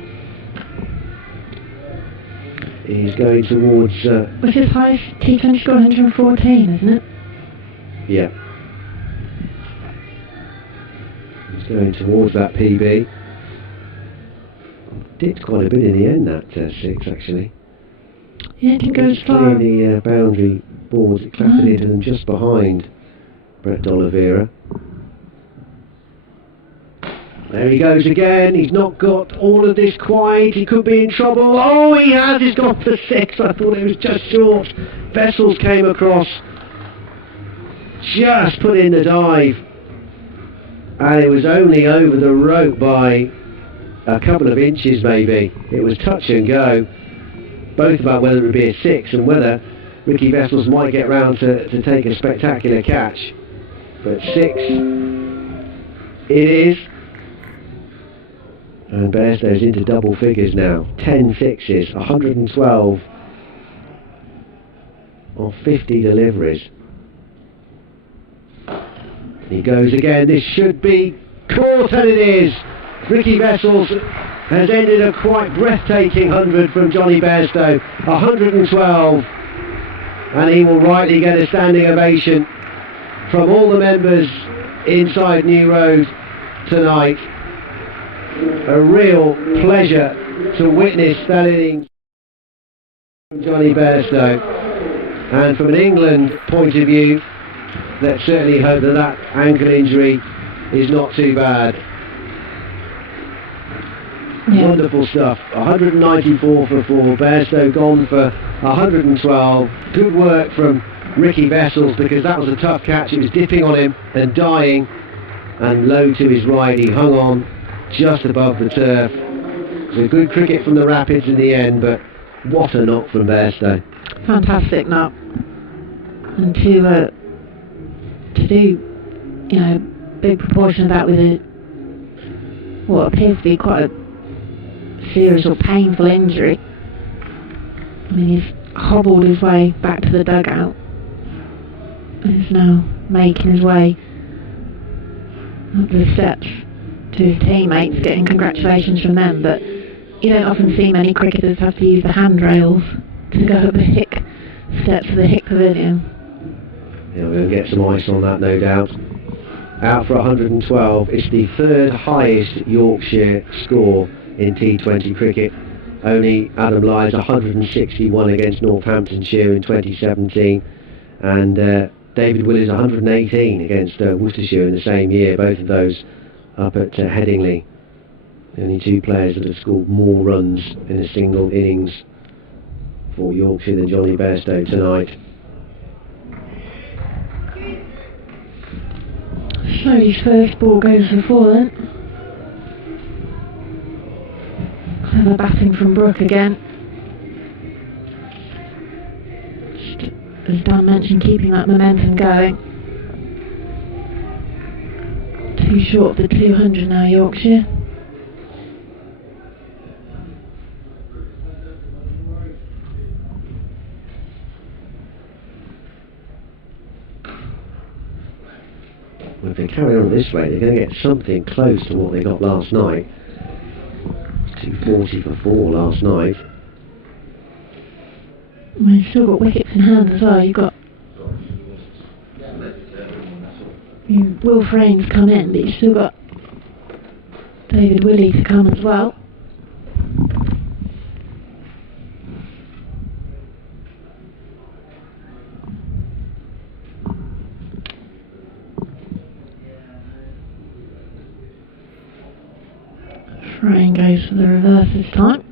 is going towards... was his highest T20 score 114, isn't it? Yeah. He's going towards that PB. Dipped quite a bit in the end, that 6 actually. Yeah, it didn't go as far. The boundary boards, it clattered into them just behind Brett Oliveira. There he goes again. He's not got all of this quite. He could be in trouble. Oh, he has. He's gone for 6. I thought it was just short. Vessels came across. Just put in the dive. And it was only over the rope by a couple of inches maybe. It was touch and go. Both about whether it would be a 6 and whether Ricky Vessels might get round to take a spectacular catch. But 6 it is. And Bairstow's into double figures now. 10 sixes, 112 of 50 deliveries. He goes again. This should be caught, and it is. Ricky Vessels has ended a quite breathtaking 100 from Johnny Bairstow. 112, and he will rightly get a standing ovation from all the members inside New Road tonight. A real pleasure to witness that innings from Johnny Bairstow, and from an England point of view, let's certainly hope that that ankle injury is not too bad. Yeah. Wonderful stuff. 194 for 4. Bairstow gone for 112. Good work from Ricky Vessels, because that was a tough catch. It was dipping on him and dying, and low to his right he hung on just above the turf. So good cricket from the Rapids in the end, but what a knock from Bairstow. Fantastic knock. And to do, you know, big proportion of that with what appears to be quite a serious or painful injury. I mean, he's hobbled his way back to the dugout and is now making his way up the steps to his teammates, getting congratulations from them. But you don't often see many cricketers have to use the handrails to go up the Hick steps of the Hick Pavilion. Yeah, we'll get some ice on that, no doubt. Out for 112. It's the third highest Yorkshire score in T20 cricket. Only Adam Ly's 161 against Northamptonshire in 2017, and David Willey's 118 against Worcestershire in the same year, both of those up at Headingley. The only 2 players that have scored more runs in a single innings for Yorkshire than Johnny Bairstow tonight. So his first ball goes for 4 then. Clever batting from Brooke again. Just, as Dan mentioned, keeping that momentum going. Too short of the 200 now, Yorkshire. Well, if they carry on this way, they're going to get something close to what they got last night. 240 for 4 last night. We've still got wickets in hand as well. You've got Will Frame's come in, but you've still got David Willey to come as well. Frame goes for the reverse this time.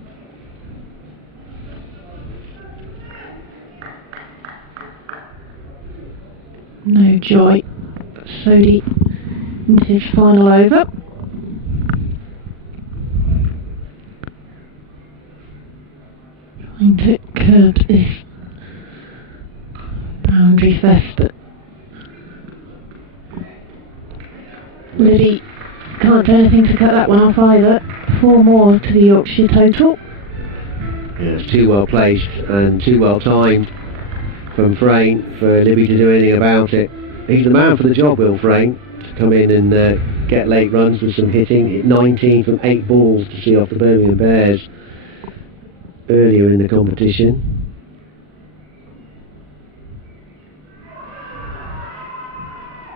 No joy. Sodhi into his final over. Trying to curb this boundary fest, but Liddy can't do anything to cut that one off either. 4 more to the Yorkshire total. Yeah, it's too well placed and too well timed from Frayne for Libby to do anything about it. He's the man for the job, Will Frayne, to come in and get late runs with some hitting. 19 from 8 balls to see off the Birmingham Bears earlier in the competition.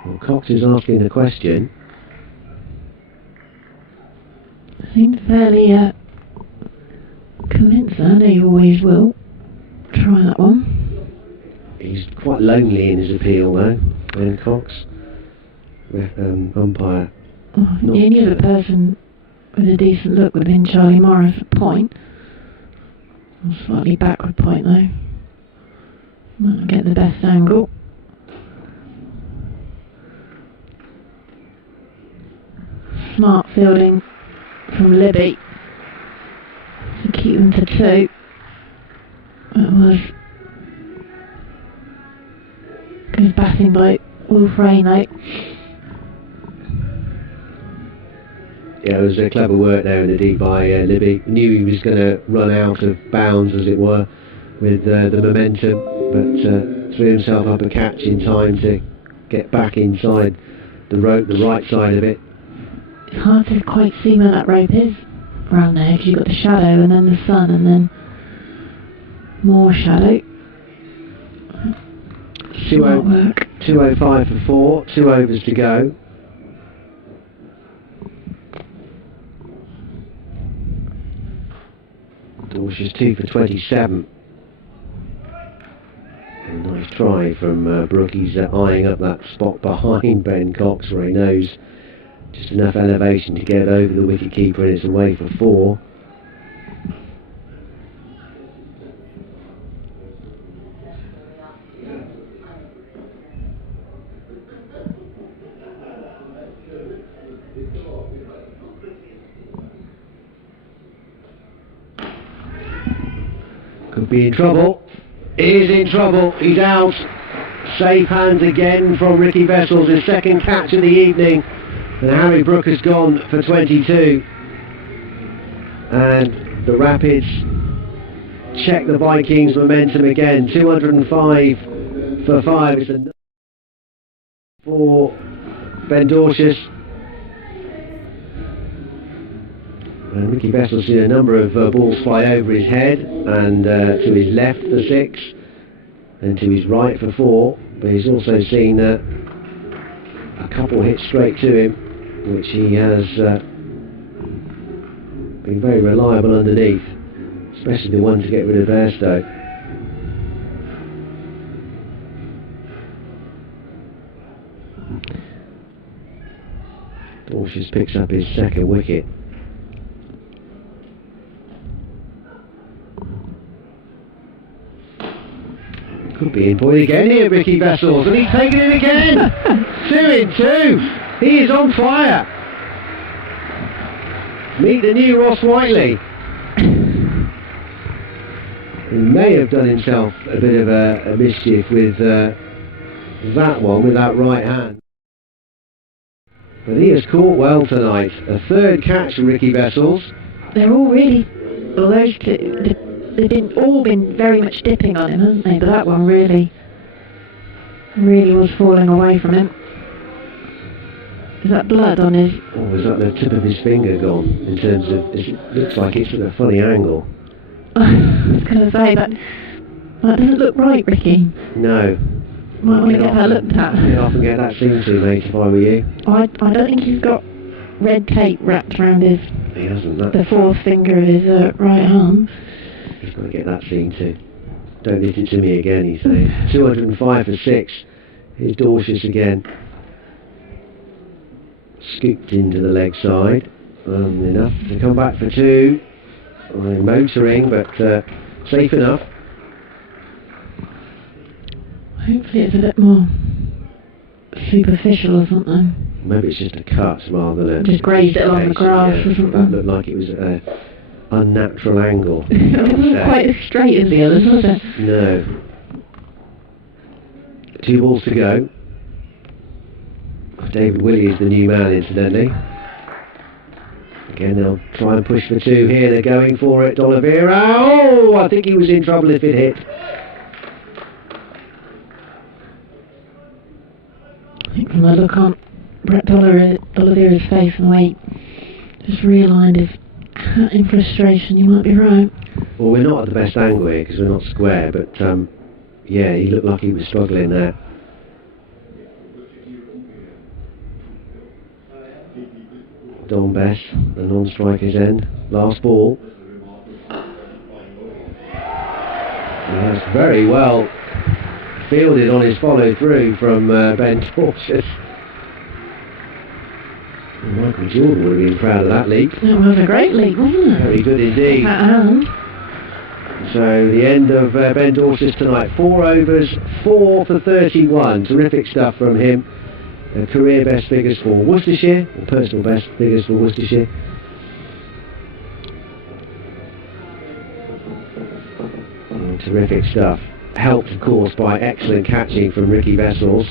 Well, Cox is asking a question. I seem fairly convinced. I know you always will try that one. He's quite lonely in his appeal though, Ben Cox, umpire. Oh, the only other person with a decent look would have been Charlie Morris at point. Slightly backward point though. Might get the best angle. Smart fielding from Libby to keep them to 2. It was good batting by Will Frayne though. Yeah, it was a clever work there in the deep by Libby. Knew he was going to run out of bounds, as it were, with the momentum, but threw himself up a catch in time to get back inside the rope, the right side of it. It's hard to quite see where that rope is around there, because you've got the shadow and then the sun and then more shadow. 205 for 4, 2 overs to go. Dorsh's 2 for 27. A nice try from Brook. He's eyeing up that spot behind Ben Cox, where he knows just enough elevation to get over the wicketkeeper, and it's away for 4. Could be in trouble. Is in trouble. He's out. Safe hands again from Ricky Vessels, his second catch of the evening. And Harry Brook has gone for 22. And the Rapids check the Vikings' momentum again. 205 for 5. It's a for Ben Dorshus. And Ricky Vessel's seen a number of balls fly over his head, and to his left for 6, and to his right for 4. But he's also seen a couple hit straight to him, which he has been very reliable underneath, especially the one to get rid of Bairstow. Dorshus picks up his second wicket. Could be in point again here, Ricky Vessels, and he's taken it again. 2 in 2. He is on fire. Meet the new Ross Whiteley. He may have done himself a bit of a mischief with that one, with that right hand. But he has caught well tonight. A third catch from Ricky Vessels. They're all really, well, those two, they've all been very much dipping on him, haven't they? But that one really was falling away from him. Is that blood on his... Oh, is that the tip of his finger gone, in terms of... It looks like it's at a funny angle. I was going to say, but That doesn't look right, Ricky. No. Might want to get that looked at. I'd often get that seen to, mate, if I were you. I don't think he's got red tape wrapped around his... He hasn't. The fourth finger of his right arm. He's got to get that seen to. Don't hit it to me again, he's saying. 205 for 6. Here's Dorsius again. Scooped into the leg side. Enough to come back for 2. Motoring, but safe enough. Hopefully it's a bit more superficial or something. Maybe it's just a cut rather than... Just grazed it along the grass or something. That looked like it was an unnatural angle. It wasn't quite as straight as the others, was it? No. 2 balls to go. David Willey is the new man, incidentally. Again, they'll try and push for 2 here. They're going for it. D'Oliveira. Oh, I think he was in trouble if it hit. I think from the look on Brett D'Oliveira's face and the way he just realigned his hat in frustration, you might be right. Well, we're not at the best angle here because we're not square, but yeah, he looked like he was struggling there. Don Bess, the non-striker's end. Last ball. He has very well fielded on his follow through from Ben Dorsius. Michael Jordan would have been proud of that leap. That was a great leap, wasn't it? Very good indeed. So the end of Ben Dorsius tonight. 4 overs, 4 for 31. Terrific stuff from him. Career best figures for Worcestershire, or personal best figures for Worcestershire. Terrific stuff. Helped, of course, by excellent catching from Ricky Vessels.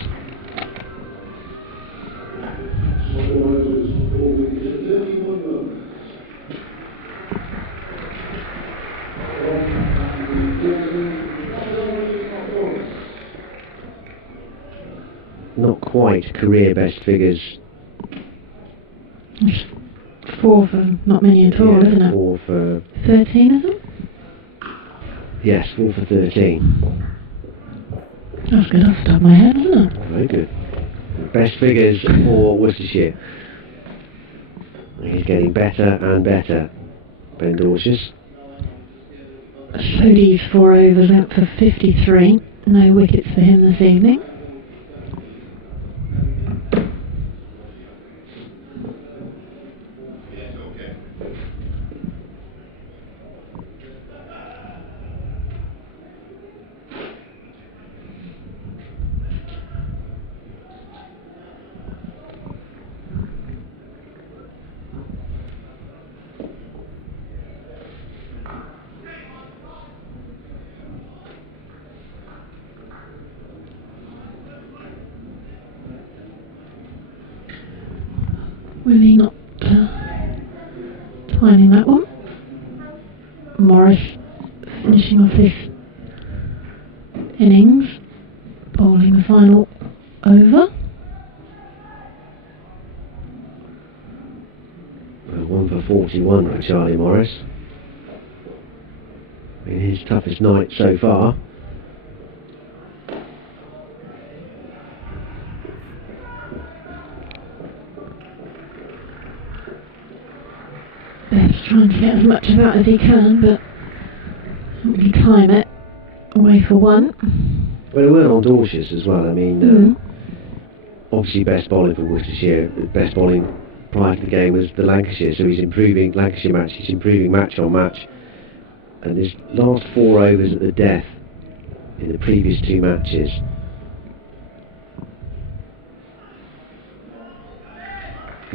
Not quite career best figures. 4 for not many at all, isn't it? 4 for 13, is it? Yes, 4 for 13. That's good off the top of my head, wasn't it? Very good. Best figures for Worcestershire. He's getting better and better. Ben Dorsius. Sodi's 4 overs out for 53. No wickets for him this evening. Really not timing that one. Morris finishing off this innings, bowling the final over. 1 for 41 for Charlie Morris. In his toughest night so far. Trying to get as much of that as he can, but we time it away for 1. Well, it weren't on Dorsius as well. I mean, obviously best bowling for Worcestershire, best bowling prior to the game was the Lancashire, so he's improving Lancashire match, he's improving match on match. And his last 4 overs at the death in the previous 2 matches,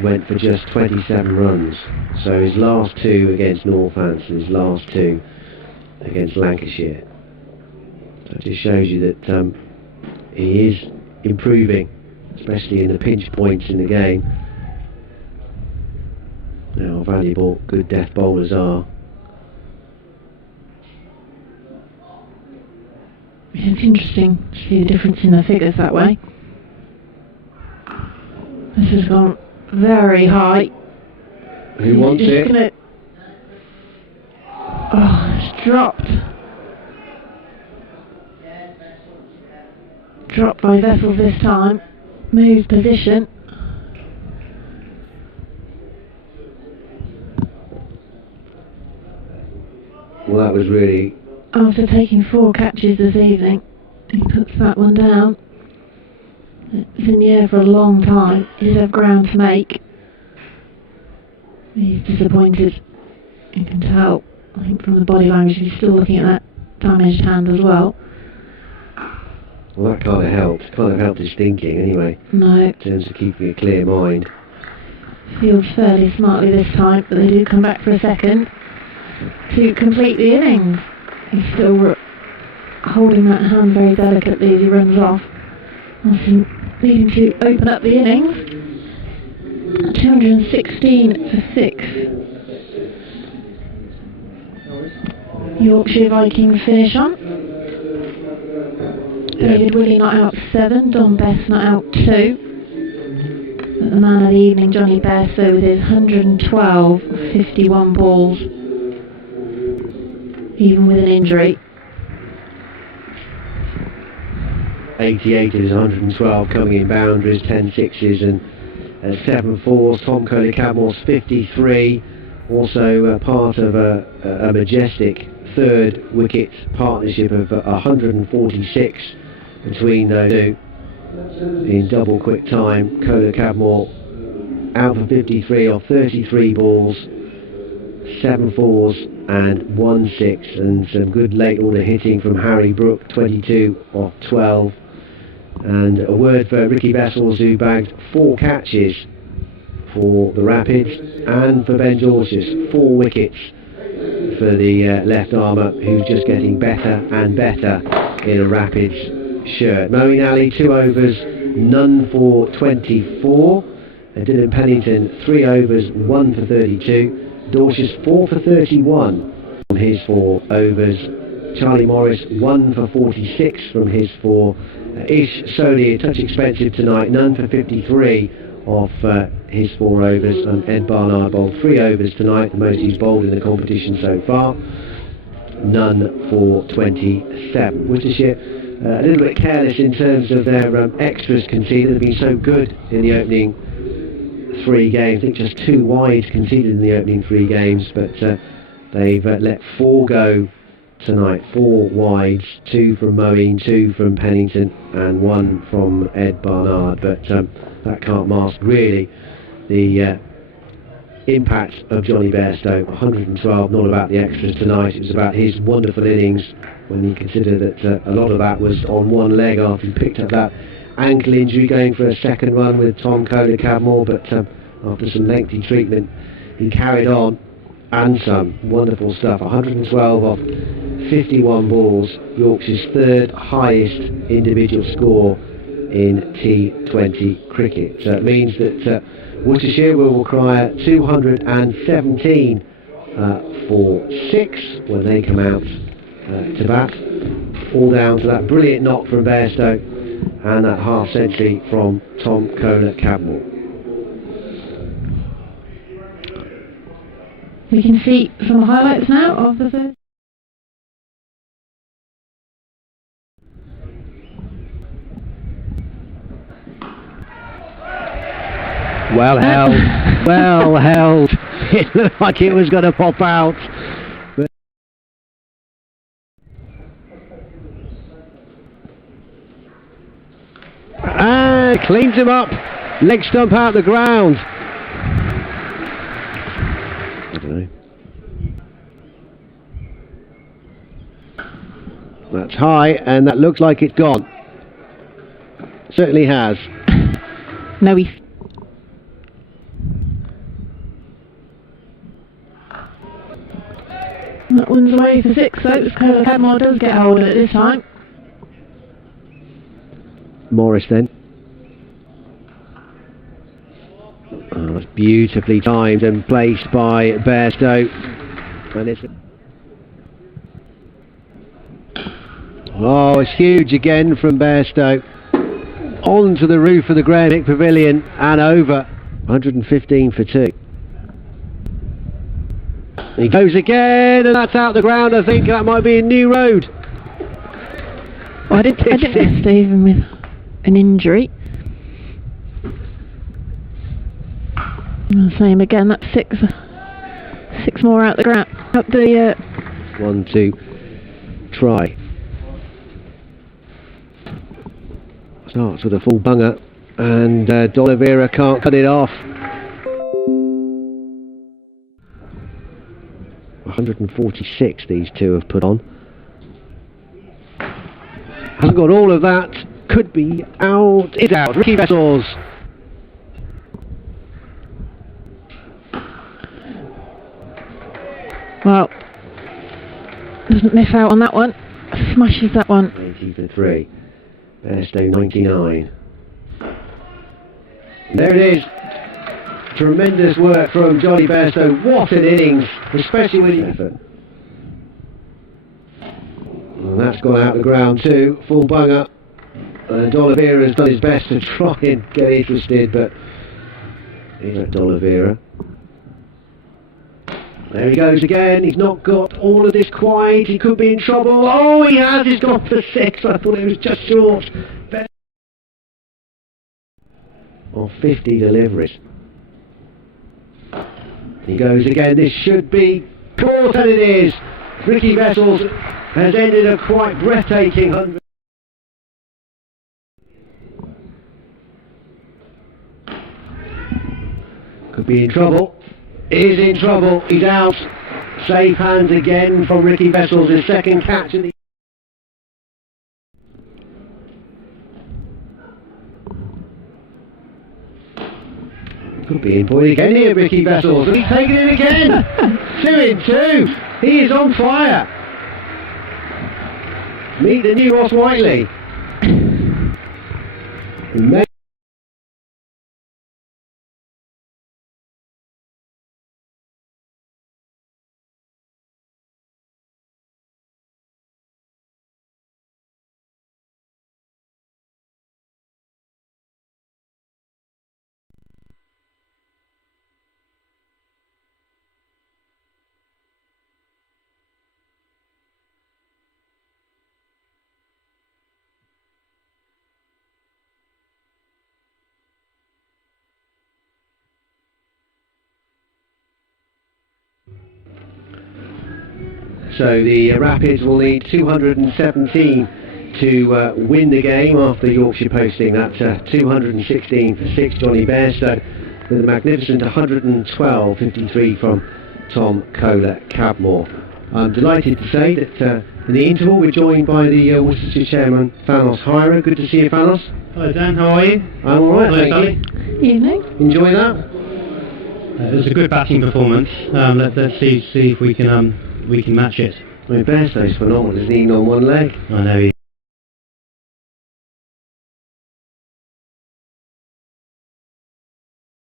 went for just 27 runs. So his last 2 against Northants and his last 2 against Lancashire. So it just shows you that he is improving, especially in the pinch points in the game. Now, how valuable good death bowlers are. It's interesting to see the difference in the figures that way. This has gone very high. Who wants it? Oh, it's dropped. Dropped by Vessels this time. Moves position. Well, that was really... After taking 4 catches this evening, he puts that one down. It's in the air for a long time. He did have ground to make. He's disappointed. You can tell, I think, from the body language, he's still looking at that damaged hand as well. Well, that kind of helped. Kind of helped his thinking, anyway. No. In terms of keeping a clear mind. Fields fairly smartly this time, but they do come back for a second to complete the innings. He's still holding that hand very delicately as he runs off. Needing to open up the innings. 216 for 6. Yorkshire Vikings finish on. David Willey not out 7, Don Best not out 2. But the man of the evening, Johnny Bairstow, with his 112 51 balls, even with an injury. 88 of his 112 coming in boundaries, 10 sixes and 7 fours. Tom Kohler-Cadmore's 53, also part of a majestic third wicket partnership of 146 between those two in double quick time. Kohler-Cadmore out for 53 off 33 balls, 7 fours and 1 6, and some good late order hitting from Harry Brook, 22 off 12. And a word for Ricky Vessels, who bagged 4 catches for the Rapids, and for Ben Georges, 4 wickets for the left armour, who's just getting better and better in a Rapids shirt. Moeen Ali, 2 overs, none for 24. Dylan Pennington, 3 overs, 1 for 32. Dorsius, 4 for 31 from his 4 overs. Charlie Morris, 1 for 46 from his 4. Ish Sodhi, a touch expensive tonight, none for 53 off his 4 overs, and Ed Barnard bowled 3 overs tonight, the most he's bowled in the competition so far, none for 27. Worcestershire a little bit careless in terms of their extras conceded. They've been so good in the opening 3 games. I think just 2 wides conceded in the opening 3 games, but they've let 4 go tonight. 4 wides, 2 from Moeen, 2 from Pennington and 1 from Ed Barnard, but that can't mask really the impact of Johnny Bairstow. 112, not about the extras tonight, it was about his wonderful innings, when you consider that a lot of that was on one leg after he picked up that ankle injury going for a second run with Tom Kohler-Cadmore, but after some lengthy treatment he carried on, and some wonderful stuff. 112 off 51 balls, Yorkshire's 3rd highest individual score in T20 cricket. So it means that Worcestershire will require 217 for 6 when they come out to bat, all down to that brilliant knock from Bairstow and that half century from Tom Kohler-Cadmore. We can see some highlights now of the third. Well held, well held. It looked like it was going to pop out. But and cleans him up. Leg stump out the ground. I don't know. That's high, and that looks like it's gone. Certainly has. No, he's. That one's away for 6, so Kohler-Cadmore does get hold of it this time. Morris then. Oh, it's beautifully timed and placed by Bairstow. And it's it's huge again from Bairstow. Onto the roof of the Graham Pavilion and over. 115 for 2. He goes again, and that's out the ground. I think that might be a new road. Well, I didn't miss Stephen with an injury. Same again, that's six more out the ground. Up the 1-2 try. Starts with a full bunger, and D'Oliveira can't cut it off. 146 these two have put on. Hasn't got all of that. Could be out. It's out. Ricky Vessels. Well, doesn't miss out on that one. Smashes that one. 80 for 3. Bairstow 99. There it is. Tremendous work from Johnny Bairstow. What an innings, especially with the effort. And that's gone out the ground too. Full bunger. D'Oliveira has done his best to try and get interested, but he's at D'Oliveira. There he goes again. He's not got all of this quite. He could be in trouble. Oh, he has. He's gone for 6. I thought it was just short. Of 50 deliveries. He goes again. This should be caught, and it is. Ricky Vessels has ended a quite breathtaking 100. Could be in trouble. Is in trouble. He's out. Safe hands again from Ricky Vessels. His second catch of the. Could be in point again here, Ricky Vessels, and he's taken it again. 2 in 2. He is on fire. Meet the new Ross Whiteley. So the Rapids will need 217 to win the game after Yorkshire posting that 216 for 6. Johnny Bairstow with a magnificent 112.53 from Tom Kohler-Cabmore. I'm delighted to say that in the interval we're joined by the Worcestershire chairman Thanos Hyra. Good to see you, Thanos. Hi Dan, how are you? I'm alright, thank you. Evening. Enjoy that? It was a good batting performance. Let's see if we can match it. I mean, Bairstow's phenomenal, isn't he, even on one leg? I know he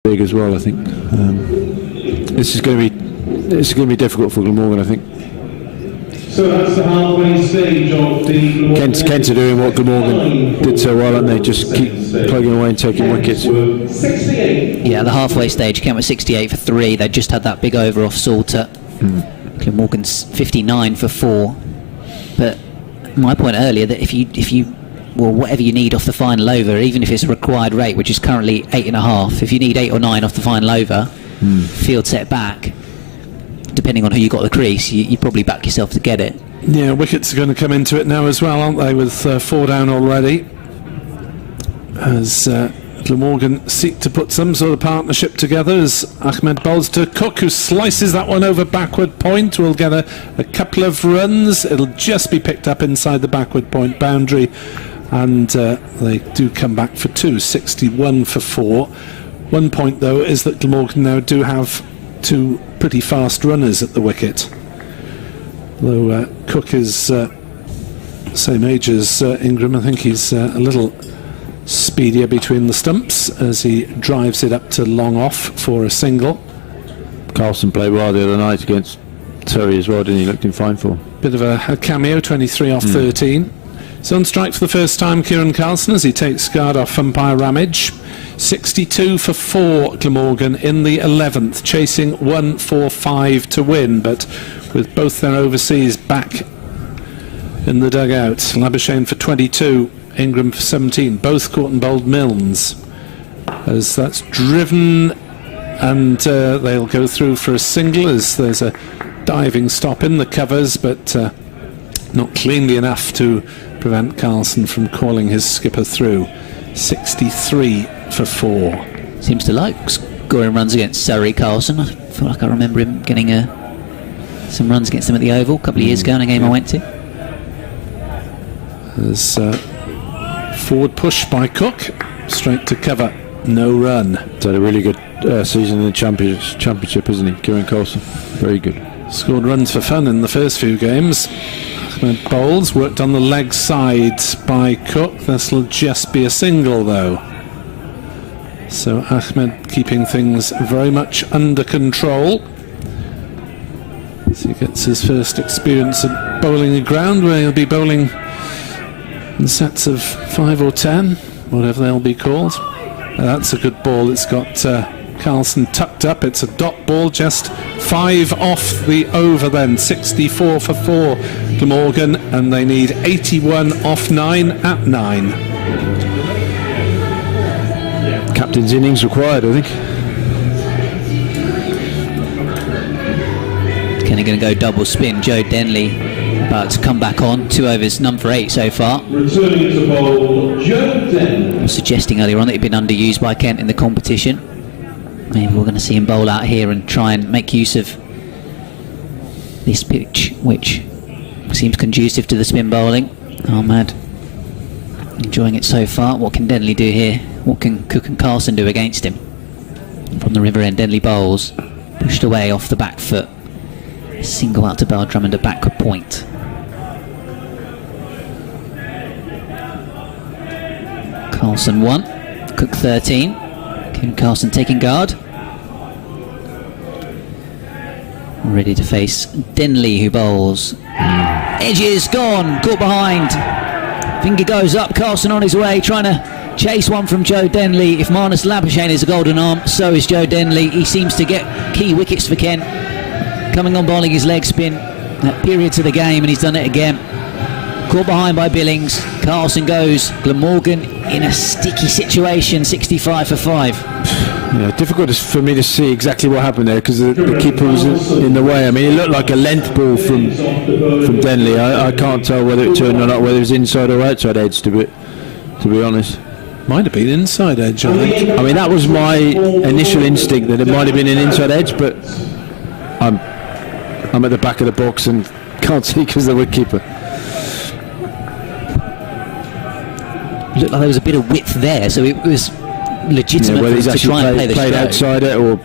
big as well, I think. This is going to be difficult for Glamorgan, I think. So that's the halfway stage of the Kent are doing what Glamorgan did so well, and they just keep plugging away and taking wickets. 68. Yeah, the halfway stage came with 68 for 3. They just had that big over off Salter. Glamorgan's 59 for 4. But my point earlier that if you whatever you need off the final over, even if it's a required rate, which is currently 8.5, if you need 8 or 9 off the final over, field set back, depending on who you got the crease, you probably back yourself to get it. Yeah, wickets are going to come into it now as well, aren't they, with 4 down already, as Glamorgan seek to put some sort of partnership together, as Ahmed bowls to Cook, who slices that one over backward point. Will get a couple of runs. It'll just be picked up inside the backward point boundary, and they do come back for 2, 61 for 4. One point though is that Glamorgan now do have 2 pretty fast runners at the wicket, though Cook is same age as Ingram. I think he's a little speedier between the stumps as he drives it up to long off for a single. Carlson played well the other night against Surrey as well, didn't he? Looked in fine form. Bit of a cameo, 23 off 13. He's on strike for the first time, Kieran Carlson, as he takes guard off umpire Ramage. 62 for 4 Glamorgan in the 11th, chasing 145 to win, but with both their overseas back in the dugout. Labuschagne for 22 Ingram for 17, both caught and bowled Milnes. As that's driven, and they'll go through for a single as there's a diving stop in the covers, but not cleanly enough to prevent Carlson from calling his skipper through. 63 for 4. Seems to like scoring runs against Surrey, Carlson. I feel like I remember him getting some runs against them at the Oval a couple of years ago in a game I went to. There's forward push by Cook, straight to cover, no run. He's had a really good season in the championship, isn't he, Kieran Carlson? Very good. Scored runs for fun in the first few games. Ahmed bowls, worked on the leg side by Cook. This will just be a single though. So Ahmed keeping things very much under control. As he gets his first experience at bowling a ground where he'll be bowling in sets of 5 or 10, whatever they'll be called. That's a good ball. It's got Carlson tucked up. It's a dot ball, just 5 off the over then. 64 for 4 Glamorgan, and they need 81 off 9 at 9. Captain's innings required, I think. Kenny going to go double spin. Joe Denley about to come back on. 2 overs, none for 8 so far. Returning to bowl, Joe Denley. I was suggesting earlier on that he'd been underused by Kent in the competition. Maybe we're going to see him bowl out here and try and make use of this pitch, which seems conducive to the spin bowling. Ahmed enjoying it so far. What can Denley do here? What can Cook and Carlson do against him? From the river end, Denley bowls, pushed away off the back foot. Single out to Bell Drummond, a backward point. Carlson 1, Cook 13. Kieran Carlson taking guard. Ready to face Denley, who bowls. Edges gone, caught behind. Finger goes up, Carlson on his way, trying to chase one from Joe Denley. If Marnus Labuschagne is a golden arm, so is Joe Denley. He seems to get key wickets for Kent. Coming on bowling his leg spin at periods of the game, and he's done it again. Caught behind by Billings. Carlson goes. Glamorgan in a sticky situation. 65 for 5. Yeah, difficult for me to see exactly what happened there because the keeper was in the way. I mean, it looked like a length ball from Denley. I can't tell whether it turned or not, whether it was inside or outside edge, to be honest. Might have been inside edge, I think. I mean, that was my initial instinct, that it might have been an inside edge, but I'm at the back of the box and can't see because of the wicketkeeper. Looked like there was a bit of width there, so it was legitimate for him to try and play the played stroke. outside it, or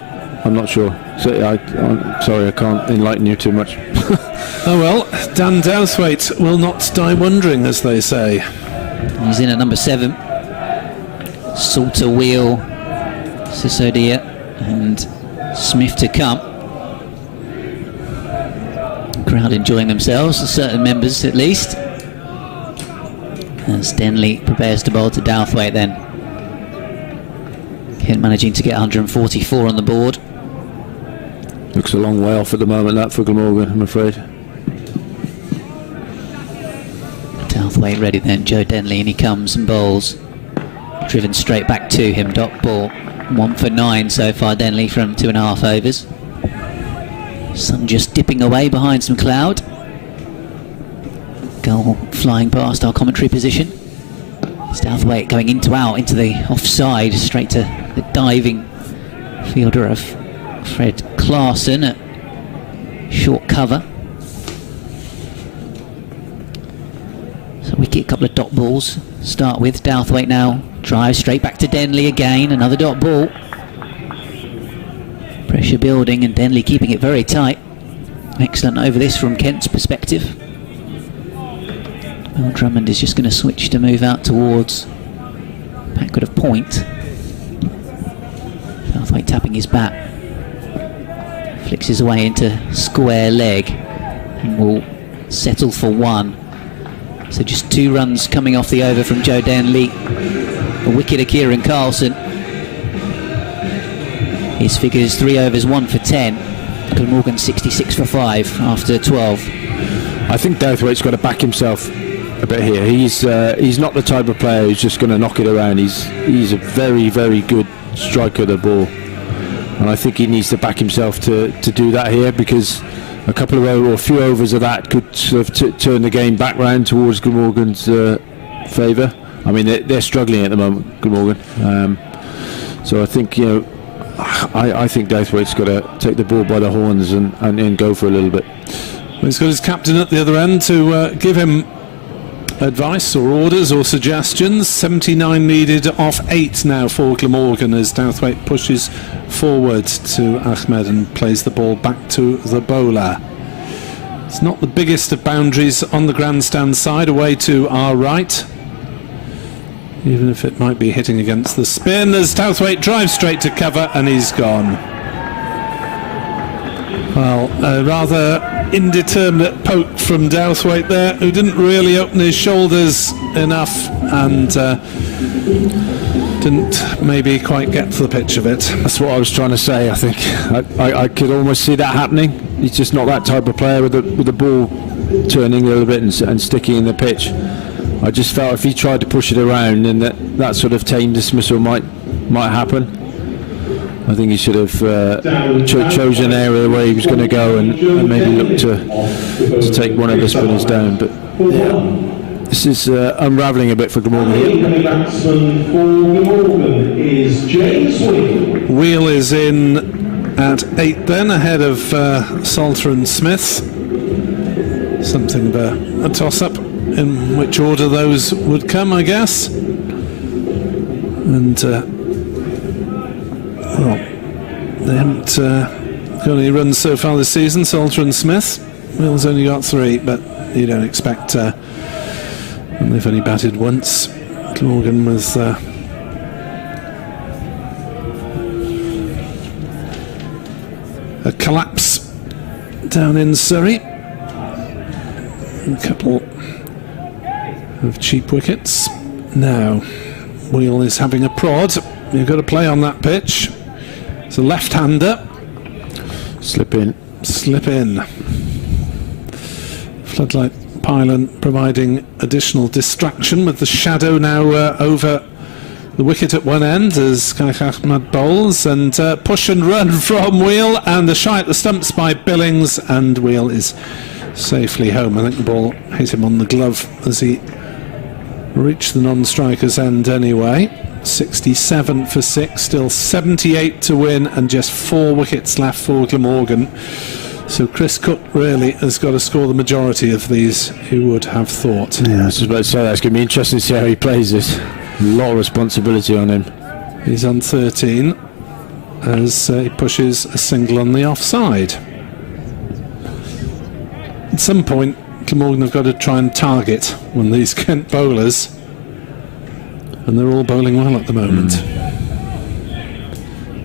I'm not sure. So I'm sorry, I can't enlighten you too much. Oh well, Dan Douthwaite will not die wondering, as they say. He's in at number 7. Salter, Wheel, Sisodia and Smith to come. Crowd enjoying themselves, certain members at least. As Denley prepares to bowl to Douthwaite then. Kent managing to get 144 on the board. Looks a long way off at the moment, that, for Glamorgan, I'm afraid. Douthwaite ready then, Joe Denley, and he comes and bowls. Driven straight back to him, dot ball. 1 for 9 so far, Denley, from 2.5 overs. Sun just dipping away behind some cloud. Goal flying past our commentary position. Douthwaite going into the offside, straight to the diving fielder of Fred Clarkson at short cover. So we get a couple of dot balls. Start with Douthwaite now. Drive straight back to Denley again. Another dot ball. Pressure building and Denley keeping it very tight. Excellent over this from Kent's perspective. Well, Drummond is just going to switch to move out towards backward of point. Douthwaite tapping his bat. Flicks his way into square leg and will settle for 1. So just 2 runs coming off the over from Joe Denley. A wicket of Kieran Carlson. His figures 3 overs, 1 for 10. Glamorgan 66 for 5 after 12. I think Douthwaite's got to back himself a bit here. He's not the type of player who's just going to knock it around. He's a very, very good striker of the ball, and I think he needs to back himself to do that here, because a couple of or a few overs of that could sort of turn the game back round towards Glamorgan's favour. I mean, they're struggling at the moment, Glamorgan. So I think, you know, I think Douthwaite's got to take the ball by the horns and go for a little bit. Well, he's got his captain at the other end to give him advice or orders or suggestions. 79 needed off 8 now for Glamorgan as Douthwaite pushes forward to Ahmed and plays the ball back to the bowler. It's not the biggest of boundaries on the grandstand side, away to our right, even if it might be hitting against the spin, as Douthwaite drives straight to cover and he's gone. Well, a rather indeterminate poke from Douthwaite there, who didn't really open his shoulders enough and didn't maybe quite get to the pitch of it. That's what I was trying to say. I think I could almost see that happening. He's just not that type of player with the ball turning a little bit and sticking in the pitch. I just felt if he tried to push it around, then that sort of tame dismissal might happen. I think he should have chosen an area where he was going to go and maybe look to take one of the spinners down. But yeah, this is unravelling a bit for Glamorgan here. Batsman for Glamorgan is James Wheel. Wheel is in at 8 then, ahead of Salter and Smith. Something of a toss-up in which order those would come, I guess. And well, they haven't got any runs so far this season, Salter and Smith. Wheel's only got 3, but you don't expect, and they've only batted once. Glamorgan with a collapse down in Surrey. A couple of cheap wickets. Now, Wheel is having a prod. You've got to play on that pitch. It's a left-hander. Slip in. Floodlight pylon providing additional distraction, with the shadow now over the wicket at one end as Shaikh Ahmed bowls, and push and run from Wheel, and the shy at the stumps by Billings, and Wheel is safely home. I think the ball hit him on the glove as he reached the non-striker's end anyway. 67 for 6, still 78 to win, and just 4 wickets left for Glamorgan. So Chris Cook really has got to score the majority of these, who would have thought. Yeah, I was just about to say that's going to be interesting to see how he plays this. A lot of responsibility on him. He's on 13 as he pushes a single on the offside. At some point, Glamorgan have got to try and target one of these Kent bowlers, and they're all bowling well at the moment.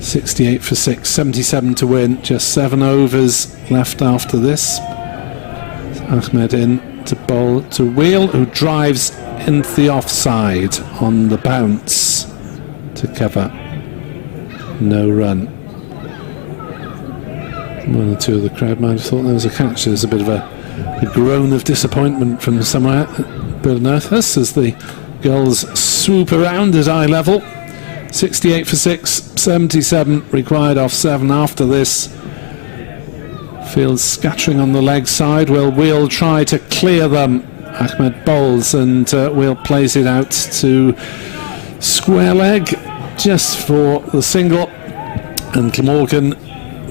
68 for 6, 77 to win, just 7 overs left after this. Ahmed in to bowl to Wheel, who drives into the offside on the bounce to cover. No run. One or two of the crowd might have thought there was a catch. There's a bit of a groan of disappointment from somewhere beneath us as the gulls swoop around at eye level. 68 for 6, 77 required off 7 after this. Fields scattering on the leg side. Will Wheel try to clear them? Ahmed bowls, and Wheel plays it out to square leg just for the single, and Glamorgan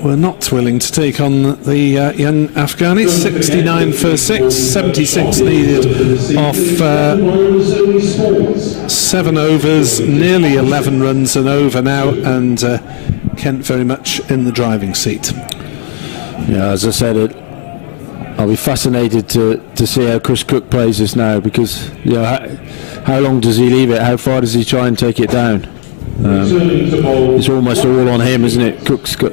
were not willing to take on the young Afghanis. 69 for 6, 76 needed off 7 overs, nearly 11 runs and over now, and Kent very much in the driving seat. Yeah, as I said, I'll be fascinated to see how Chris Cook plays this now, because how long does he leave it? How far does he try and take it down? It's almost all on him, isn't it? Cook's got.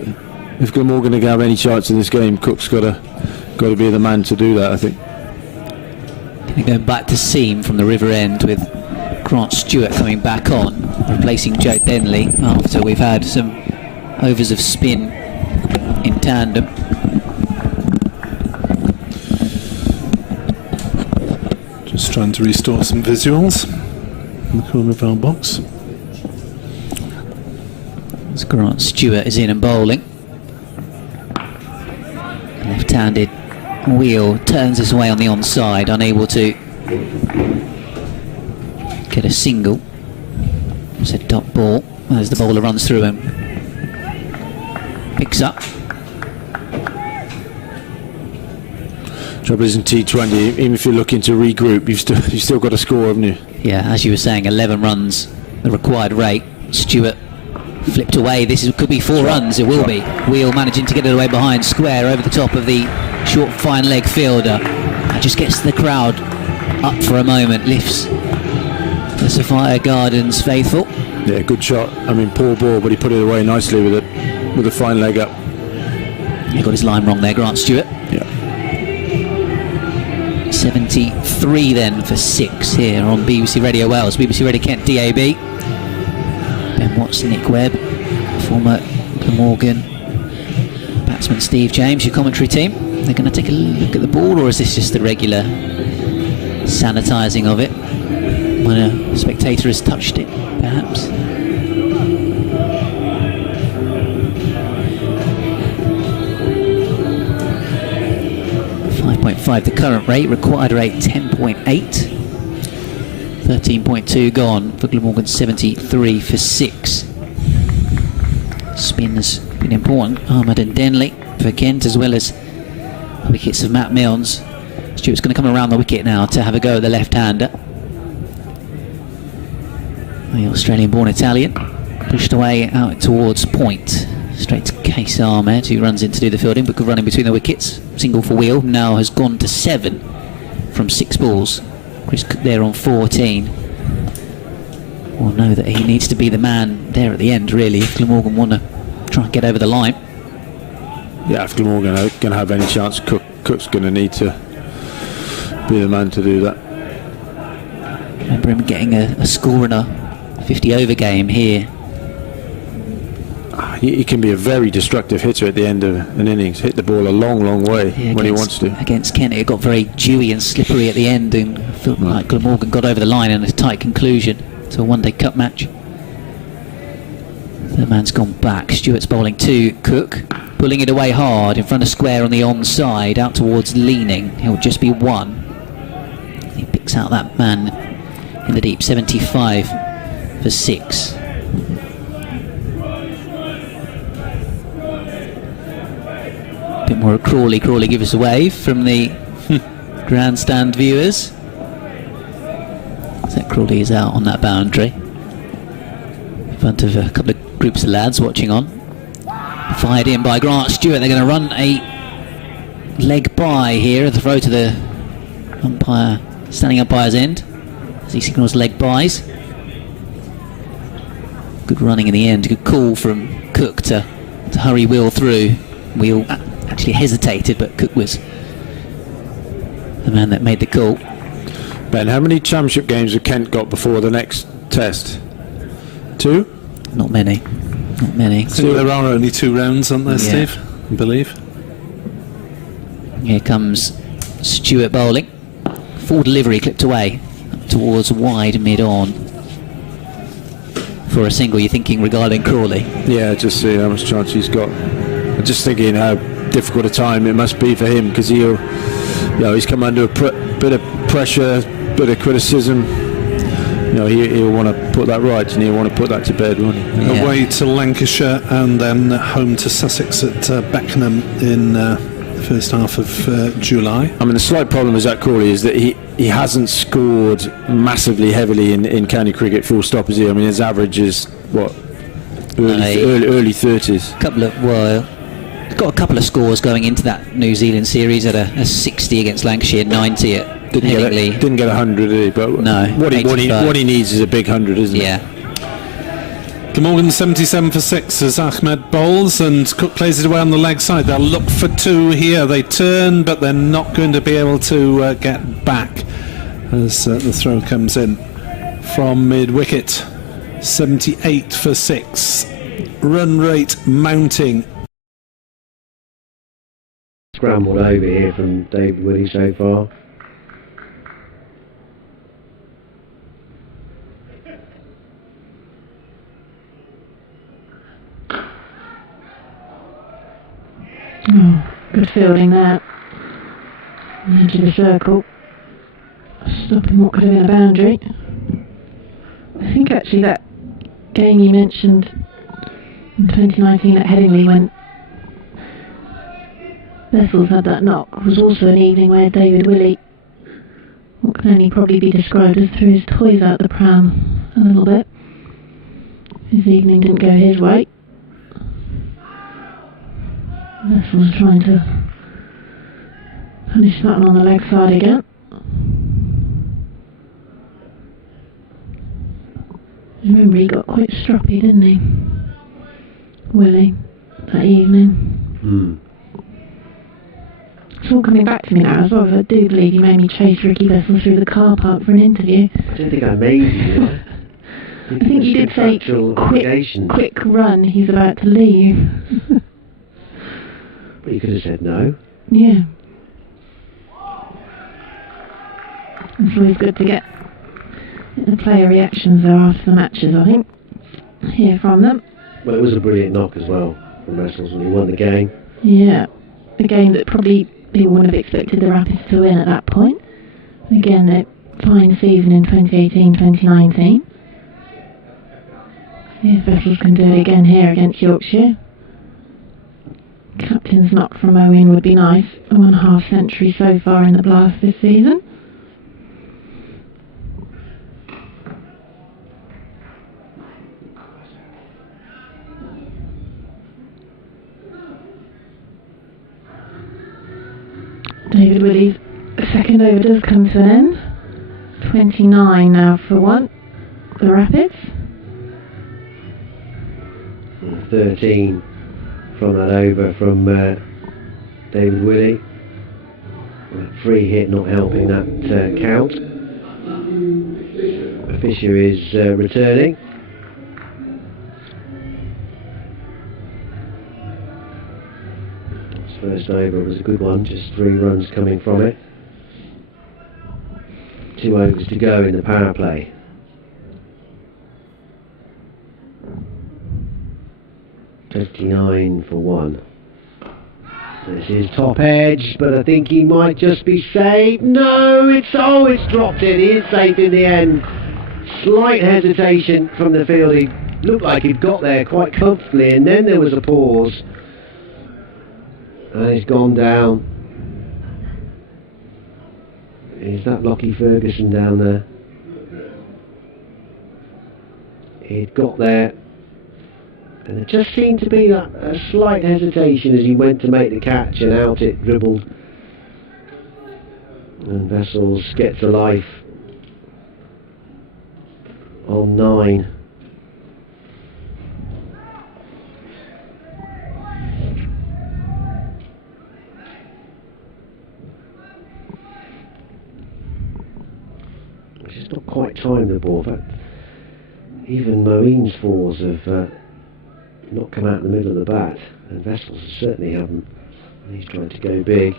If Glamorgan are going to have any chance in this game, Cook's got to be the man to do that, I think. Going back to seam from the river end with Grant Stewart coming back on, replacing Joe Denley after we've had some overs of spin in tandem. Just trying to restore some visuals in the corner of our box. As Grant Stewart is in and bowling. Left-handed wheel turns his way on the onside, unable to get a single. It's a dot ball as the bowler runs through and picks up. Trouble is in T20, even if you're looking to regroup, you've still got to score, haven't you? Yeah, as you were saying, 11 runs, the required rate. Stewart flipped away. Could be 4 runs. It will be. Wheel managing to get it away behind square over the top of the short fine leg fielder. That just gets the crowd up for a moment. Lifts the Sophia Gardens faithful. Yeah, good shot. I mean, poor ball, but he put it away nicely with a fine leg up. He got his line wrong there, Grant Stewart. Yeah. 73 then for 6 here on BBC Radio Wales, BBC Radio Kent DAB. Ben Watts, Nick Webb, former Glamorgan batsman Steve James, your commentary team. They're going to take a look at the ball, or is this just the regular sanitising of it when a spectator has touched it, perhaps? .5 the current rate, required rate 10.8. 13.2 gone for Glamorgan, 73 for 6. Spin has been important. Ahmed and Denley for Kent, as well as wickets of Matt Milnes. Stewart's going to come around the wicket now to have a go at the left-hander. The Australian-born Italian pushed away out towards point. Straight to Case Ahmed, who runs in to do the fielding, but good running between the wickets. Single for Wheel, now has gone to 7 from 6 balls. Chris Cook there on 14. Will know that he needs to be the man there at the end, really, if Glamorgan want to try and get over the line. Yeah, if Glamorgan are going to have any chance, Cook's going to need to be the man to do that. Remember him getting a score in a 50-over game here. He can be a very destructive hitter at the end of an innings. Hit the ball a long way when he wants to. Against Kent, it got very dewy and slippery at the end, and felt like Glamorgan got over the line in a tight conclusion to a one-day cup match. The man's gone back. Stewart's bowling to Cook, pulling it away hard in front of square on the onside, out towards leaning. He'll just be 1. He picks out that man in the deep, 75 for 6. Bit more of Crawley. Crawley give us a wave from the grandstand viewers. So Crawley is out on that boundary in front of a couple of groups of lads watching on. Fired in by Grant Stewart. They're going to run a leg by here, the throw to the umpire, standing umpire's end as he signals leg bys. Good running in the end. Good call from Cook to hurry Wheel through. Wheel actually hesitated, but Cook was the man that made the call. Ben, how many championship games have Kent got before the next test? 2? Not many. Not many. I think there are only 2 rounds, aren't there, Yeah. Steve? I believe. Here comes Stewart bowling. Full delivery, clipped away up towards wide mid-on. For a single, you're thinking regarding Crawley? Yeah, just see how much chance he's got. I'm just thinking how difficult a time it must be for him, because he's come under a bit of pressure, bit of criticism. He'll want to put that right, and he'll want to put that to bed, won't he? Yeah. Away to Lancashire and then home to Sussex at Beckenham in the first half of July. I mean, the slight problem with Zach Crawley is that he hasn't scored massively heavily in county cricket, full stop, is he? I mean, his average is what, early 30s. Got a couple of scores going into that New Zealand series at a 60 against Lancashire, 90 at Headingley. Didn't get 100, did he? But no, what he needs is a big 100, isn't it? Yeah. Glamorgan 77 for 6 as Ahmed bowls, and Cook plays it away on the leg side. They'll look for 2 here. They turn, but they're not going to be able to get back as the throw comes in from mid-wicket. 78 for 6. Run rate mounting. Scrambled over here from David Willey so far. Oh, good fielding there. Into the circle. Stopping what could have been a boundary. I think actually that game you mentioned in 2019 at Headingley when Bessels had that knock was also an evening where David Willey, what can only probably be described as threw his toys out the pram a little bit. His evening didn't go his way. Bessels trying to punish that one on the leg side again. Remember he got quite stroppy, didn't he? Willie, that evening. It's all coming back to me now as well. I do believe he made me chase Ricky Bessels through the car park for an interview. I don't think I made you. I think you did say quick run, he's about to leave. But you could have said no. Yeah. It's always good to get the player reactions though after the matches, I think. Hear from them. Well, it was a brilliant knock as well from Bessels when he won the game. Yeah. A game that probably people wouldn't have expected the Rapids to win at that point. Again, a fine season in 2018-2019. See if Bessels can do it again here against Yorkshire. Captain's knock from Owen would be nice. 1.5 century so far in the Blast this season. David Willey's second over does come to an end. 29 now for one. The Rapids. 13 from that over from David Willey. Free hit not helping that count. Fisher is returning. First over was a good one, just 3 runs coming from it. 2 overs to go in the power play. $29 for 1. This is top edge, but I think he might just be safe. No, it's dropped in. He is safe in the end. Slight hesitation from the field. He looked like he'd got there quite comfortably, and then there was a pause. And he's gone down. Is that Lockie Ferguson down there? He'd got there. And there just seemed to be a slight hesitation as he went to make the catch, and out it dribbled. And Bessels gets a life on 9. It's not quite timed the ball. In fact, even Moeen's 4s have not come out in the middle of the bat, and Bessels certainly haven't. He's trying to go big.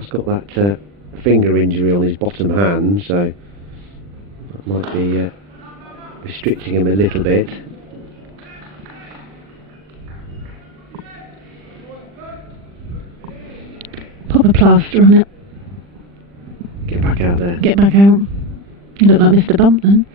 He's got that finger injury on his bottom hand, so that might be restricting him a little bit. Pop a plaster on it. Get back out there. Get back out. You look like Mr. Bump then.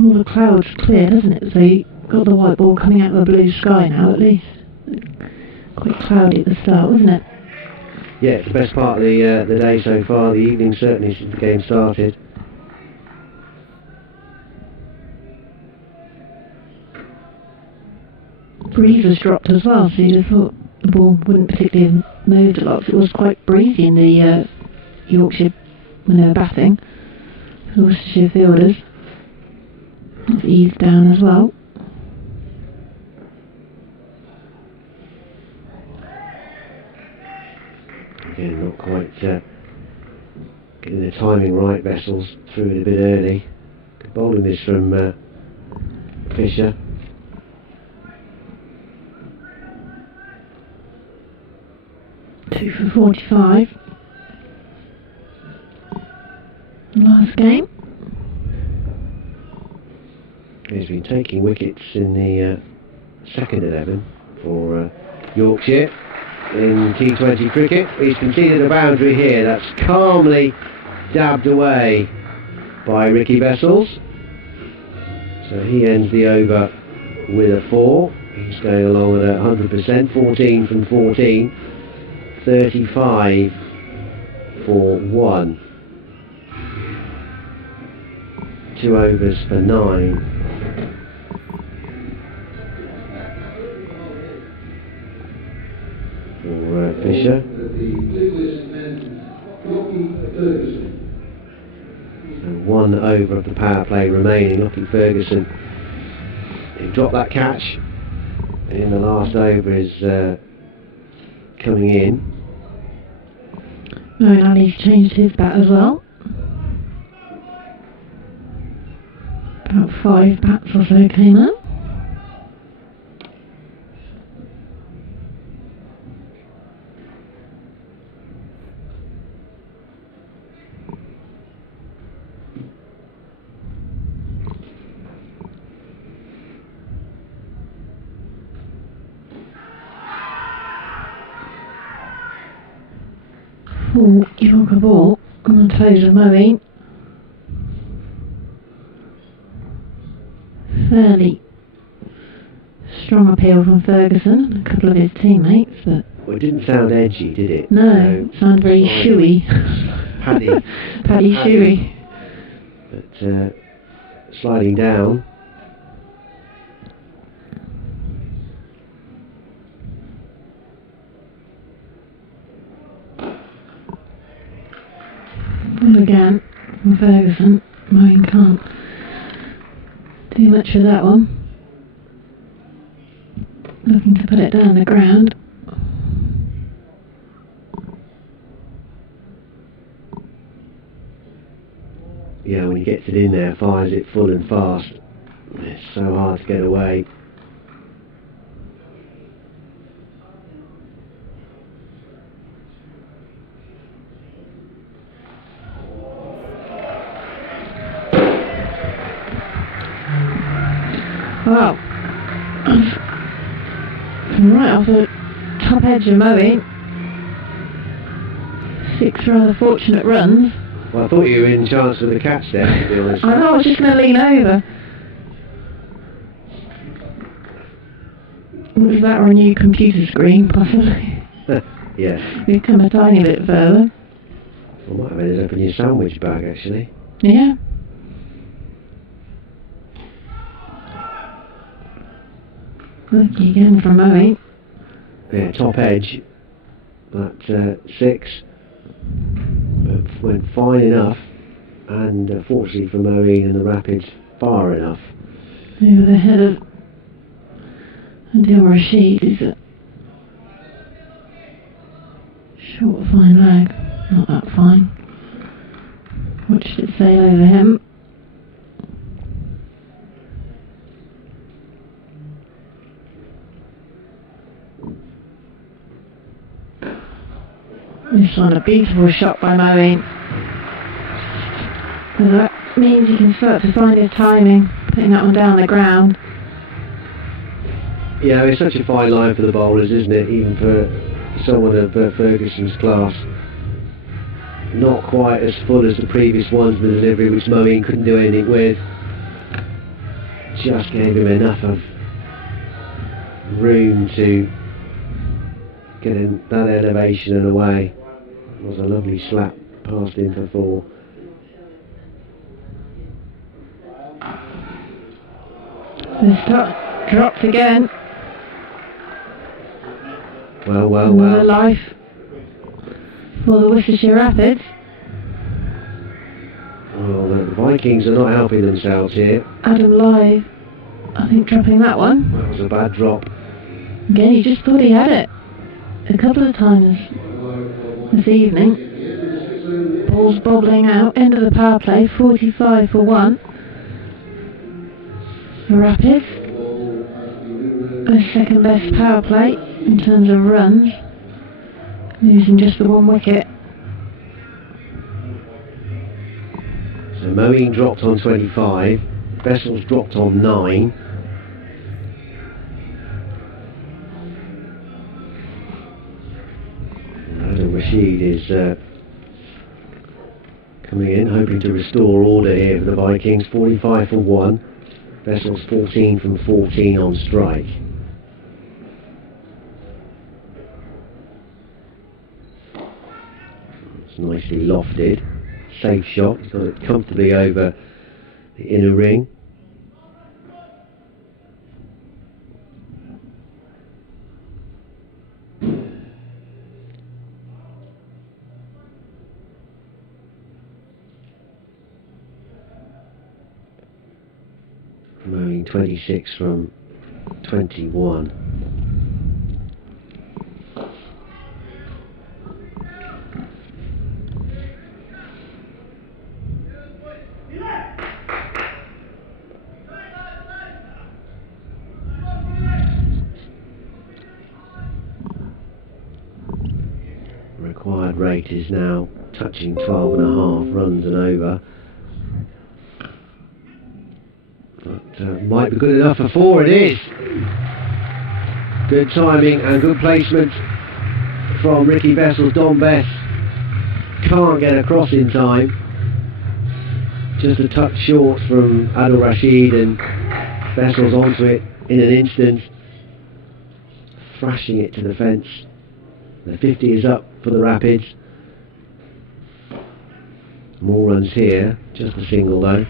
All the clouds clear, doesn't it? So you got the white ball coming out of a blue sky now at least. Quite cloudy at the start, wasn't it? Yeah, it's the best part of the day so far, the evening certainly since the game started. Breeze has dropped as well, so you'd have thought the ball wouldn't particularly have moved a lot. It was quite breezy in the Yorkshire when they were batting. The Worcestershire fielders. It's eased down as well. Again, not quite getting the timing right. Bessels threw it a bit early. Good bowling this from Fisher. 2 for 45. Last game. He's been taking wickets in the second 11 for Yorkshire in T20 cricket. He's conceded a boundary here. That's calmly dabbed away by Ricky Vessels. So he ends the over with a 4. He's going along at 100%, 14 from 14, 35 for 1. 2 overs for 9. For Fisher. And 1 over of the power play remaining. Lockie Ferguson, he dropped that catch in the last over, is coming in. Moeen Ali's changed his bat as well. About 5 bats or so came up. Oh, Yorker ball on the toes of Moeen. Fairly strong appeal from Ferguson and a couple of his teammates, but well, it didn't sound edgy, did it? No, it sounded very shoey. Paddy shoey. But sliding down. And again, from Ferguson, Moeen can't do much with that one. Looking to put it down the ground. Yeah, when he gets it in there, fires it full and fast. It's so hard to get away. Wow. Right off the top edge of Moeen. 6 rather fortunate runs. Well, I thought you were in chance of the catch there, to be honest. I know, I was just going to lean over. Was that on a new computer screen, possibly? Yes. We've come a tiny bit further. I might have ended up in your sandwich bag, actually. Yeah. Lucky again from Moeen. Yeah, top edge. That 6. But went fine enough. And fortunately for Moeen and the Rapids, far enough. Over the head of Adil Rashid is a short, fine leg. Not that fine. Watched it sail over him. This one, a beautiful shot by Moeen. And that means he can start to find his timing, putting that one down the ground. Yeah, it's such a fine line for the bowlers, isn't it? Even for someone of Ferguson's class. Not quite as full as the previous ones in the delivery, which Moeen couldn't do anything with. Just gave him enough of room to get in that elevation and away. It was a lovely slap past him for 4. The stop dropped again. Well. Another life for the Worcestershire Rapids. Well, the Vikings are not helping themselves here. Adam Live, I think, dropping that one. That was a bad drop. Again, he just thought he had it a couple of times this evening. Ball's bobbling out, end of the power play, 45 for 1. The Rapids, a second best power play in terms of runs. losing just the one wicket. So Moeen dropped on 25, Bessels dropped on 9. And Rashid is coming in, hoping to restore order here for the Vikings. 45 for 1. Bessels 14 from 14 on strike. It's nicely lofted. Safe shot. He's got it comfortably over the inner ring. Moeen 26 from 21. Required rate is now touching 12.5 runs and over. But might be good enough for 4. It is. Good timing and good placement from Ricky Bessels. Don Bess can't get across in time. Just a touch short from Adil Rashid, and Bessels onto it in an instant, thrashing it to the fence. The 50 is up for the Rapids. More runs here, just a single though.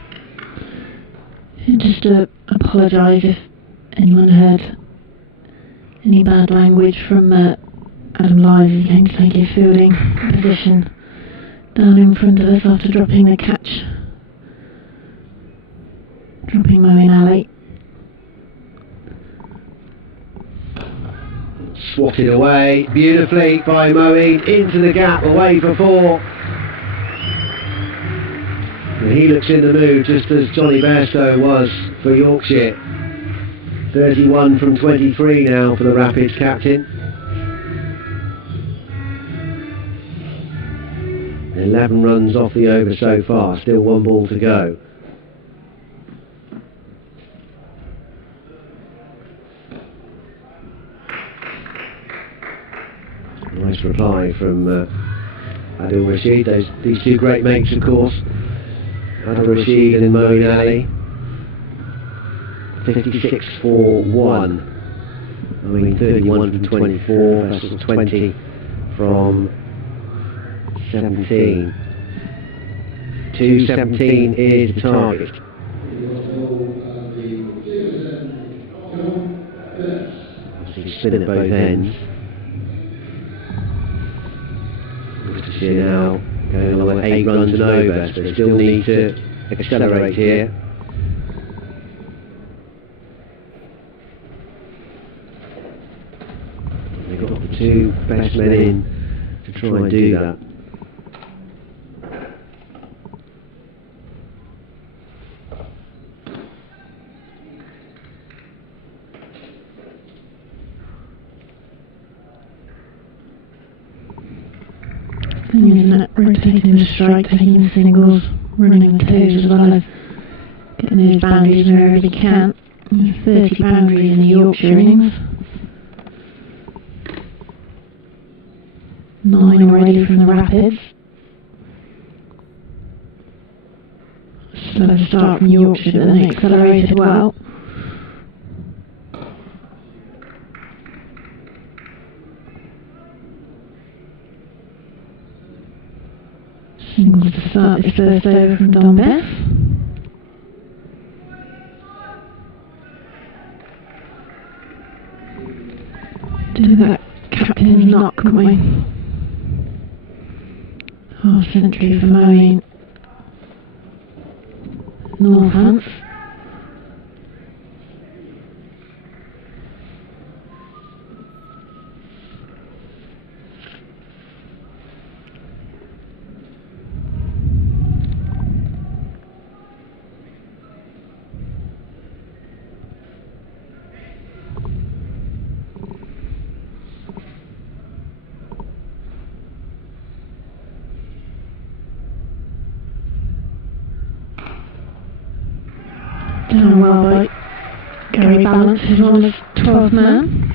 Just to apologise if anyone heard any bad language from Adam Lyles. He came to take his fielding position down in front of us after dropping the catch, dropping Moeen Ali. Swatted away beautifully by Moeen, into the gap, away for 4. And he looks in the mood just as Johnny Bairstow was for Yorkshire. 31 from 23 now for the Rapids captain. 11 runs off the over so far, still 1 ball to go. Nice reply from Adil Rashid. These two great mates, of course. Adil Rashid and Moeen Ali. 56 for 1. Moeen 31 from 24 versus 20 from 17. 217 is the target. Obviously spin at both ends. Here now, going along at 8 runs and over, so they still need to accelerate here. They've got the 2 best men in to try and do that. Isn't that rotating the strike, taking the singles, running the 2s as well as getting those boundaries wherever he can. 30 boundaries in the Yorkshire innings. 9 already from the Rapids. Slow start from Yorkshire, but then they accelerated well. Singles to start this first over from Don Bess. Do that captain's knock, couldn't we? Half century for Moeen. Northants. Down well by Gary Balance, who's on as 12th man.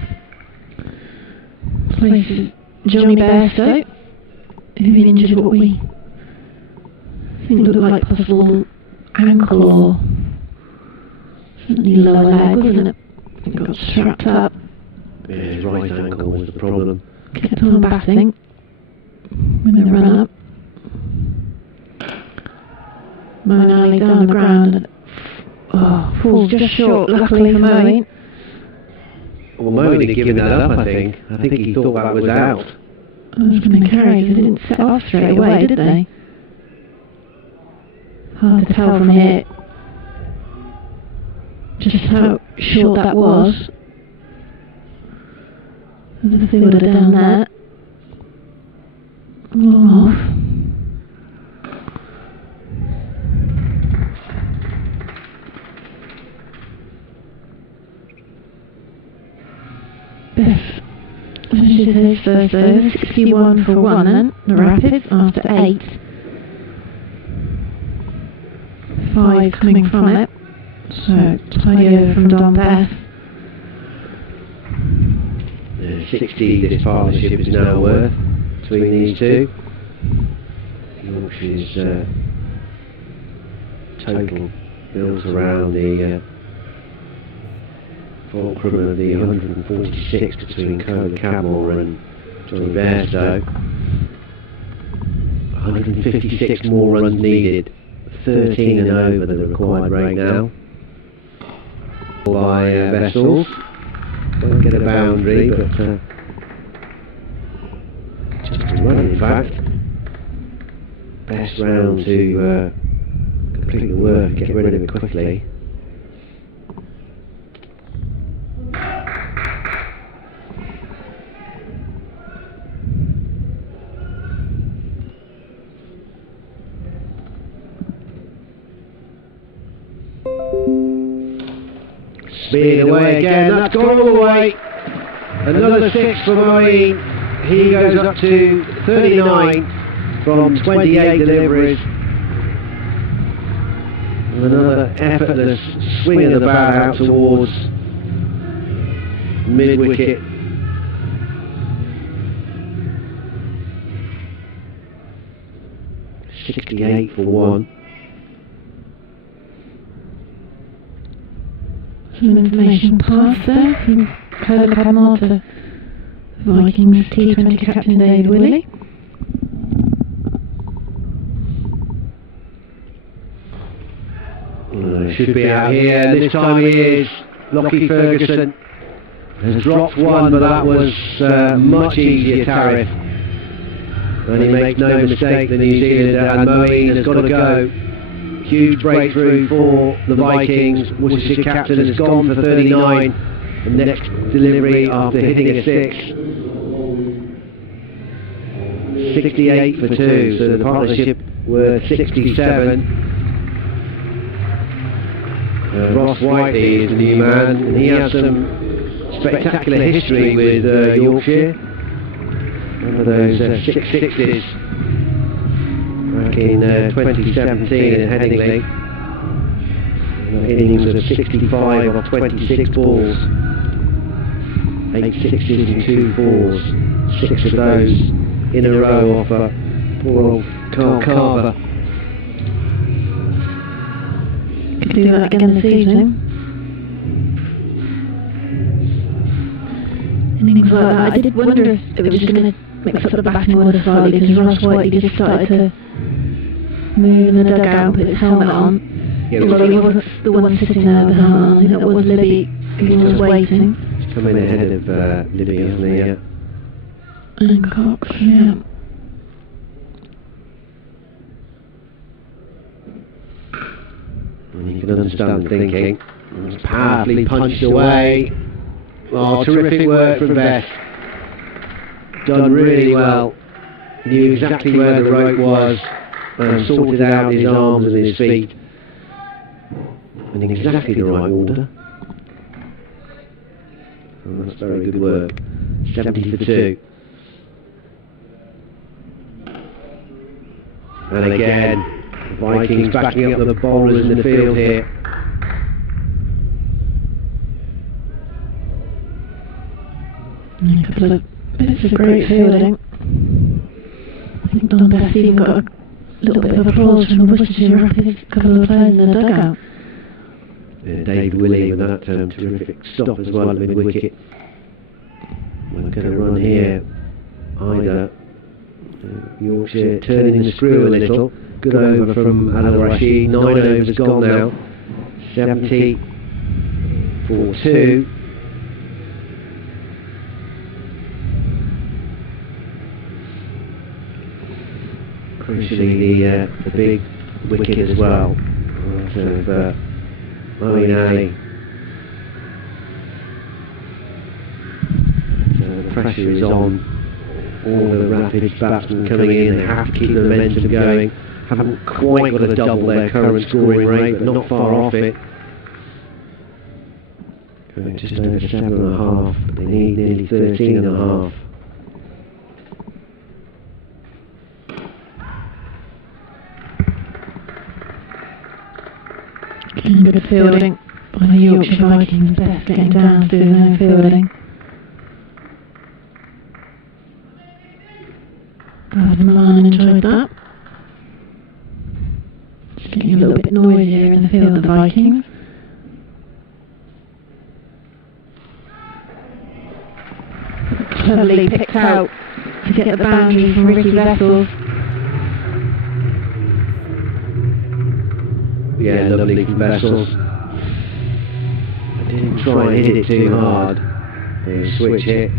Places Johnny Bairstow, who injured what we think looked like possible ankle or certainly lower leg, wasn't it? It got strapped up. Yeah, his right ankle was the problem. Kept on batting when they run up. Moeen down the ground and falls just short, luckily for Moeen. Well, Moeen had given that up, I think. I think he thought that was out. I was going to carry because they didn't set off straight away, did they? Hard to tell from here just how short that was. And the fielder down there. Long off. Best finishes his first over, 61 for 1 then, the Rapids, after 8. 5 coming from it, so tidy over from Don Beth. 60 this partnership is now worth between these two. Yorkshire's total built around the fulcrum of the 146 between Cole Cadmore and Johnny Bairstow. 156 more runs needed, 13 and over the required rate now by Vessels. Won't get a boundary, but just a run in fact. Best round to complete the work, get rid of it quickly. Speed away again, that's gone all the way. Another 6 for Moeen. He goes up to 39 from 28 deliveries. Another effortless swing of the bat out towards mid-wicket. .68 for 1. Some information passed there from Cole Cadmore to Vikings T20 captain David Willey. Should be out here. This time he is. Lockie Ferguson has dropped one, but that was much easier tariff. And he makes no mistake, the New Zealander, and Moeen has got to go. Huge breakthrough for the Vikings. Worcestershire captain has gone for 39. The next delivery after hitting a 6. 68 for 2, so the partnership were 67. Ross Whiteley is the new man, and he has some spectacular history with Yorkshire. One of those 6 sixes back in 2017 in Headingley. Innings of 65 off 26 balls. 8 sixes and 2 fours. 6 of those in a row off poor old Carl Carver. Could do that again this evening. Innings like that. I did wonder if it was going to mix up the batting order slightly, because Ross Whiteley just started to move in the dugout, put his helmet on. Yeah, although he wasn't the one sitting there with the helmet on. I think that was Libby who was waiting. He's coming ahead of Libby, hasn't he? Yeah. And Cox, yeah. And you can understand the thinking. It's powerfully punched away. Oh, terrific work from Best. Done really well. Knew exactly where the rope was and sorted out his arms and his feet. And in exactly the right order. And that's very good work. 70 for 2. And again, the Vikings backing up the bowlers in the field here. And a couple of bits of great fielding. I think Doncaster even got a little bit of applause from the Worcestershire Rapids, a couple of players in the dugout. David Willey with that terrific stop as well at mid-wicket. We're going to run here either Yorkshire turning the screw a little. Good over from Adil Rashid. 9 overs gone now. 70 for 2. Crucially the big wicket as well of Moeen Ali. So the pressure is on all the Rapids batsmen coming in. They have to keep the momentum going. Haven't quite got to double their current scoring rate, but not far off it. Going just over 7.5, but they need nearly 13.5. Good fielding by the Yorkshire Vikings, best getting down to do their own fielding. Milan enjoyed that. It's getting a little bit noisier in the field, the Vikings. Cleverly picked out to get the boundary from Ricky Vessels. Yeah, lovely from Vessels. I didn't try and hit it too hard. They switch hit.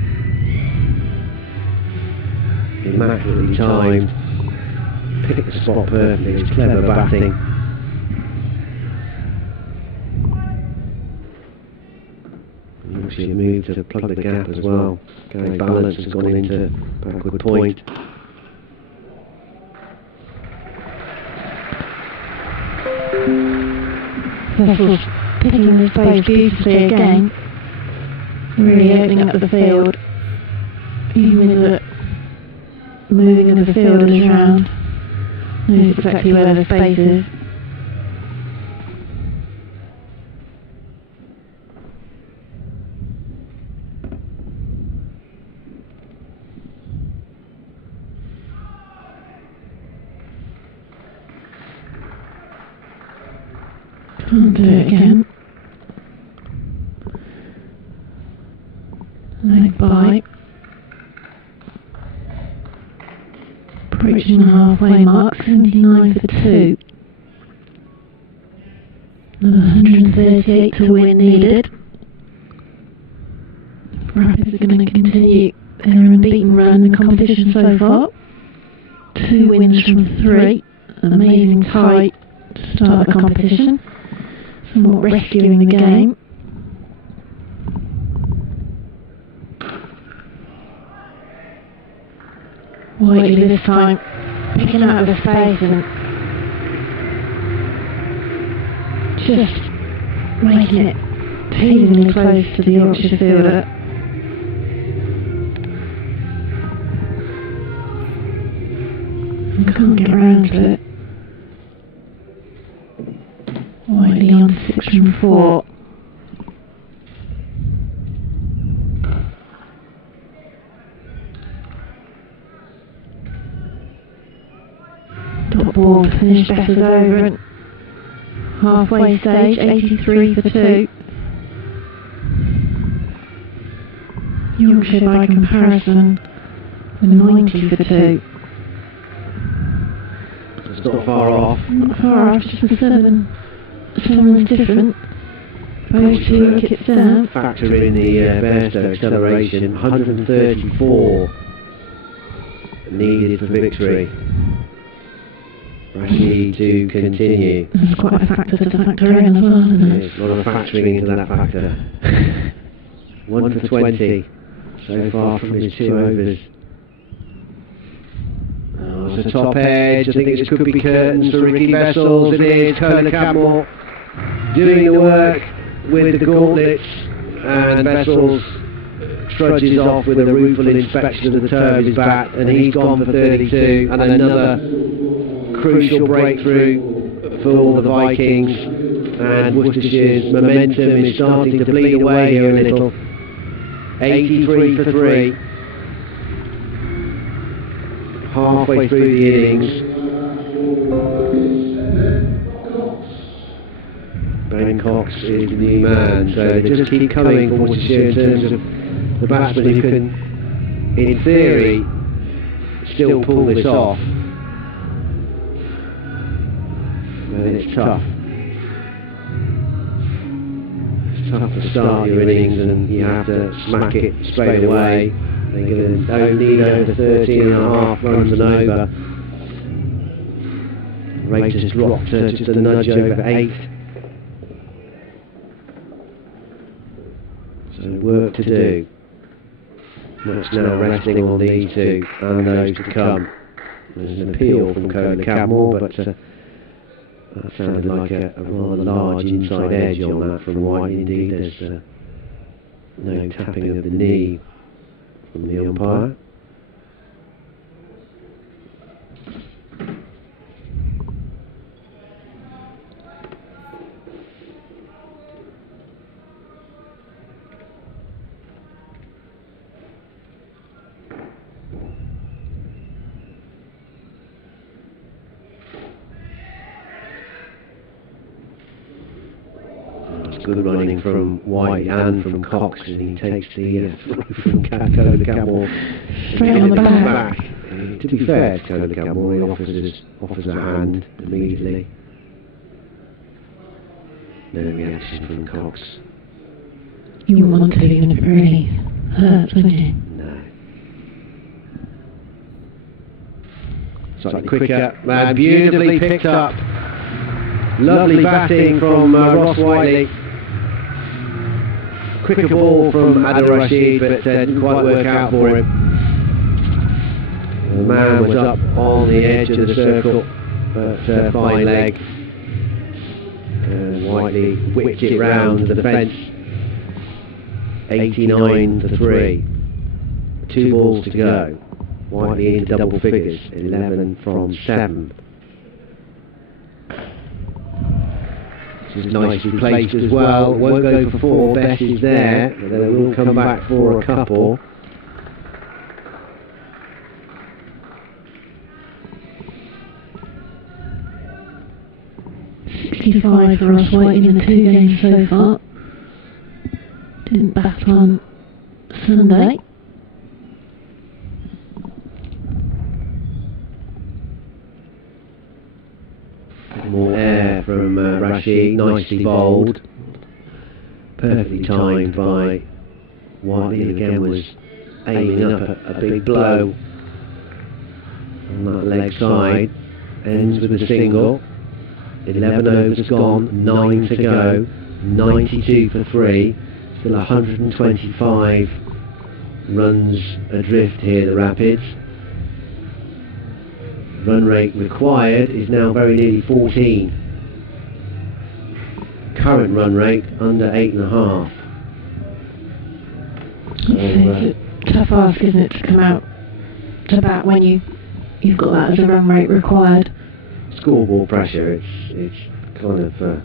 Immaculately timed. Picked the spot perfectly. It's clever batting. Yorkshire moved to plug the gap as well. Gary Balance has gone into backward point. Vessels picking the space beautifully again, really opening up the field, even with the moving of the fielders around, knows exactly where the space is. Can't do it again. Leg bite. Approaching the halfway mark, 79 for 2. Another 138 to win needed. Rapids are going to continue their unbeaten run in the competition so far. 2 wins from 3. An amazing tie to start the competition. Somewhat rescuing the game. Whiteley this time picking out of the space and just making it teasingly close to the Yorkshire fielder. And can't get round to it. Whiteley on 6 from 4. Dot ball to finish Bessers over at halfway stage, 83 for 2. Yorkshire by comparison with 90 for 2. It's not far off. Not far off, just with 7 runs different. Both 2 wickets down. Factor in the Bairstow acceleration, 134 needed for victory. Rashid to continue. There's quite a factor to factor in as well, isn't it? There's a lot of factoring into that factor. 1 for 20 so far from his 2 overs. Oh, it's a top edge. I think this could be curtains for Ricky Vessels. It is. Kola Cadmore doing the work with the gauntlets, and Vessels trudges off with a rueful inspection of the toe of his bat, and he's gone for 32, and another crucial breakthrough for all the Vikings, and Worcestershire's momentum is starting to bleed away here a little. 83 for 3. Halfway through the innings. Ben Cox is the new man, so they just keep coming for Worcestershire in terms of the batsman who can, in theory, still pull this off. But it's tough. It's tough to start your innings and you have to smack it straight away. They're going to need over 13.5 runs and over. Rate has dropped to just a nudge over 8. So work to do. That's now resting on these two and those to come. There's an appeal from Cola Cadmore, but that sounded like a rather large inside edge on that from White. Indeed, there's no tapping of the knee from the umpire. Good running from White and from Cox, and he takes the throw from Cola Cadmore straight on the back. To be fair to Cola Cadmore, he offers a hand immediately. No reaction from Cox. You wouldn't want to, even if it really hurts, would you? No. Slightly quicker, and beautifully picked up. Lovely batting from Ross Whiteley. Quicker ball from Adil Rashid, but didn't quite work out for him. The man was up on the edge of the circle, but fine leg. And Whiteley whipped it round the fence. 89 for 3. 2 balls to go. Whiteley into double figures, 11 from 7. This is nicely placed as well. Won't go for 4. Bess is there, but they will come back for a couple. .65 for Ross White in the 2 games so far. Didn't bat on Sunday. More air from Rashid, nicely bowled. Perfectly timed by Whiteley, again was aiming up a big blow on that leg side. Ends with a single. 11 overs gone, 9 to go. 92 for 3. Still 125 runs adrift here, the Rapids. Run rate required is now very nearly 14. Current run rate under 8.5. It's a tough ask, isn't it, to come out to bat when you've got that as a run rate required. Scoreboard pressure, it's kind of the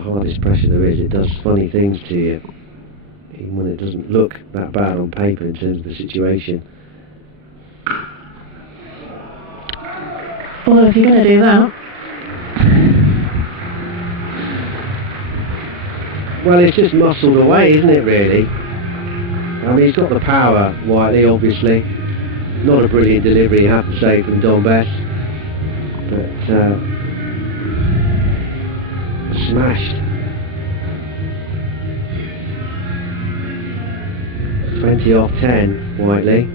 hardest pressure there is. It does funny things to you, even when it doesn't look that bad on paper in terms of the situation. Well, if you're going to do that... Well, it's just muscled away, isn't it, really? I mean, he's got the power, Whiteley, obviously. Not a brilliant delivery, I have to say, from Don Bess. But, smashed. 20 off 10, Whiteley.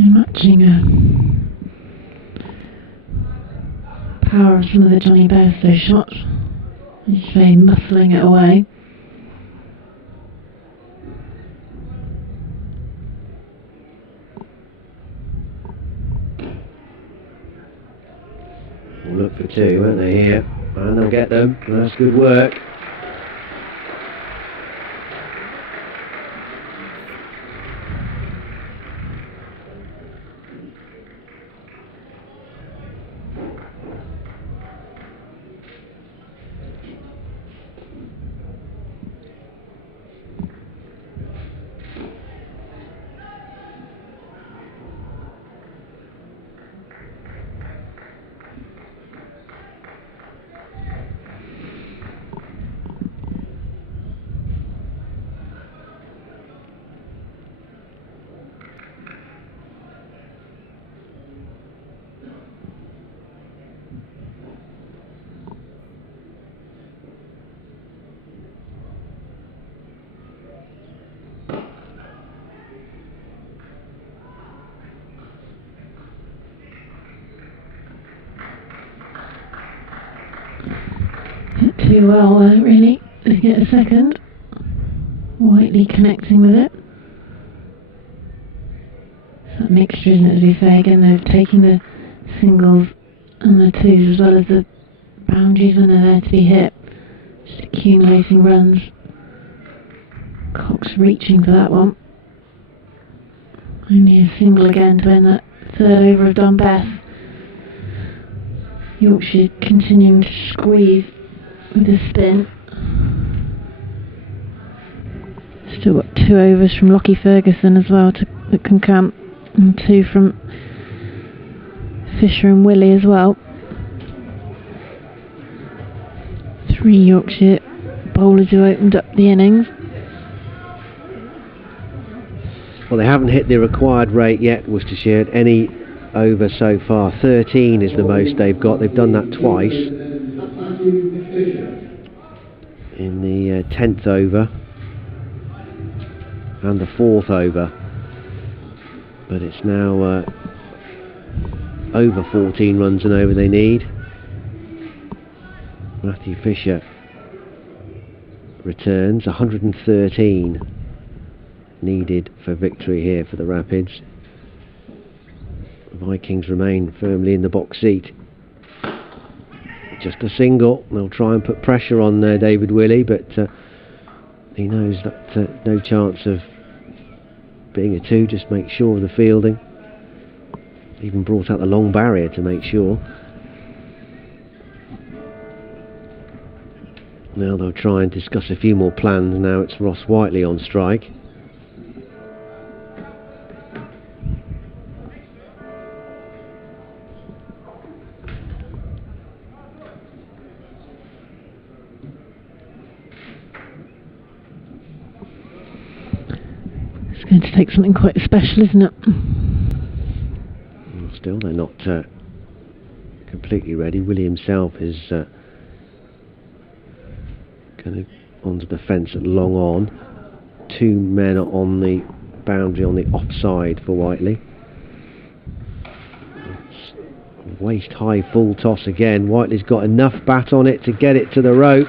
Matching power of some of the Johnny Bairstow shots. As you say, muscling it away. We'll look for 2, won't they, here? And they'll get them. That's good work. too well there, really, to get a second. Whiteley connecting with it. It's that mixture, isn't it, as we say again, they're taking the singles and the twos as well as the boundaries when they're there to be hit. Just accumulating runs. Cox reaching for that one. Only a single again to end that third over of Dunbeth. Yorkshire continuing to squeeze with the spin. Still got 2 overs from Lockie Ferguson as well that can count, and 2 from Fisher and Willie as well. 3 Yorkshire bowlers who opened up the innings. Well, they haven't hit the required rate yet, Worcestershire, at any over so far. 13 is the most they've got. They've done that twice. In the 10th over and the 4th over. But it's now over 14 runs and over they need. Matthew Fisher returns. 113 needed for victory here for the Rapids. The Vikings remain firmly in the box seat. Just a single. They'll try and put pressure on David Willey, but he knows that no chance of being a 2. Just make sure of the fielding. Even brought out the long barrier to make sure. Now they'll try and discuss a few more plans. Now it's Ross Whiteley on strike. It's going to take something quite special, isn't it? Well, still, they're not completely ready. Willie himself is going onto the fence at long on. 2 men are on the boundary on the offside for Whiteley. It's waist high full toss again. Whiteley's got enough bat on it to get it to the rope.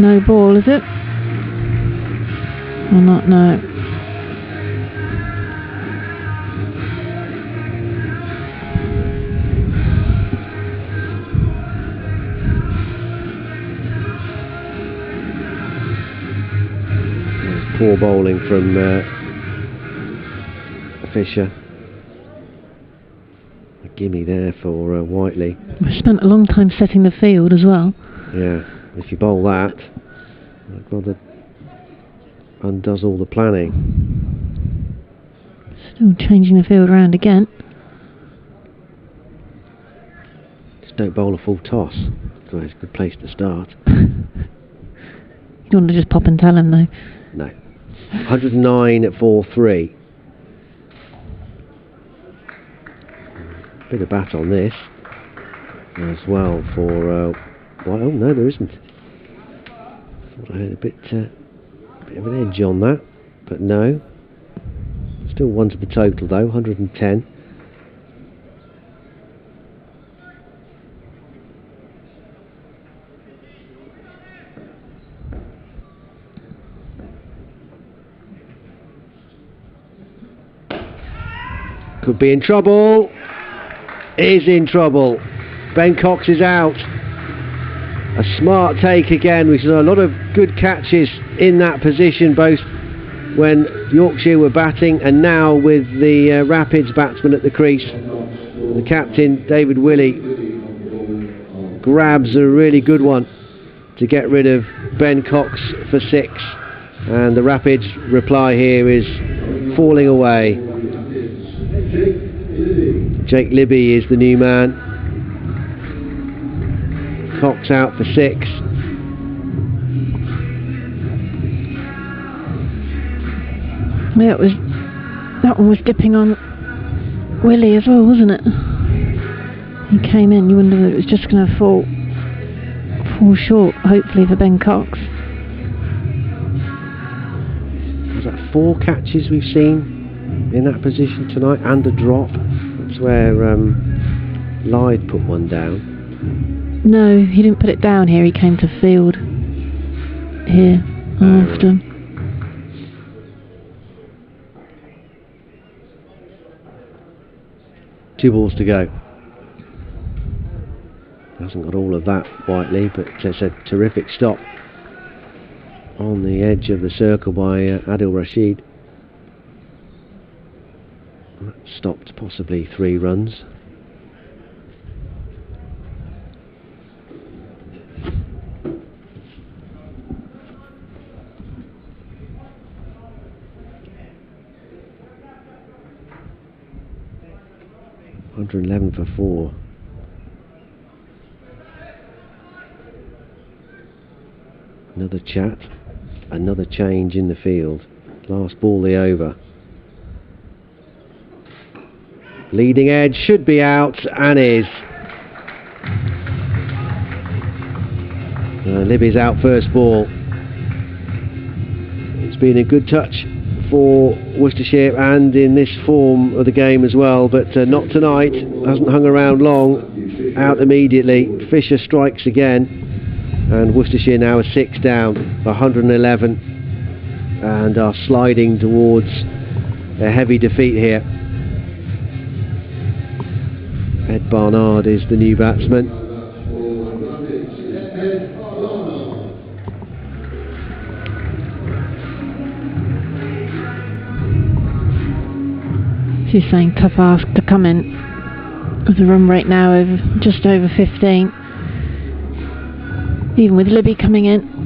No ball, is it? Or not? No. Poor bowling from Fisher. A gimme there for Whiteley. We spent a long time setting the field as well. Yeah, if you bowl that, that undoes all the planning. Still changing the field around again. Just don't bowl a full toss. It's a good place to start. You don't want to just pop and tell him though. No. 109 at 4-3. Bit of bat on this as well for well, oh no, there isn't. Thought I had a bit of an edge on that, but no. Still 1 to the total though, 110. Could be in trouble. Is in trouble. Ben Cox is out. A smart take again. We saw a lot of good catches in that position, both when Yorkshire were batting and now with the Rapids batsman at the crease. The captain, David Willey, grabs a really good one to get rid of Ben Cox for 6. And the Rapids reply here is falling away. Jake Libby is the new man. Cox out for 6. Yeah, that one was dipping on Willie as well, wasn't it? He came in, you wondered if it was just going to fall short, hopefully, for Ben Cox. Was that 4 catches we've seen in that position tonight and a drop? That's where Lyde put one down. No, he didn't put it down here. He came to field here after. Two balls to go. Hasn't got all of that, Whiteley, but it's a terrific stop on the edge of the circle by Adil Rashid. That stopped possibly 3 runs. $111 for 4. Another chat, another change in the field. Last ball the over. Leading edge should be out and is. Libby's out first ball. It's been a good touch for Worcestershire and in this form of the game as well, but not tonight. Hasn't hung around long. Out immediately. Fisher strikes again, and Worcestershire now are 6 down, 111, and are sliding towards a heavy defeat here. Ed Barnard is the new batsman. She's saying tough ask to come in with a run rate now of just over 15. Even with Libby coming in.